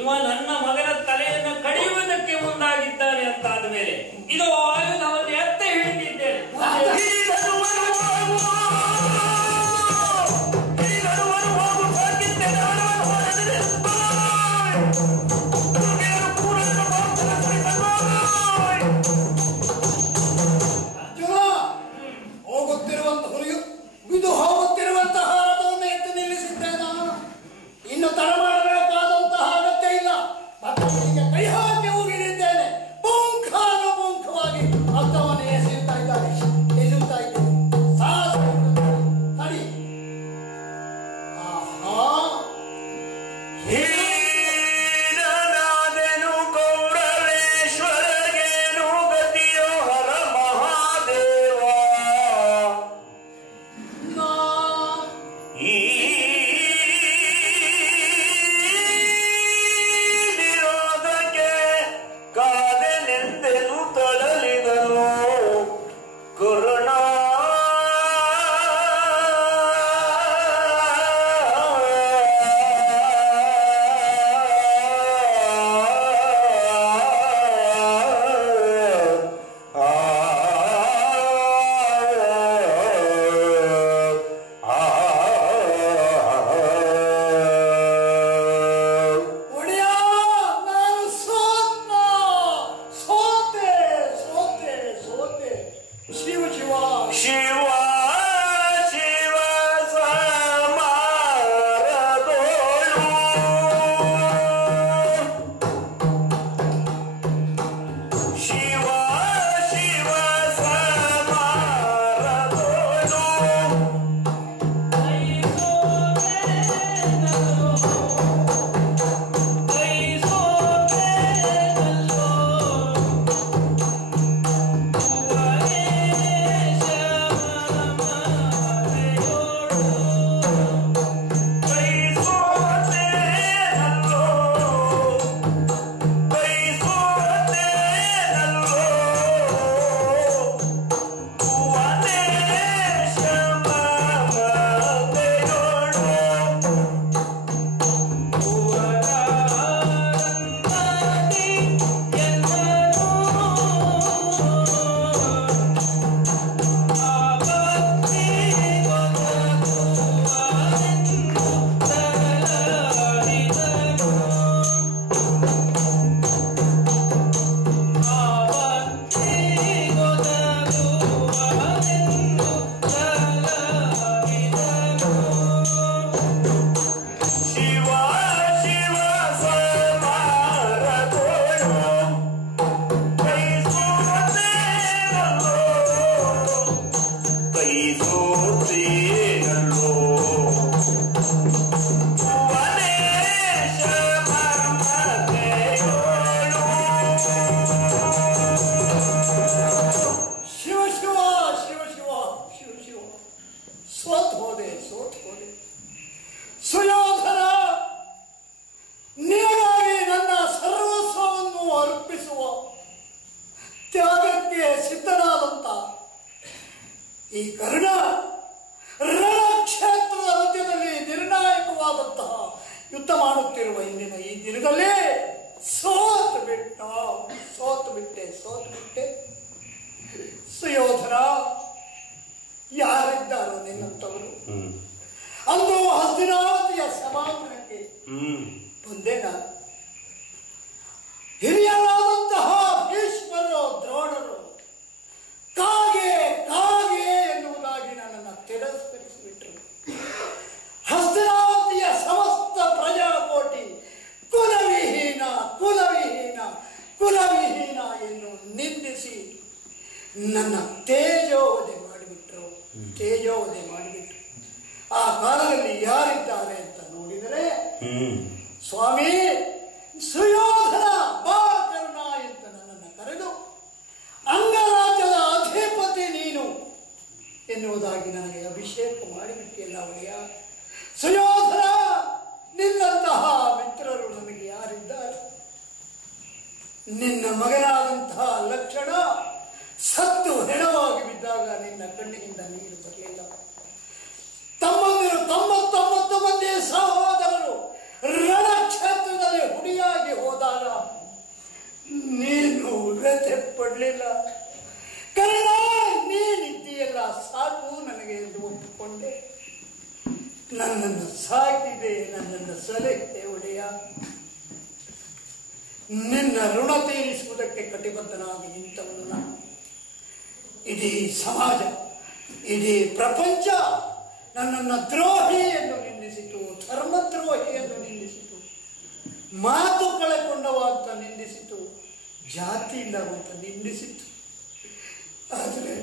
ಇವ ನನ್ನ ಮಗನ ತಲೆಯನ್ನು ಕಡಿಯುವುದಕ್ಕೆ ಮುಂದಾಗಿದ್ದಾನೆ ಅಂತ ಆದ ಮೇಲೆ ಇದು ಆಯುಧವನ್ನು ಎತ್ತೆ ಹಿಡಿದಿದ್ದೇನೆ. ಯುದ್ಧಕ್ಕೆ ಸಿದ್ಧನಾದಂತ ಈ ಕರ್ಣ ರಣಕ್ಷೇತ್ರದ ಮಧ್ಯದಲ್ಲಿ ನಿರ್ಣಾಯಕವಾದಂತಹ ಯುದ್ಧ ಮಾಡುತ್ತಿರುವ ಇಂದಿನ ಈ ದಿನದಲ್ಲಿ ಸೋತು ಬಿಟ್ಟೆ ಸುಯೋಧನ, ಯಾರಿದ್ದಾರೋ ನಿನ್ನಂತವರು? ಅಂದು ಹಸ್ತಿನಾವತಿಯ ಸಮಾಧಾನಕ್ಕೆ ಬಂದೆ ನಾನು. ಹಿರಿಯರಾದಂತಹ ಭೀಷ್ಮರು, ದ್ರೋಣರು ಕಾಗೆ ಎನ್ನುವುದಾಗಿ ನನ್ನನ್ನು ತಿರಸ್ಕರಿಸಿಬಿಟ್ರು. ಹಸ್ತಿನಾವತಿಯ ಸಮಸ್ತ ಪ್ರಜಾಕೋಟಿ ಕುಲವಿಹೀನ ಎಂದು ನಿಂದಿಸಿ ನನ್ನ ತೇಜೋವಧೆ ಮಾಡಿಬಿಟ್ರು. ಆ ಕಾಲದಲ್ಲಿ ಯಾರಿದ್ದಾರೆ ಅಂತ ನೋಡಿದರೆ, ಸ್ವಾಮಿ ಸುಯೋಧನ ಬಾ ಕರ್ಣ ಅಂತ ನನ್ನನ್ನು ಕರೆದು ಅಂಗರಾಜ್ಯದ ಅಧಿಪತಿ ನೀನು ಎನ್ನುವುದಾಗಿ ನನಗೆ ಅಭಿಷೇಕ ಮಾಡಿಬಿಟ್ಟಿಲ್ಲ ಒಡೆಯ. ಸುಯೋಧನ, ನಿನ್ನಂತಹ ಮಿತ್ರರು ನನಗೆ ಯಾರಿದ್ದಾರೆ? ನಿನ್ನ ಮಗನಾದಂತಹ ಲಕ್ಷಣ ಸತ್ತು ಹೆಣವಾಗಿ ಬಿದ್ದಾಗ ನಿನ್ನ ಕಣ್ಣಿನಿಂದ ನೀರು ಬರಲಿಲ್ಲ. ತಮ್ಮಂದಿರು 99 ಮಂದಿ ಸಹೋದರರು ರಣಕ್ಷೇತ್ರದಲ್ಲಿ ಹುಡಿಯಾಗಿ ಹೋದಾಗ ನೀನು ವ್ಯಥೆ ಪಡಲಿಲ್ಲ. ಕರ್ಣ, ನೀನಿದ್ದೀಯಲ್ಲ ಸಾಕು ನನಗೆ ಎಂದು ಒಪ್ಪಿಕೊಂಡೆ. ನನ್ನನ್ನು ಸಾಕಿದೆ, ನನ್ನನ್ನು ಸಲಹೆ ಒಡೆಯ. ನಿನ್ನ ಋಣ ತೀರಿಸುವುದಕ್ಕೆ ಕಟಿಬದ್ಧನಾಗಿ ನಿಂತವನು ನಾನು. ಇಡೀ ಸಮಾಜ, ಇಡೀ ಪ್ರಪಂಚ ನನ್ನನ್ನು ದ್ರೋಹಿ ಎಂದು ನಿಂದಿಸಿತು, ಧರ್ಮದ್ರೋಹಿ ಎಂದು ನಿಂದಿಸಿತು, ಮಾತು ಕಳೆಕೊಂಡವ ಅಂತ ನಿಂದಿಸಿತು, ಜಾತಿ ಇಲ್ಲವಂತ ನಿಂದಿಸಿತು. ಆದರೆ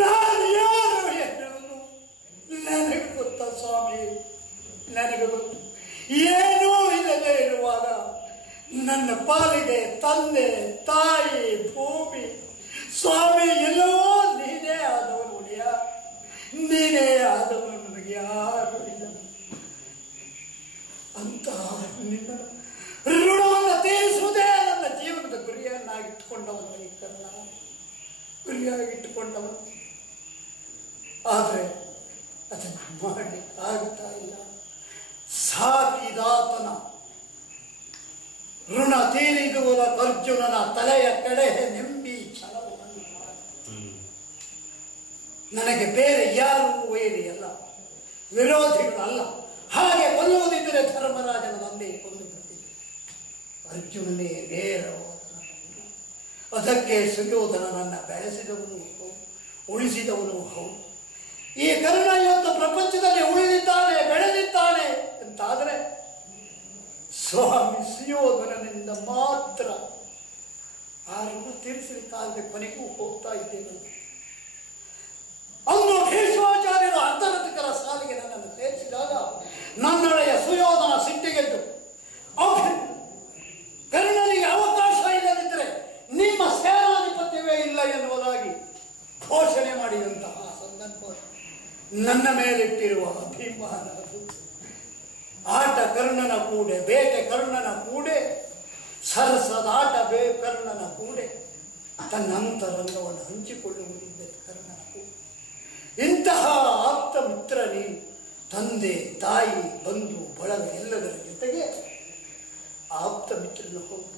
ನಾನು ಯಾರು ಎನ್ನುವುದು ನನಗೆ ಗೊತ್ತ ಸ್ವಾಮಿ, ನನಗೆ ಗೊತ್ತು. ಏನೂ ಇಲ್ಲದೆ ಇರುವಾಗ ನನ್ನ ಪಾಲಿಗೆ ತಂದೆ, ತಾಯಿ, ಭೂಮಿ, ಸ್ವಾಮಿ ಎಲ್ಲವೋ ನೀನೇ ಆದವನು ಒಡೆಯ. ನೀನೇ ಆದವನು, ನನಗೆ ಯಾರು ಇಲ್ಲ. ಅಂತಹ ನಿನ್ನ ಋಣವನ್ನು ತೀರಿಸುವುದೇ ನನ್ನ ಜೀವನದ ಗುರಿಯನ್ನಾಗಿಟ್ಟುಕೊಂಡವನು ಈ ಕರ್ಣ, ಗುರಿಯಾಗಿಟ್ಟುಕೊಂಡವನು. ಆದರೆ ಅದನ್ನು ಮಾಡಲಿಕ್ಕಾಗ್ತಾ ಇಲ್ಲ. ಸಾಕಿದಾತನ ಋಣ ತೀರಿದುವುದ ಅರ್ಜುನನ ತಲೆಯ ಕಡೆ ನೆಂಬಿ ಛಲವು ನನಗೆ ಬೇರೆ ಯಾರೂ ವೈರಿಯಲ್ಲ, ವಿರೋಧಿಗಳಲ್ಲ. ಹಾಗೆ ಕೊಲ್ಲುವುದಿದ್ದರೆ ಧರ್ಮರಾಜನ ತಂದೆ ಕೊಂದು ಬಿಟ್ಟಿದ್ದೆ. ಅರ್ಜುನನೇ ನೇರವಾದ, ಅದಕ್ಕೆ ಸುಯೋಧನನನ್ನು ಬೆಳೆಸಿದವನು ಹೌದು, ಉಳಿಸಿದವನು ಹೌದು. ಈ ಕರ್ಣ ಇವತ್ತು ಪ್ರಪಂಚದಲ್ಲಿ ಉಳಿದಿದ್ದಾನೆ, ಬೆಳೆದಿದ್ದಾನೆ ಅಂತಾದರೆ ಸ್ವಾಮಿ ಸುಯೋಧನನಿಂದ ಮಾತ್ರ. ಆ ಋಣ ತೀರಿಸಲಿಕ್ಕಾಗದೆ ಕೊನೆಗೂ ಹೋಗ್ತಾ ಇದ್ದೇನೆ. ಅಂದು ಭೀಷ್ಮಾಚಾರ್ಯರು ಅರ್ಥನತಿಕರ ಸಾಲಿಗೆ ನನ್ನನ್ನು ಸೇರಿಸಿದಾಗ ನನ್ನೊಡೆಯ ಸುಯೋಧನ ಸಿಟ್ಟಿಗೆದ್ದು, ಕರ್ಣನಿಗೆ ಅವಕಾಶ ಇಲ್ಲದಿದ್ದರೆ ನಿಮ್ಮ ಸೇನಾಧಿಪತ್ಯವೇ ಇಲ್ಲ ಎನ್ನುವುದಾಗಿ ಘೋಷಣೆ ಮಾಡಿದಂತಹ ಸಂದರ್ಭ ನನ್ನ ಮೇಲಿಟ್ಟಿರುವ ಅಭಿಮಾನ. ಆಟ ಕರ್ಣನ ಕೂಡೆ, ಬೇಟೆ ಕರ್ಣನ ಕೂಡೆ, ಸರಸದಾಟ ಕರ್ಣನ ಕೂಡೆ, ತನ್ನ ಅಂತರಂಗವನ್ನು ಹಂಚಿಕೊಳ್ಳುವುದಿದ್ದರೆ ಕರ್ಣನ ಕೂಡೆ. ಇಂತಹ ಆಪ್ತ ಮಿತ್ರ ನೀನು, ತಂದೆ, ತಾಯಿ, ಬಂಧು ಬಳಗ ಎಲ್ಲದರ ಜೊತೆಗೆ ಆಪ್ತ ಮಿತ್ರನ ಹೋಗು.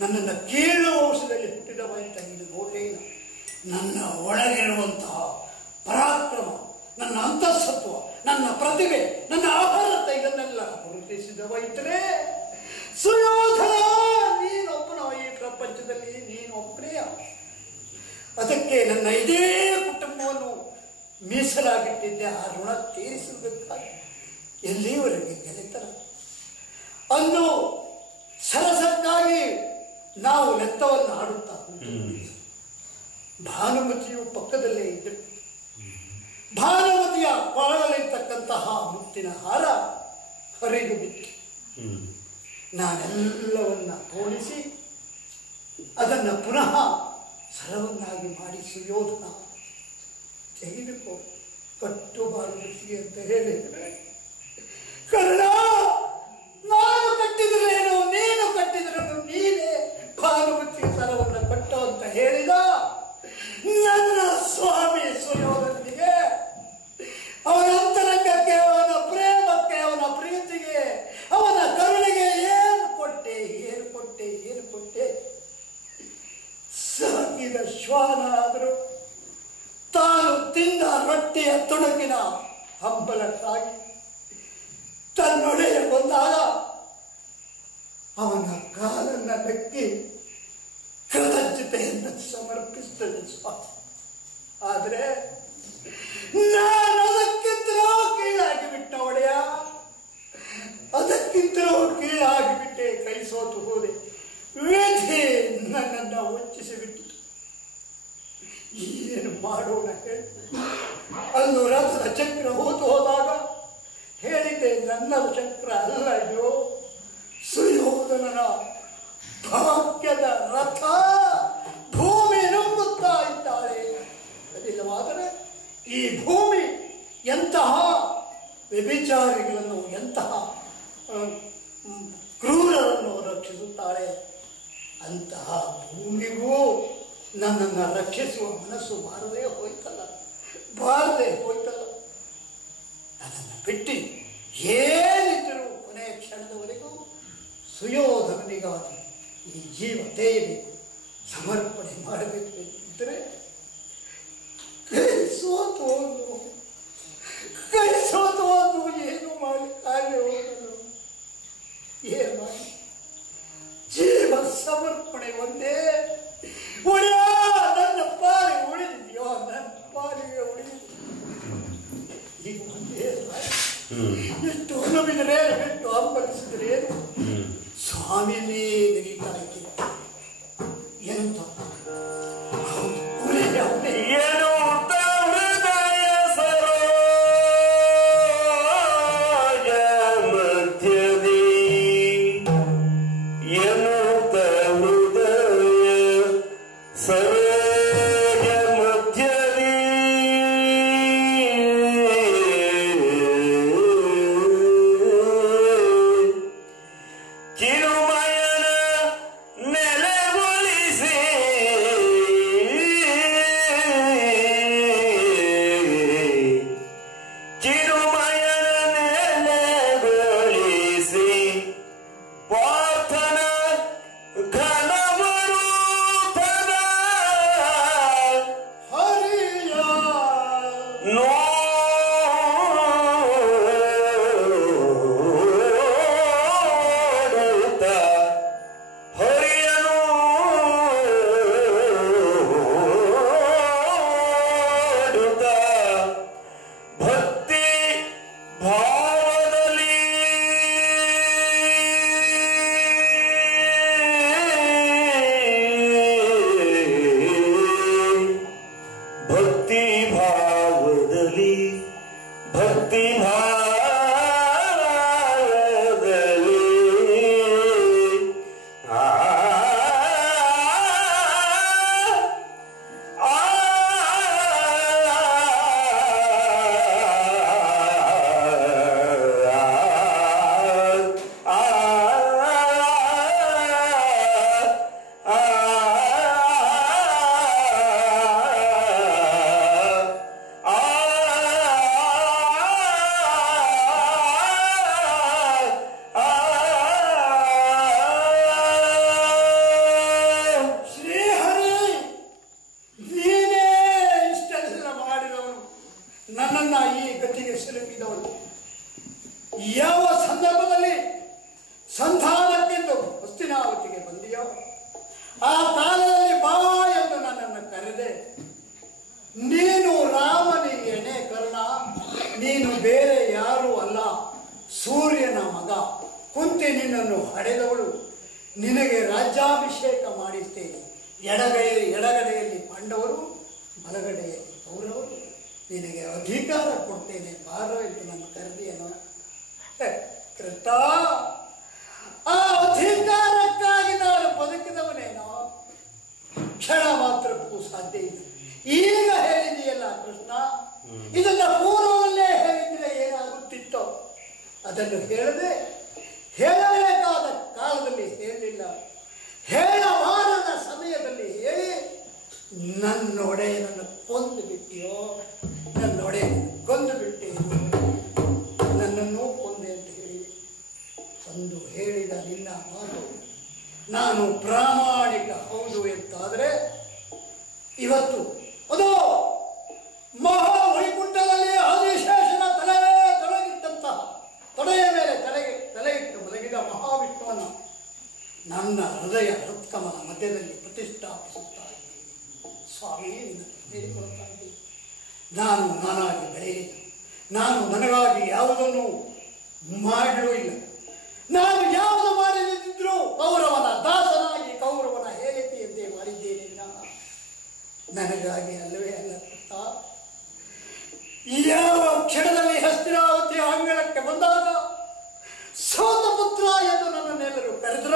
ನನ್ನನ್ನು ಕೀಳು ವಂಶದಲ್ಲಿ ಹುಟ್ಟಿದವ ಅಂತ ನೀನು ನೋಡೇ ಇಲ್ಲ. ನನ್ನ ಒಳಗಿರುವಂತಹ ಪರಾಕ್ರಮ, ನನ್ನ ಅಂತಃಸತ್ವ, ನನ್ನ ಪ್ರತಿಭೆ, ನನ್ನ ಆಹಾರತೆ ಇದನ್ನೆಲ್ಲ ಗುರುತಿಸಿದವ ಇದ್ದರೆ ಸುಯೋಧನ ನೀನೊಬ್ಬನ ಈ ಪ್ರಪಂಚದಲ್ಲಿ, ನೀನೊಬ್ಬನೇ. ಅದಕ್ಕೆ ನನ್ನ ಇದೇ ಕುಟುಂಬವನ್ನು ಮೀಸಲಾಗಿಟ್ಟಿದ್ದೆ ಆ ಋಣ ತೀರಿಸಬೇಕಾಗಿ. ಎಲ್ಲಿಯವರೆಗೆ ಗೆಳೆತರ ಅಂದು ಸರಸಕ್ಕಾಗಿ ನಾವು ಲೆತ್ತವನ್ನು ಆಡುತ್ತಾ ಭಾನುಮತಿಯು ಪಕ್ಕದಲ್ಲೇ ಇದ್ದರು. ಭಾನುಮತಿಯ ಕೊರಳಲ್ಲಿರ್ತಕ್ಕಂತಹ ಮುತ್ತಿನ ಹಾರ ಹರಿದು ಬಿತ್ತು. ನಾನೆಲ್ಲವನ್ನ ತೋರಿಸಿ ಅದನ್ನು ಪುನಃ ಸರವನ್ನಾಗಿ ಮಾಡಿ ಸುಯೋಧನ ತೆಗೆದುಕೋ, ಕಟ್ಟು ಭಾನುಮತಿ ಅಂತ ಹೇಳಿದರೆ, ಕರ್ಣ ನಾನು ಕಟ್ಟಿದ್ರೇನು, ನೀನು ಕಟ್ಟಿದ್ರೇನು, ನೀನೇ ಭಾನುಮತಿ ಸರವನ್ನು ಕಟ್ಟು ಅಂತ ಹೇಳಿದ ವಿಶ್ವಾನಾದರೂ ತಾನು ತಿಂದ ರೊಟ್ಟಿಯ ತುಣುಕಿನ ಹಂಬಲಕ್ಕಾಗಿ ತನ್ನೊಡೆಯ ಬಂದಾಗ ಅವನ ಕಾಲನ್ನ ಬೆಕ್ಕಿ ಕೃತಜ್ಞತೆಯನ್ನು ಸಮರ್ಪಿಸ್ತದೆ ಸ್ವಾಮಿ. ಆದರೆ ನಾನು ಅದಕ್ಕಿಂತಲೂ ಕೀಳಾಗಿ ಬಿಟ್ಟ ಒಡೆಯ, ಅದಕ್ಕಿಂತಲೂ ಕೀಳಾಗಿ ಬಿಟ್ಟೆ. ಕೈ ಸೋತು ಹೋದೆ. ವಿಧಿ ನನ್ನನ್ನು ವಂಚಿಸಿಬಿಟ್ಟು ಏನು ಮಾಡೋಣ ಹೇಳಿ. ಅಲ್ಲೂ ರಥದ ಚಕ್ರ ಹೂತು ಹೋದಾಗ ಹೇಳಿದ್ದೆ, ನನ್ನ ಚಕ್ರ ಅಲ್ಲ ಇದು, ಸುಯೋಧನನ ಭಾಗ್ಯದ ರಥ. ಭೂಮಿ ನುಂಗುತ್ತಾ ಇದ್ದಾಳೆ. ಅದಿಲ್ಲವಾದರೆ ಈ ಭೂಮಿ ಎಂತಹ ವ್ಯಭಿಚಾರಿಗಳನ್ನು, ಎಂತಹ ಕ್ರೂರರನ್ನು ರಕ್ಷಿಸುತ್ತಾಳೆ. ಅಂತಹ ಭೂಮಿಗೂ ನನ್ನನ್ನು ರಕ್ಷಿಸುವ ಮನಸ್ಸು ಬಾರದೇ ಹೋಯ್ತಲ್ಲ. ಅದನ್ನು ಬಿಟ್ಟು ಏನಿದ್ದರೂ ಕೊನೆಯ ಕ್ಷಣದವರೆಗೂ ಸುಯೋಧನಿಗಾಗಿ ಈ ಜೀವ ತೇಯಬೇಕು, ಸಮರ್ಪಣೆ ಮಾಡಬೇಕು ಎಂದಿದ್ದರೆ ಕೈ ಸೋತು ಏನು ಮಾಡಿ ಕಾರ್ಯ ಹೋಗಲು ಏನು ಮಾಡಿ ಜೀವ ಸಮರ್ಪಣೆ ಒಂದೇ. ಉಳಿಯ ನನ್ನ ಪಾಲಿಗೆ ಉಳಿದಿದೆಯೋ, ನನ್ನ ಪಾಲಿಗೆ ಉಳಿದಿದೆಯೋ ಈಗ ಒಂದೇ. ಎಷ್ಟು ಅನುಬಿದರೆ, ಎಷ್ಟು ಹಂಬಲಿಸಿದರೆ ಸ್ವಾಮಿನೇ ನಡೀತಾ ಇದ್ದೀರ. ಎಂತ ಏನು ಆ ಕಾಲದಲ್ಲಿ ಬಾ ಎಂದು ನನ್ನನ್ನು ಕರೆದೆ. ನೀನು ರಾಮನಿಗೆ ಎಣೆ ಕರ್ಣ, ನೀನು ಬೇರೆ ಯಾರೂ ಅಲ್ಲ, ಸೂರ್ಯನ ಮಗ. ಕುಂತಿ ನಿನ್ನನ್ನು ಹಡೆದವಳು, ನಿನಗೆ ರಾಜ್ಯಾಭಿಷೇಕ ಮಾಡಿಸ್ತೇನೆ. ಎಡಗಡೆಯಲ್ಲಿ ಪಾಂಡವರು, ಬಲಗಡೆಯಲ್ಲಿ ಕೌರವರು. ನಿನಗೆ ಅಧಿಕಾರ ಕೊಡ್ತೇನೆ, ಬಾರೋ ಎಂದು ನನ್ನ ಕರೆದೇನೋ. ಕೃತ ಆ ಅಧಿಕಾರಕ್ಕಾಗಿ ನಾನು ಬದುಕಿದವನೇನೋ, ಕ್ಷಣ ಮಾತ್ರಕ್ಕೂ ಸಾಧ್ಯ ಇಲ್ಲ. ಈಗ ಹೇಳಿದೆಯಲ್ಲ ಕೃಷ್ಣ, ಇದನ್ನ ಪೂರ್ವದಲ್ಲೇ ಹೇಳಿದ್ರೆ ಏನಾಗುತ್ತಿತ್ತೋ ಅದನ್ನು ಹೇಳದೆ, ಹೇಳಬೇಕಾದ ಕಾಲದಲ್ಲಿ ಹೇಳಲಿಲ್ಲ, ಹೇಳಬಾರದ ಸಮಯದಲ್ಲಿ ಹೇಳಿ ನನ್ನೊಡೆಯನನ್ನು ಕೊಂದು ಬಿಟ್ಟಿಯೋ, ನನ್ನೊಡೆಯನನ್ನು ಕೊಂದು ಬಿಟ್ಟೆ, ನನ್ನನ್ನು ಕೊಂದೆ ಅಂತ ಹೇಳಿ ಅಂದು ಹೇಳಿದ ನಿನ್ನ ಮಾತು ನಾನು ಪ್ರಾಮಾಣಿಕ ಹೌದು ಎಂತಾದರೆ ಇವತ್ತು ಅದು ಮಹಾವೈಕುಂಠದಲ್ಲಿ ಆದಿಶೇಷನ ತೊಡಗಿಟ್ಟಂತಹ ತೊಡೆಯ ಮೇಲೆ ತಲೆಯಿಟ್ಟು ಮಲಗಿದ ಮಹಾವಿಷ್ಣುವನ್ನು ನನ್ನ ಹೃದಯ ಹೃತ್ಕಮಲ ಮಧ್ಯದಲ್ಲಿ ಪ್ರತಿಷ್ಠಾಪಿಸುತ್ತಾ ಇದ್ದೀನಿ. ಸ್ವಾಮಿ ಹೇಳಿಕೊಳ್ಳುತ್ತಾ ಇದ್ದೀನಿ, ನಾನು ನಾನಾಗಿ ಬೆಳೆಯಲಿಲ್ಲ. ನಾನು ನನಗಾಗಿ ಯಾವುದನ್ನು ಮಾಡಲೂ ಇಲ್ಲ. ನಾನು ಯಾವುದು ಮಾಡದಿದ್ದರೂ ಕೌರವನ ದಾಸನಾಗಿ ಕೌರವನ ಹೇಳಿಕೆಯಂತೆ ಮಾಡಿದ್ದೇನೆ ವಿನಃ ನನಗಾಗಿ ಅಲ್ಲವೇ ಅಲ್ಲ. ಯಾವ ಕ್ಷಣದಲ್ಲಿ ಹಸ್ತಿನಾವತಿ ಅಂಗಳಕ್ಕೆ ಬಂದಾಗ ಸೋತ ಪುತ್ರ ಎಂದು ನನ್ನನ್ನೆಲ್ಲರೂ ಕರೆದ್ರ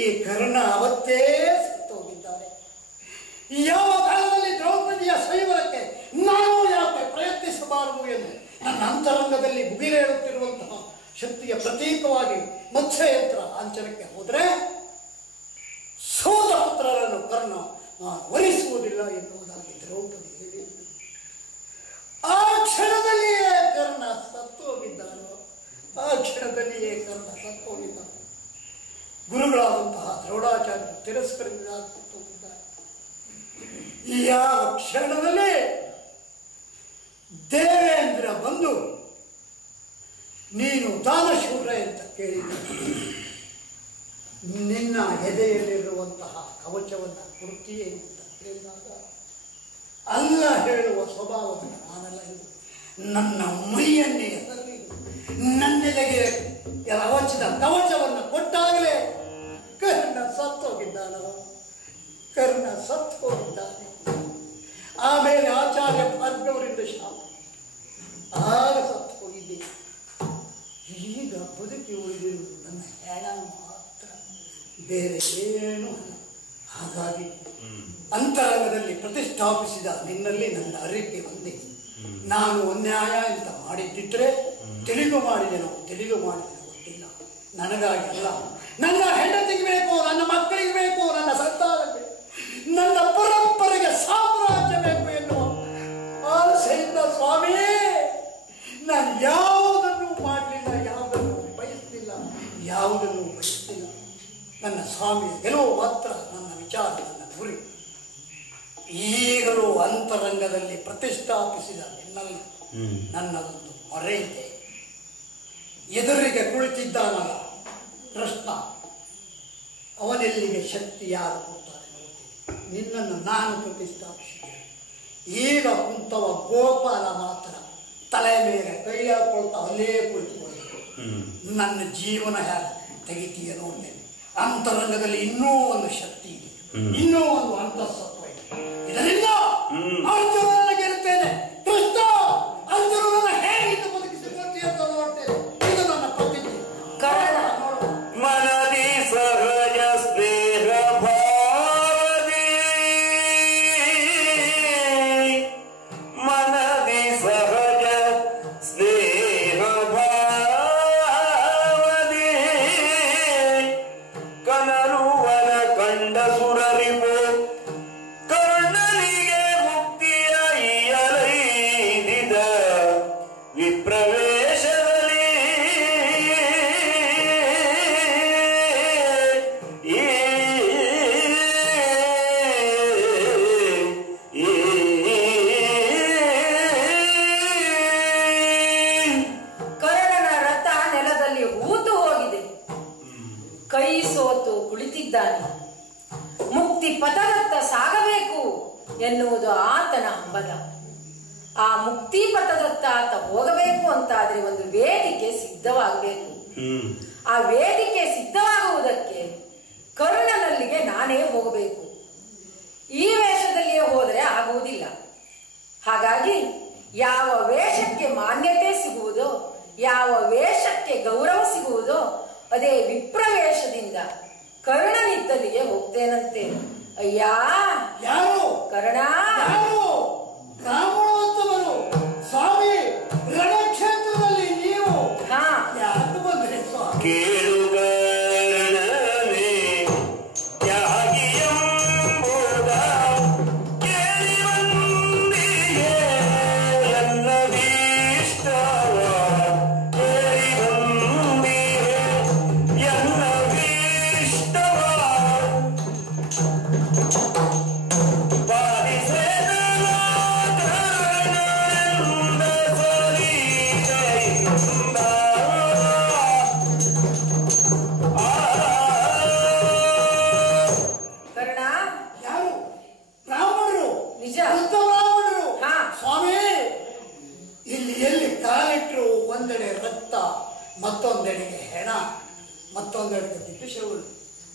ಈ ಕರ್ಣ ಅವತ್ತೇ ಸತ್ತೋಗಿದ್ದಾರೆ. ಯಾವ ಕಾಲದಲ್ಲಿ ದ್ರೌಪದಿಯ ಸ್ವಯಂವರಕ್ಕೆ ನಾನು ಯಾಕೆ ಪ್ರಯತ್ನಿಸಬಾರದು ಎಂದು ನನ್ನ ಅಂತರಂಗದಲ್ಲಿ ಮುಗಿಲೇಳುತ್ತಿರುವಂತಹ ಶಕ್ತಿಯ ಪ್ರತೀಕವಾಗಿ ಮತ್ಸ್ಯಯಂತ್ರ ಅಂಚನಕ್ಕೆ ಹೋದರೆ ಸೋತ ಪುತ್ರರನ್ನು ಕರ್ಣ ವರಿಸುವುದಿಲ್ಲ ಎನ್ನುವುದಾಗಿ ದ್ರೌಪದಿ ಹೇಳಿದರು. ಆ ಕ್ಷಣದಲ್ಲಿಯೇ ಕರ್ಣ ಸತ್ತೋಗಿದ್ದಾನು. ಆ ಕ್ಷಣದಲ್ಲಿಯೇ ಕರ್ಣ ಸತ್ತೋಗಿದ್ದಾನೆ. ಗುರುಗಳಾದಂತಹ ದ್ರೋಣಾಚಾರ್ಯರು ತಿರಸ್ಕರಿಸಿದ ಸತ್ತೋಗಿದ್ದಾರೆ. ಯಾವ ಕ್ಷಣದಲ್ಲಿ ದೇವೇಂದ್ರ ಬಂದು ನೀನು ದಾನಶೂರ ಅಂತ ಕೇಳಿದ ನಿನ್ನ ಎದೆಯಲ್ಲಿರುವಂತಹ ಕವಚವನ್ನು ಕೊಡ್ತೀಯೇ ಅಂತ ಕೇಳಿದಾಗ ಅಲ್ಲ ಹೇಳುವ ಸ್ವಭಾವವನ್ನು ನಾನಲ್ಲ. ಇದು ನನ್ನ ಮೈಯನ್ನೇ ಹೆಸರಲ್ಲಿ ನನ್ನೆಲೆಗೆ ರವಚಿದ ಕವಚವನ್ನು ಕೊಟ್ಟಾಗಲೇ ಕರ್ಣ ಸತ್ತೋಗಿದ್ದಾನವ. ಕರ್ಣ ಸತ್ತು ಹೋಗಿದ್ದಾನೆ. ಆಮೇಲೆ ಆಚಾರ್ಯ ಭಾರ್ಗವರಿಂದ ಶಾಪ, ಆಗ ಸತ್ತು ಹೋಗಿದ್ದೇನೆ. ಈಗ ಬದುಕಿ ಉಳಿದಿರುವುದು ನನ್ನ ಹೆಣ ಮಾತ್ರ, ಬೇರೆ ಏನೂ ಅಲ್ಲ. ಹಾಗಾಗಿ ಅಂತರಂಗದಲ್ಲಿ ಪ್ರತಿಷ್ಠಾಪಿಸಿದ ನಿನ್ನಲ್ಲಿ ನನ್ನ ಅರಿಕೆ ಒಂದೇ. ನಾನು ಅನ್ಯಾಯ ಅಂತ ಮಾಡಿದ್ದಿದ್ರೆ ತಿಳಿದು ಮಾಡಿದೆನೋ ಗೊತ್ತಿಲ್ಲ. ನನಗಾಗಿ ಅಲ್ಲ, ನನ್ನ ಹೆಂಡತಿಗೆ ಬೇಕು, ನನ್ನ ಮಕ್ಕಳಿಗೆ ಬೇಕು, ನನ್ನ ಸಂತಾನಕ್ಕೆ, ನನ್ನ ಪರಂಪರೆಗೆ ಸಾಮ್ರಾಜ್ಯ ಬೇಕು ಎನ್ನುವ ಆಸೆಯಿಂದ ಸ್ವಾಮಿ ನಾನು ಯಾವುದನ್ನು ಮಾಡಲಿಲ್ಲ, ಯಾವುದನ್ನು ಬಯಸ್ತಿಲ್ಲ. ನನ್ನ ಸ್ವಾಮಿಯ ಗೆಲುವು ಮಾತ್ರ ನನ್ನ ವಿಚಾರ, ನನ್ನ ಗುರಿ. ಈಗಲೂ ಅಂತರಂಗದಲ್ಲಿ ಪ್ರತಿಷ್ಠಾಪಿಸಿದ ನಿನ್ನಲ್ಲಿ ನನ್ನದೊಂದು ಮೊರೆಯಿದೆ. ಎದುರಿಗೆ ಕುಳಿತಿದ್ದಾನಲ್ಲ ಕೃಷ್ಣ, ಅವನೆಲ್ಲಿಗೆ ಶಕ್ತಿ ಯಾರು ಕೊಡ್ತಾರೆ ನೋಡ್ತೀನಿ. ನಿನ್ನನ್ನು ನಾನು ಪ್ರತಿಷ್ಠಾಪಿಸಿದ್ದೇನೆ. ಈಗ ಕುಂತವ ಗೋಪಾಲ ಮಾತ್ರ ತಲೆ ಮೇಲೆ ಕೈ ಹಾಕೊಳ್ತಾ ಅಲ್ಲೇ ಕುಳಿತುಕೊಳ್ಳಬೇಕು. ನನ್ನ ಜೀವನ ಹೇಗೆ ತೆಗಿತೀಯ ನೋಡ್ತೇನೆ. ಅಂತರಂಗದಲ್ಲಿ ಇನ್ನೂ ಒಂದು ಶಕ್ತಿ ಇದೆ, ಇನ್ನೂ ಒಂದು ಅಂತಃಸತ್ವ ಇದೆ. ಇದರಿಂದ ಅರ್ಜುನನ ಗೆಲ್ತೇನೆ. ಕೃಷ್ಣ ಅರ್ಜುನನ ಹೇಗೆ ಬದುಕಿಸಿಕೊಡ್ತೀಯ ಅಂತ ನೋಡ್ತೇನೆ. ಇದು ನನ್ನ ಪ್ರತಿಜ್ಞೆ. ಮನದಿ ಸಹಜ ಸ್ನೇಹ ಭಾವದಿ, ಮನದಿ ಸಹಜ ಸ್ನೇಹ ಭಾವದಿ, ಕನರುವನ ಕಂಡ ಸುರರಿಪು ಕರ್ಣನಿಗೆ ಮುಕ್ತಿಯ ಇಯಲೈದಿದ ವಿಪ್ರವೇಶದಲ್ಲಿ ಕರ್ಣನ ರಥ ನೆಲದಲ್ಲಿ ಹೂತು ಹೋಗಿದೆ. ಕೈ ಸೋತು ಕುಳಿತಿದ್ದಾನೆ. ಮುಕ್ತಿ ಪಥದತ್ತ ಸಾಗಬೇಕು ಎನ್ನುವುದು ಆತನ ಹಂಬಲ. ಆ ಮುಕ್ತಿ ಪಥದತ್ತ ಆತ ಹೋಗಬೇಕು ಅಂತಾದ್ರೆ ಒಂದು ವೇದಿಕೆ ಸಿದ್ಧವಾಗಬೇಕು. ಆ ವೇದಿಕೆ ಸಿದ್ಧವಾಗುವುದಕ್ಕೆ ಕರ್ಣನಲ್ಲಿಗೆ ನಾನೇ ಹೋಗಬೇಕು. ಈ ವೇಷದಲ್ಲಿಯೇ ಹೋದರೆ ಆಗುವುದಿಲ್ಲ. ಹಾಗಾಗಿ ಯಾವ ವೇಷಕ್ಕೆ ಮಾನ್ಯತೆ ಸಿಗುವುದೋ, ಯಾವ ವೇಷಕ್ಕೆ ಗೌರವ ಸಿಗುವುದೋ ಅದೇ ವಿಪ್ರವೇಶದಿಂದ ಕರ್ಣನಿದ್ದಲ್ಲಿಗೆ ಹೋಗ್ತೇನಂತೆ. ಅಯ್ಯ ಯಾರು ಕರ್ಣ? ಯಾರು ಬ್ರಾಹ್ಮಣೋತ್ತಮರು ಸ್ವಾಮಿ. ರಣಕ್ಷೇತ್ರದಲ್ಲಿ ನೀವು ಯಾರು ಬಂದ್ರೆ ಸ್ವಾಮಿ? ಕೇಳುಗರಣನೆ ತ್ಯಾಗಿಯಂಬುದ ಕೇಳಿ ಬಂದಿಯೇ ಎನ್ನದೀಷ್ಟವ, ಕೇಳಿ ಬಂದಿಯೇ ಎನ್ನದೀಷ್ಟವ.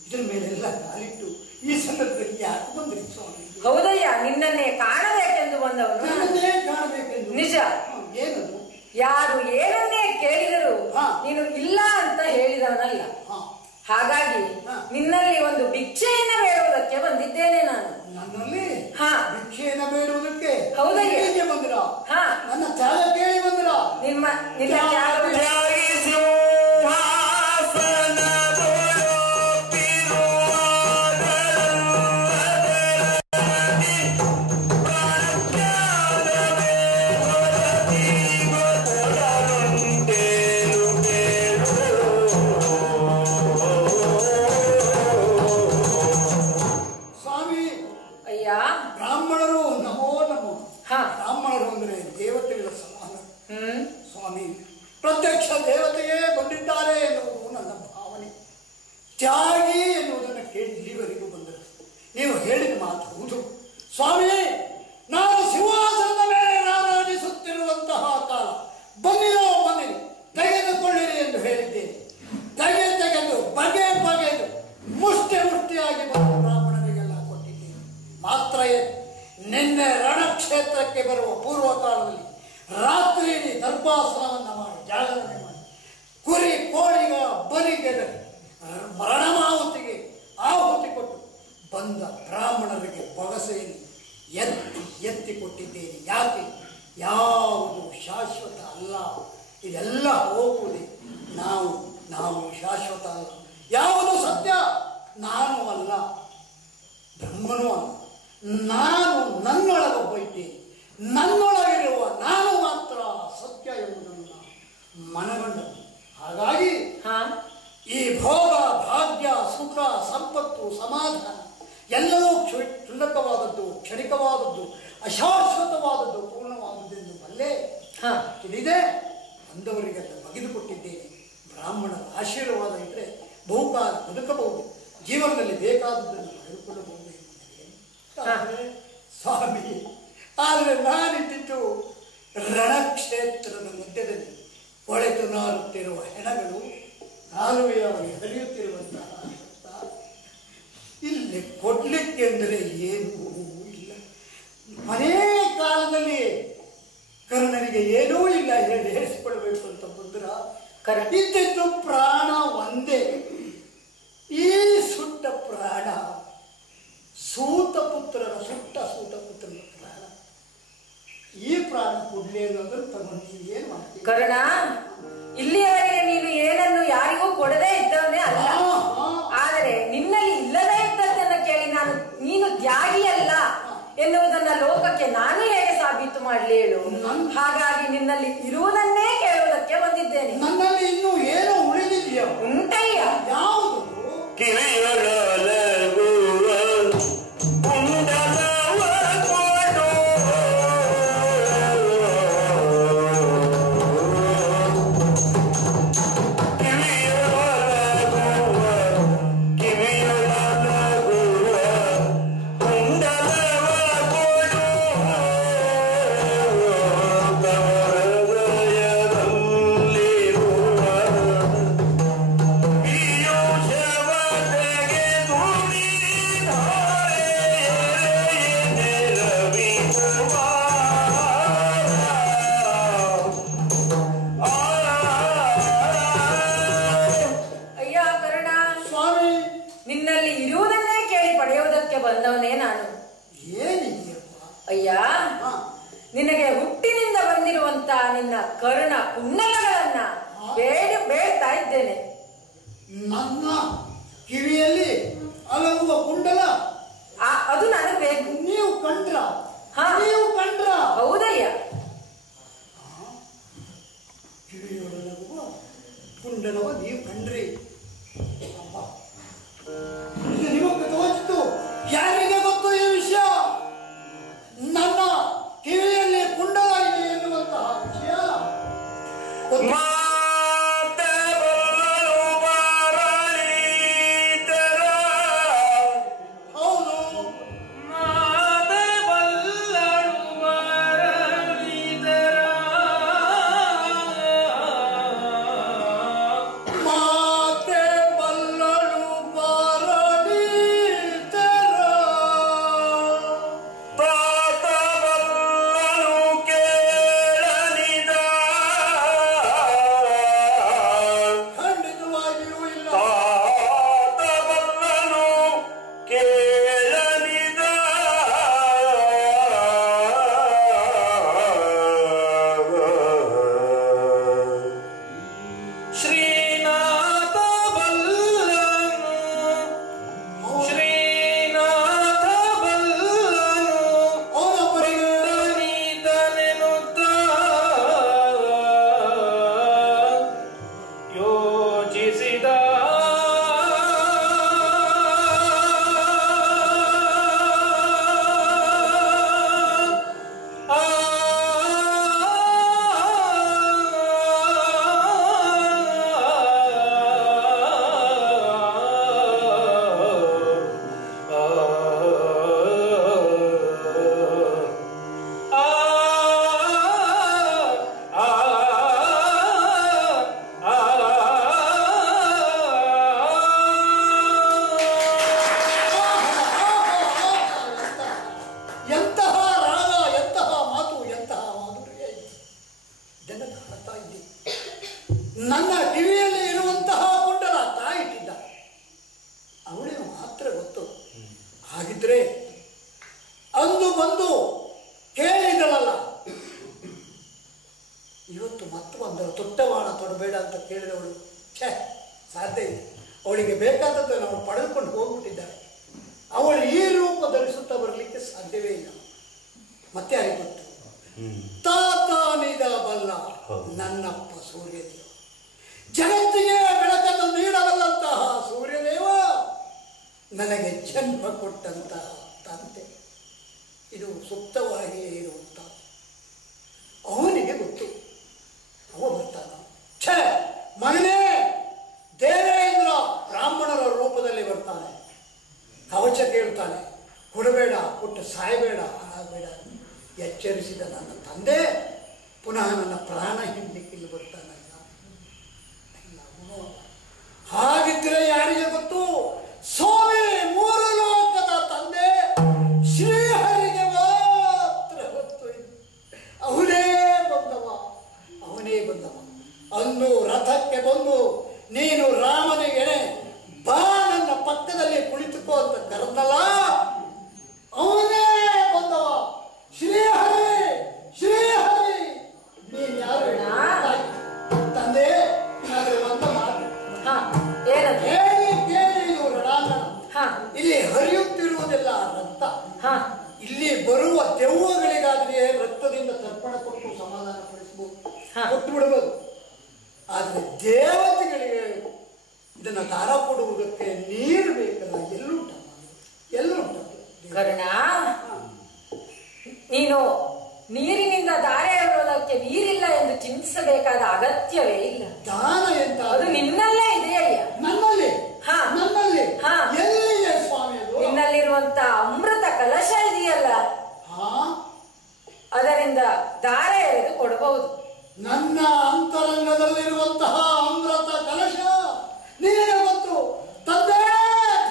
ಇದ್ರ ಮೇಲೆಲ್ಲ ಕಾಲಿಟ್ಟು ಈ ಸಂದರ್ಭದಲ್ಲಿ ಯಾಕೆ ಬಂದ್ರಿ ಸ್ವಾಮಿ? ಹೌದಯ್ಯ, ನಿನ್ನನ್ನೇ ಕಾಣಬೇಕೆಂದು ಬಂದವನು. ನನ್ನನ್ನೇ ಕಾಣಬೇಕೆಂದು. ನಿಜ. ಏನದು? ಯಾರು ಏನನ್ನೇ ಕೇಳಿದರು ನೀನು ಇಲ್ಲ ಅಂತ ಹೇಳಿದವನಲ್ಲ. ಹಾಗಾಗಿ ನಿನ್ನಲ್ಲಿ ಒಂದು ಭಿಕ್ಷೆಯನ್ನ ಬೇಡುವುದಕ್ಕೆ ಬಂದಿದ್ದೇನೆ ನಾನು. ನನ್ನಲ್ಲಿ ಹಾ, ಭಿಕ್ಷೆಯನ್ನ ಬೇಡುವುದಕ್ಕೆ? ಹೌದಯ್ಯ. ಬಂದ್ರ? ಹಾ, ನನ್ನ ತ್ಯಾಗ ಕೇಳಿ ಬಂದ್ರ? ನಿನ್ನ ತ್ಯಾಗ ಬ್ರಾಹ್ಮಣರು ನಮೋ ನಮೋ. ಬ್ರಾಹ್ಮಣರು ಅಂದ್ರೆ ದೇವತೆಗಳ ಸಮಾನ ಸ್ವಾಮಿ. ಪ್ರತ್ಯಕ್ಷ ದೇವತೆಯೇ ಬಂದಿದ್ದಾರೆ ಎನ್ನುವುದು ನನ್ನ ಭಾವನೆ. ತ್ಯಾಗಿ ಎನ್ನುವುದನ್ನು ಕೇಳಿ ಇಲ್ಲಿವರೆಗೂ ಬಂದರು. ನೀವು ಹೇಳಿದ ಮಾತು ಹೌದು ಸ್ವಾಮಿ. ನಾನು ಸಿಂಹಾಸನದ ಮೇಲೆ ರಾರಾಜಿಸುತ್ತಿರುವಂತಹ ಕಾಲ ಬನ್ನಿ ತೆಗೆದುಕೊಳ್ಳಿರಿ ಎಂದು ಹೇಳಿದ್ದೇನೆ. ತೆಗೆದು ಬಗೆದು ಮುಷ್ಟಿಯಾಗಿ ಬಂದು ಬ್ರಾಹ್ಮಣರಿಗೆಲ್ಲ ಕೊಟ್ಟಿದ್ದೇನೆ. ಮಾತ್ರ ನಿನ್ನೆ ರಣಕ್ಷೇತ್ರಕ್ಕೆ ಬರುವ ಪೂರ್ವ ಕಾಲದಲ್ಲಿ ರಾತ್ರಿ ದರ್ಭಾಸನವನ್ನು ಮಾಡಿ ಜಾಗರಣೆ ಮಾಡಿ ಕುರಿ ಕೋಳಿಗ ಬಲಿಗೆದರೆ ಮರಣಮಾಹುತಿಗೆ ಆಹುತಿ ಕೊಟ್ಟು ಬಂದ ಬ್ರಾಹ್ಮಣರಿಗೆ ಬೊಗಸೆಯಲ್ಲಿ ಎತ್ತಿ ಕೊಟ್ಟಿದ್ದೇನೆ. ಯಾಕೆ? ಯಾವುದು ಶಾಶ್ವತ ಅಲ್ಲ, ಇದೆಲ್ಲ ಹೋಗುವುದೇ. ನಾವು ಶಾಶ್ವತ ಅಲ್ಲ. ಯಾವುದು ಸತ್ಯ? ನಾನು ಅಲ್ಲ, ಬ್ರಹ್ಮನೂ ಅಲ್ಲ. ನಾನು ನನ್ನೊಳಗೊಬ್ಬ ಇದ್ದೇನೆ. ನನ್ನೊಳಗಿರುವ ನಾನು ಮಾತ್ರ ಸತ್ಯ ಎಂಬುದನ್ನು ಮನಗಂಡ. ಹಾಗಾಗಿ ಈ ಭೋಗ ಭಾಗ್ಯ ಸುಖ ಸಂಪತ್ತು ಸಮಾಧಾನ ಎಲ್ಲವೂ ಕ್ಷುಲ್ಲಕವಾದದ್ದು, ಕ್ಷಣಿಕವಾದದ್ದು, ಅಶಾಶ್ವತವಾದದ್ದು, ಪೂರ್ಣವಾದದ್ದೆಂದು ಬಲ್ಲೆ ತಿಳಿದೆ. ಬಂದವರಿಗೆಲ್ಲ ಬಗೆದುಕೊಟ್ಟಿದ್ದೇನೆ. ಬ್ರಾಹ್ಮಣರ ಆಶೀರ್ವಾದ ಇದ್ದರೆ ಬಹುಕಾಲ ಬದುಕಬಹುದು, ಜೀವನದಲ್ಲಿ ಬೇಕಾದದ್ದನ್ನು ಪಡೆದುಕೊಳ್ಳಬಹುದು ಸ್ವಾಮಿ. ಆದರೆ ನಾನಿಟ್ಟಿದ್ದು ರಣಕ್ಷೇತ್ರದ ಮಧ್ಯದಲ್ಲಿ ಕೊಳೆತು ನಾರುತ್ತಿರುವ ಹೆಣಗಳು, ಕಾಲುವೆಯಾಗಿ ಹರಿಯುತ್ತಿರುವಂತಹ ಇಲ್ಲಿ ಕೊಡ್ಲಿಕ್ಕೆ ಅಂದರೆ ಏನೂ ಇಲ್ಲ. ಮನೇ ಕಾಲದಲ್ಲಿ ಕರ್ಣನಿಗೆ ಏನೂ ಇಲ್ಲ ಹೇಳಿ ಹೇಳಿಸಿಕೊಳ್ಬೇಕು ಅಂತ ಬಂದ್ರ ಇದ್ದಿದ್ದು ಪ್ರಾಣ ಒಂದೇ. ಈ ಸುಟ್ಟ ಪ್ರಾಣ ಸೂತಪುತ್ರನ ಪ್ರಾಣ. ಈ ಪ್ರಾಣ ಕೊಡ್ಲಿ ಅನ್ನೋದನ್ನು ತಗೊಂಡು ಏನು ಮಾಡ್ತೀವಿ? ಕರ್ಣ, ಇಲ್ಲಿಯವರೆಗೆ ನೀನು ಏನನ್ನು ಯಾರಿಗೂ ಕೊಡದೇ ಇದ್ದವನೇ ಅಲ್ಲ. ಆದರೆ ನಿನ್ನಲ್ಲಿ ಇಲ್ಲದೇ ಇದ್ದದ್ದನ್ನು ಕೇಳಿ ನೀನು ತ್ಯಾಗಿ ಅಲ್ಲ ಎನ್ನುವುದನ್ನ ಲೋಕಕ್ಕೆ ನಾನು ಹೇಗೆ ಸಾಬೀತು ಮಾಡಲಿ ಹೇಳು? ಹಾಗಾಗಿ ನಿನ್ನಲ್ಲಿ ಇರುವುದನ್ನೇ ಕೇಳುವುದಕ್ಕೆ ಬಂದಿದ್ದೇನೆ. ನನ್ನಲ್ಲಿ ಇನ್ನೂ ಏನೋ ಉಳಿದಿದೆಯಾ? ಉಂಟಯ್ಯ. ಯಾವುದು? ಬಂದವನೇ ನಾನು. ಅಯ್ಯ, ನಿನಗೆ ಹುಟ್ಟಿನಿಂದ ಬಂದಿರುವಂತ ನಿನ್ನ ಕರುಣ ಕುಂಡಲಗಳನ್ನ ಬೇಡ್ತಾ ಇದ್ದೇನೆ. ನನ್ನ ಕಿವಿಯಲ್ಲಿ ಅಲಗುವ ಕುಂಡಲ ಅದು ನನಗೆ ಬೇಕು. ನೀವು ಕಂಡ್ರ? ನೀವು ಕಂಡ್ರ? ಹೌದಯ್ಯ. ಕಿವಿಯೊಳಗುವ ಕುಂಡಲವ ನೀವು ಕಂಡ್ರಿ? ಇದು ನಿಮಗೆ ತೋಚಿತು. ಯಾರಿಗೆ ಗೊತ್ತು ಈ ವಿಷಯ? ನನ್ನ ಕಿವಿಯಲ್ಲಿ ಕುಂಡಲ ಇದೆ ಎನ್ನುವಂತಹ ವಿಷಯ ಹಾಗಿದ್ರೆ ಅಂದು ಬಂದು ಕೇಳಿದಳಲ್ಲ, ಇವತ್ತು ಮತ್ತೆ ಬಂದಳು ತೊಟ್ಟವಾಣ ತೊಡಬೇಡ ಅಂತ ಕೇಳಿದವಳು. ಸಾಧ್ಯ ಇಲ್ಲ, ಅವಳಿಗೆ ಬೇಕಾದದ್ದನ್ನು ಅವಳು ಪಡೆದುಕೊಂಡು ಹೋಗ್ಬಿಟ್ಟಿದ್ದಾಳೆ. ಅವಳು ಈ ರೂಪ ಧರಿಸುತ್ತಾ ಬರಲಿಕ್ಕೆ ಸಾಧ್ಯವೇ ಇಲ್ಲ. ಮತ್ತೆ ಯಾರಿಗೆ ಗೊತ್ತು? ತಾತಾನಿದ ಬಲ್ಲ ನನ್ನಪ್ಪ ಸೂರ್ಯದೇವ, ಜಗತ್ತಿಗೆ ಬೆಳಕನ್ನು ನೀಡಬಲ್ಲಂತಹ ಸೂರ್ಯದೇವ, ನನಗೆ ಜನ್ಮ ಕೊಟ್ಟಂತಹ ತಂದೆ. ಇದು ಸುಪ್ತವಾಗಿಯೇ ಇರುವಂತ ಅವನಿಗೆ ಗೊತ್ತು. ಅವ ಬರ್ತಾನ, ಮಗನೇ ದೇವೇಂದ್ರ ಬ್ರಾಹ್ಮಣರ ರೂಪದಲ್ಲಿ ಬರ್ತಾನೆ. ಕವಚ ಕೇಳ್ತಾನೆ, ಕೊಡಬೇಡ, ಕೊಟ್ಟು ಸಾಯಬೇಡ, ಹಾಳಾಗಬೇಡ ಎಚ್ಚರಿಸಿದ ನನ್ನ ತಂದೆ ಪುನಃ ನನ್ನ ಪ್ರಾಣ ಹಿಂದಕ್ಕಿಲ್ಲಿ ಬರ್ತಾನಲ್ಲ. ಹಾಗಿದ್ರೆ ಯಾರಿಗೆ ಗೊತ್ತು? ಸ್ವಾಮಿ ಮೂರು ಲೋಕದ ತಂದೆ ಶ್ರೀಹರಿಗೆ ಮಾತ್ರ ಗೊತ್ತು. ಅವನೇ ಬಂದವ. ಅಂದು ರಥಕ್ಕೆ ಬಂದು ನೀನು ರಾಮನಿಗೆ ಬಾ ನನ್ನ ಪಕ್ಕದಲ್ಲಿ ಕುಳಿತುಕೋ ಅಂತ ಕರೆದಲ್ಲ, ಅವನೇ ಬಂದವ. ಶ್ರೀಹರಿ ನೀನ್ ಯಾರು ತಂದೆ? ಬಂದ ಇಲ್ಲಿ ಹರಿಯುತ್ತಿರುವುದಿಲ್ಲ ರಕ್ತ. ಇಲ್ಲಿ ಬರುವ ದೆವ್ವಗಳಿಗಾದ್ರೆ ರಕ್ತದಿಂದ ತರ್ಪಣ ಕೊಟ್ಟು ಸಮಾಧಾನ ಪಡಿಸಬಹುದು, ಕೊಟ್ಟು ಬಿಡಬಹುದು. ಆದ್ರೆ ದೇವತೆಗಳಿಗೆ ಇದನ್ನ ದಾರ ಕೊಡುವುದಕ್ಕೆ ನೀರು ಬೇಕಲ್ಲ. ಎಲ್ಲುಂಟ ಕರ್ಣ, ನೀನು ನೀರಿನಿಂದ ಧಾರೆ ಎರೆಯುವುದಕ್ಕೆ ನೀರಿಲ್ಲ ಎಂದು ಚಿಂತಿಸಬೇಕಾದ ಅಗತ್ಯವೇ ಇಲ್ಲ. ದಾನ ಎಂತ? ಅದು ನಿನ್ನಲ್ಲೇ ಇದೆಯಯ್ಯ. ನನ್ನಲ್ಲಿ? ಎಲ್ಲಿದೆ ಸ್ವಾಮಿ ಅದು? ನಿನ್ನಲ್ಲಿರುವಂತ ಅಮೃತ ಕಲಶ ಇದೆಯಲ್ಲ, ಅದರಿಂದ ಧಾರೆ ಎರೆದು ಕೊಡಬಹುದು. ನನ್ನ ಅಂತರಂಗದಲ್ಲಿರುವಂತಹ ಅಮೃತ ಕಲಶ ನೀನೇ ಗೊತ್ತು ತಂದೆ.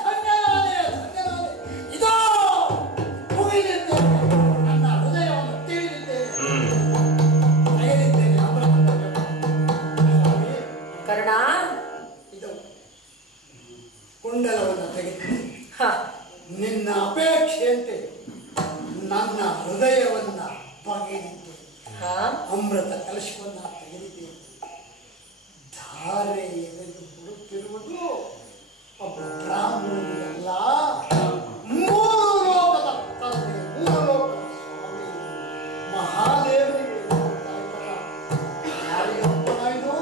ಧನ್ಯವಾದ. ಇದೋ ಮುಗಿದಿದ್ದೇನೆ, ನನ್ನ ಹೃದಯವನ್ನು ತಿಳಿದಿದ್ದೇನೆ, ಕರ್ಣ. ಇದು ಕುಂಡಲವನ್ನು ತೆಗೆದಿದ್ದೇನೆ. ನಿನ್ನ ಅಪೇಕ್ಷೆಯಂತೆ ನನ್ನ ಹೃದಯವನ್ನ ಬಗೆದಿದ್ದೇನೆ. ಅಮೃತ ಕಲಶವನ್ನ ತೆಗೆದಿದ್ದೇನೆ. ಧಾರೆ ಎರೆದು ಕೊಡುತ್ತಿರುವುದು ಒಬ್ಬ ಬ್ರಾಹ್ಮಣನಲ್ಲ, ಮೂರು ಲೋಕದ ತಂದೆ, ಮೂರು ಲೋಕದ ಸ್ವಾಮಿ ಮಹಾದೇವರಿಗೆ. ಯಾರಿಗೆ ಅರ್ಪಣ ಇದು?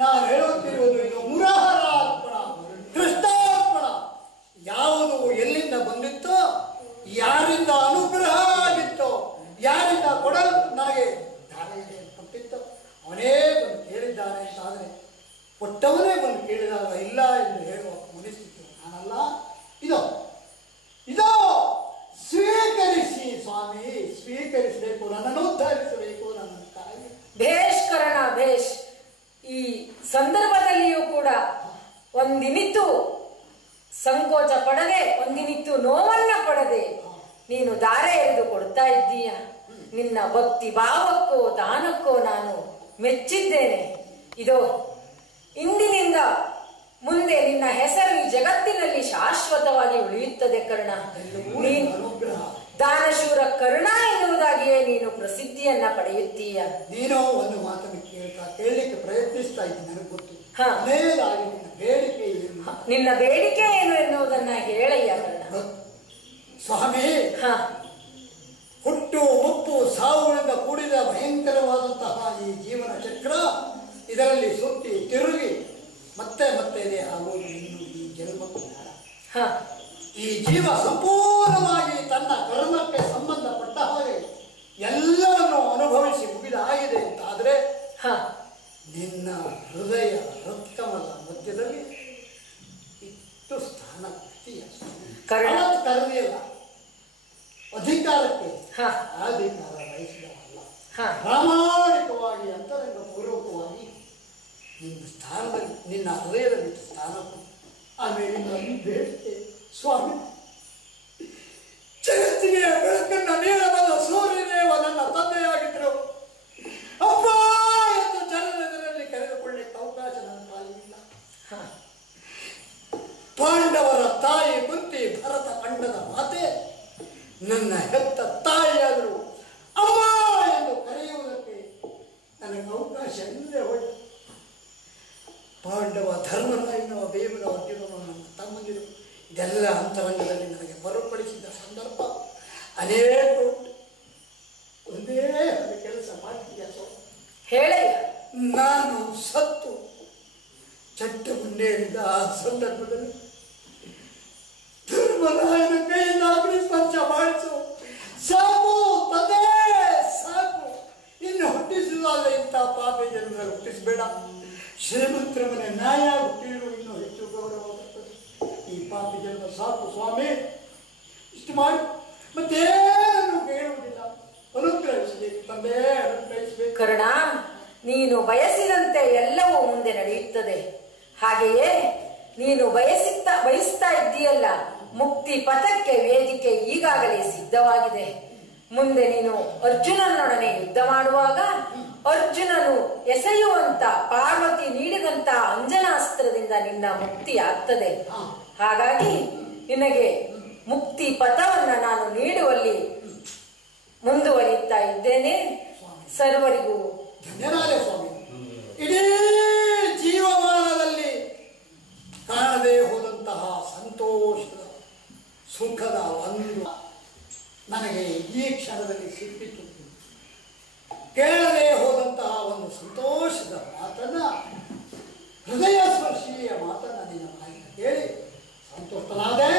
ನಾನು ಹೇಳುತ್ತಿರುವುದು ಇದು ಮುರಹರಾರ್ಪಣ, ಕೃಷ್ಣಾರ್ಪಣ. ಯಾವುದು ಎಲ್ಲಿಂದ ಬಂದಿತ್ತೋ, ಯಾರಿಂದ ಅನುಗ್ರಹ ಆಗಿತ್ತೋ, ಯಾರಿಂದ ಕೊಡಲು ನನಗೆ ಧಾರಣೆ ಕೊಟ್ಟಿತ್ತೋ ಅವನೇ ಬಂದು ಕೇಳಿದ್ದಾನೆ ಅಂತಾದರೆ, ಕೊಟ್ಟವನೇ ಬಂದು ಕೇಳಿದಾಗ ಇಲ್ಲ ಎಂದು ಹೇಳುವ ಮನಸ್ಥಿತಿ ನಾನಲ್ಲ. ಇದೋ ಸ್ವೀಕರಿಸಿ ಸ್ವಾಮಿ, ಸ್ವೀಕರಿಸಬೇಕು, ನನ್ನನ್ನು ಉದ್ಧರಿಸಬೇಕು, ನನ್ನನ್ನು ಕಾಯಿ. ಭೇಷ್ ಕರ್ಣ, ಭೇಷ್. ಈ ಸಂದರ್ಭದಲ್ಲಿಯೂ ಕೂಡ ಒಂದಿನಿತ್ತು ಸಂಕೋಚ ಪಡದೆ, ಒಂದಿನಿತ್ತು ನೋವನ್ನ ಪಡದೆ ನೀನು ಧಾರೆ ಎರೆದು ಕೊಡ್ತಾ ಇದ್ದೀಯ. ನಿನ್ನ ಭಕ್ತಿ ಭಾವಕ್ಕೋ ದಾನಕ್ಕೋ ನಾನು ಮೆಚ್ಚಿದ್ದೇನೆ. ಇದೋ ಇಂದಿನಿಂದ ಮುಂದೆ ನಿನ್ನ ಹೆಸರು ಈ ಜಗತ್ತಿನಲ್ಲಿ ಶಾಶ್ವತವಾಗಿ ಉಳಿಯುತ್ತದೆ ಕರ್ಣ. ನೀನು ದಾನಶೂರ ಕರ್ಣ ಎನ್ನುವುದಾಗಿಯೇ ನೀನು ಪ್ರಸಿದ್ಧಿಯನ್ನ ಪಡೆಯುತ್ತೀಯ. ನೀನೋ ಒಂದು ಮಾತನ್ನು ಕೇಳಲಿಕ್ಕೆ ಪ್ರಯತ್ನಿಸ್ತಾ ಇದ್ದೀನಿ, ನನಗೆ ಗೊತ್ತು. ನಿನ್ನ ಬೇಡಿಕೆ ಏನು ಎನ್ನುವುದನ್ನ ಹೇಳಯ್ಯ ಕರ್ಣ. ಸ್ವಾಮಿ, ಹುಟ್ಟು ಮುಪ್ಪು ಸಾವುಗಳಿಂದ ಕೂಡಿದ ಭಯಂಕರವಾದಂತಹ ಈ ಜೀವನ ಚಕ್ರ, ಇದರಲ್ಲಿ ಸುತ್ತಿ ತಿರುಗಿ ಮತ್ತೆ ಇದೆ ಆಗೋದು ಇನ್ನು ಈ ಜನ್ಮ. ಈ ಜೀವ ಸಂಪೂರ್ಣ ಸಂಪೂರ್ಣವಾಗಿ ತನ್ನ ಕರ್ಮಕ್ಕೆ ಸಂಬಂಧಪಟ್ಟ ಹಾಗೆ ಎಲ್ಲವನ್ನು ಅನುಭವಿಸಿ ಮುಗಿದಾಗಿದೆ ಅಂತಾದರೆ ನಿನ್ನ ಹೃದಯ ಹೃತ್ಕಮಲ ಮಧ್ಯದಲ್ಲಿ ಇಷ್ಟು ಸ್ಥಾನ ಕರೆದಿಲ್ಲ. ಅಧಿಕಾರಕ್ಕೆ ಅಧಿಕಾರ ವಹಿಸಿದವಲ್ಲ, ಪ್ರಾಮಾಣಿಕವಾಗಿ ಅಂತರಂಗ ಪೂರ್ವಕವಾಗಿ ನಿನ್ನ ಸ್ಥಾನದಲ್ಲಿ ನಿನ್ನ ಹೃದಯದಲ್ಲಿ ಸ್ಥಾನ ಆಮೇಲೆ ನಾನು ಬೇಡಿಕೆ ಸ್ವಾಮಿ ಜಗತ್ತಿಗೆ ಬೆಳಕನ್ನು ನೀಡಬಲ್ಲ ಸೂರ್ಯದೇವ ನನ್ನ ತಂದೆಯಾಗಿದ್ದರು ಅಪ್ಪ ಎಂದು ಜನರೆದುರಲ್ಲಿ ಕರೆದುಕೊಳ್ಳಿಕ್ಕೆ ಅವಕಾಶ ನನ್ನ ಪಾಲಿಗಿಲ್ಲ. ಪಾಂಡವರ ತಾಯಿ ಕುಂತಿ ಭರತ ಖಂಡದ ಮಾತೆ ನನ್ನ ಹೆತ್ತ ತಾಯಿಯಾದರು ಅಮ್ಮ ಎಂದು ಕರೆಯುವುದಕ್ಕೆ ನನಗೆ ಅವಕಾಶ ಇಲ್ಲದೆ ಹೋಯಿತು. ಪಾಂಡವ ಧರ್ಮರಾಯನವ ಭೀಮನ ಅರ್ಜುನನ ನನ್ನ ತಮ್ಮಂದಿರು ಇದೆಲ್ಲ ಅಂತರಂಗದಲ್ಲಿ ನನಗೆ ಮರುಪಡಿಸಿದ ಸಂದರ್ಭ ಅನೇಕ ಉಂಟು. ಒಂದೇ ಕೆಲಸ ಮಾಡ್ತೀಯ ಹೇಳ. ನಾನು ಸತ್ತು ಚಟ್ಟ ಮುನ್ನೇರಿದ ಆ ಸಂದರ್ಭದಲ್ಲಿ ಧರ್ಮರಾಯನ ಕೈಯಿಂದ ಅಗ್ನಿ ಸ್ಪರ್ಶ ಮಾಡಿಸು. ಸಾಕು ತಂದೆ ಸಾಕು, ಇನ್ನು ಹುಟ್ಟಿಸುವುದಾದ್ರೆ ಇಂಥ ಪಾಪಿ ಜನರಲ್ಲಿ ಹುಟ್ಟಿಸಬೇಡ. ಶ್ರೀಮಂತರ ಮನೆ ನ್ಯಾಯ ಹುಟ್ಟಿರು ಇನ್ನೂ ಹೆಚ್ಚು ಗೌರವ ಬರ್ತದೆ. ಈ ಪಾಪಿ ಜನ್ಮ ಸಾಕು ಸ್ವಾಮಿ, ಇಷ್ಟು ಮಾಡಿ ಮತ್ತೇನು ಹೇಳುವುದಿಲ್ಲ. ಅನುಗ್ರಹಿಸಬೇಕು ತಂದೆ, ಅನುಗ್ರಹಿಸಬೇಕು. ಕರ್ಣ, ನೀನು ಬಯಸಿದಂತೆ ಎಲ್ಲವೂ ಮುಂದೆ ನಡೆಯುತ್ತದೆ. ಹಾಗೆಯೇ ನೀನು ಬಯಸ್ತಾ ಇದ್ದೀಯಲ್ಲ, ಮುಕ್ತಿ ಪಥಕ್ಕೆ ವೇದಿಕೆ ಈಗಾಗಲೇ ಸಿದ್ಧವಾಗಿದೆ. ಮುಂದೆ ನೀನು ಅರ್ಜುನನೊಡನೆ ಯುದ್ಧ ಮಾಡುವಾಗ ಅರ್ಜುನನು ಎಸೆಯುವಂತ ಪಾರ್ವತಿ ನೀಡಿದಂತ ಅಂಜನಾಸ್ತ್ರದಿಂದ ನಿನ್ನ ಮುಕ್ತಿ ಆಗ್ತದೆ. ಹಾಗಾಗಿ ನಿನಗೆ ಮುಕ್ತಿ ಪಥವನ್ನ ನಾನು ನೀಡುವಲ್ಲಿ ಮುಂದುವರಿಯುತ್ತಾ ಇದ್ದೇನೆ. ಸರ್ವರಿಗೂ ಧನ್ಯನಾದ ಸ್ವಾಮಿ. ಇಡೀ ಜೀವಮಾನದಲ್ಲಿ ಕಾಣದೇ ಹೋದಂತಹ ಸಂತೋಷದ ಸುಖದ ಒಂದು ನನಗೆ ಈ ಕ್ಷಣದಲ್ಲಿ ಸಿಕ್ಕಿತು. ಕೇಳದೆ ಹೋದಂತಹ ಒಂದು ಸಂತೋಷದ ಮಾತನ್ನ, ಹೃದಯ ಸ್ಪರ್ಶೀಯ ಮಾತನ್ನ ನಿನ್ನ ಬಾಯಿಂದ ಕೇಳಿ ಸಂತೋಷನಾದೆ.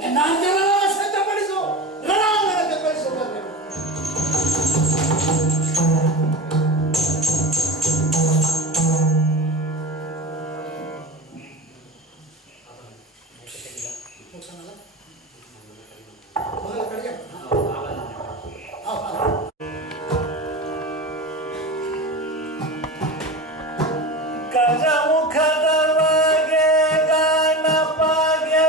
ನನ್ನ ಜನರನ್ನು ಸಿದ್ಧಪಡಿಸು, ರಣಾಂಗಣಕ್ಕೆ ಕಳಿಸು ಬಂದೆವು. ಗಜಮುಖದವಗೆ ಗಣಪಗೆ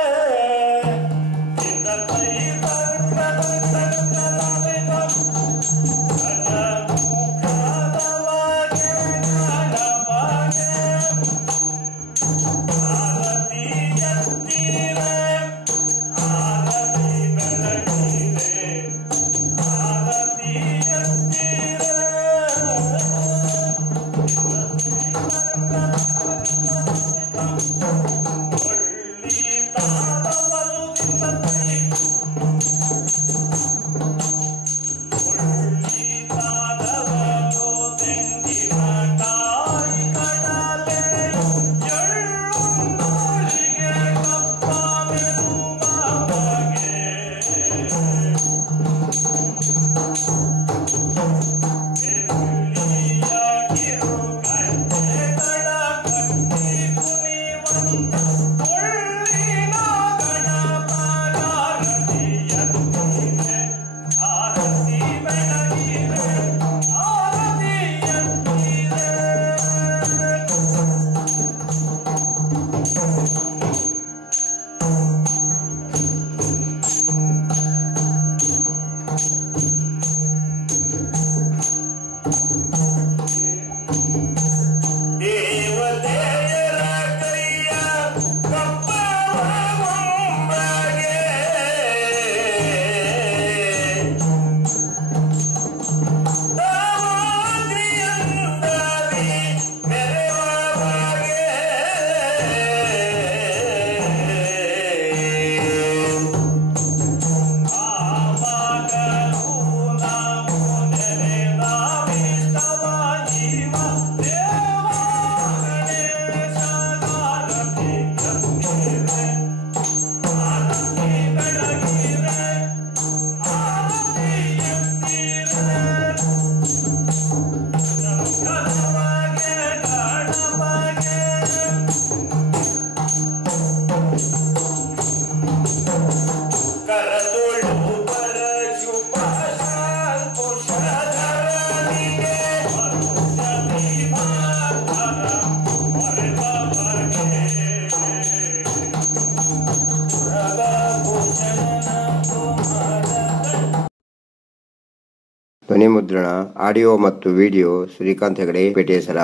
ಧ್ವನಿ ಮುದ್ರಣ, ಆಡಿಯೋ ಮತ್ತು ವಿಡಿಯೋ ಶ್ರೀಕಾಂತ್ ಹೆಗಡೆ, ಪೇಟೆಸರ.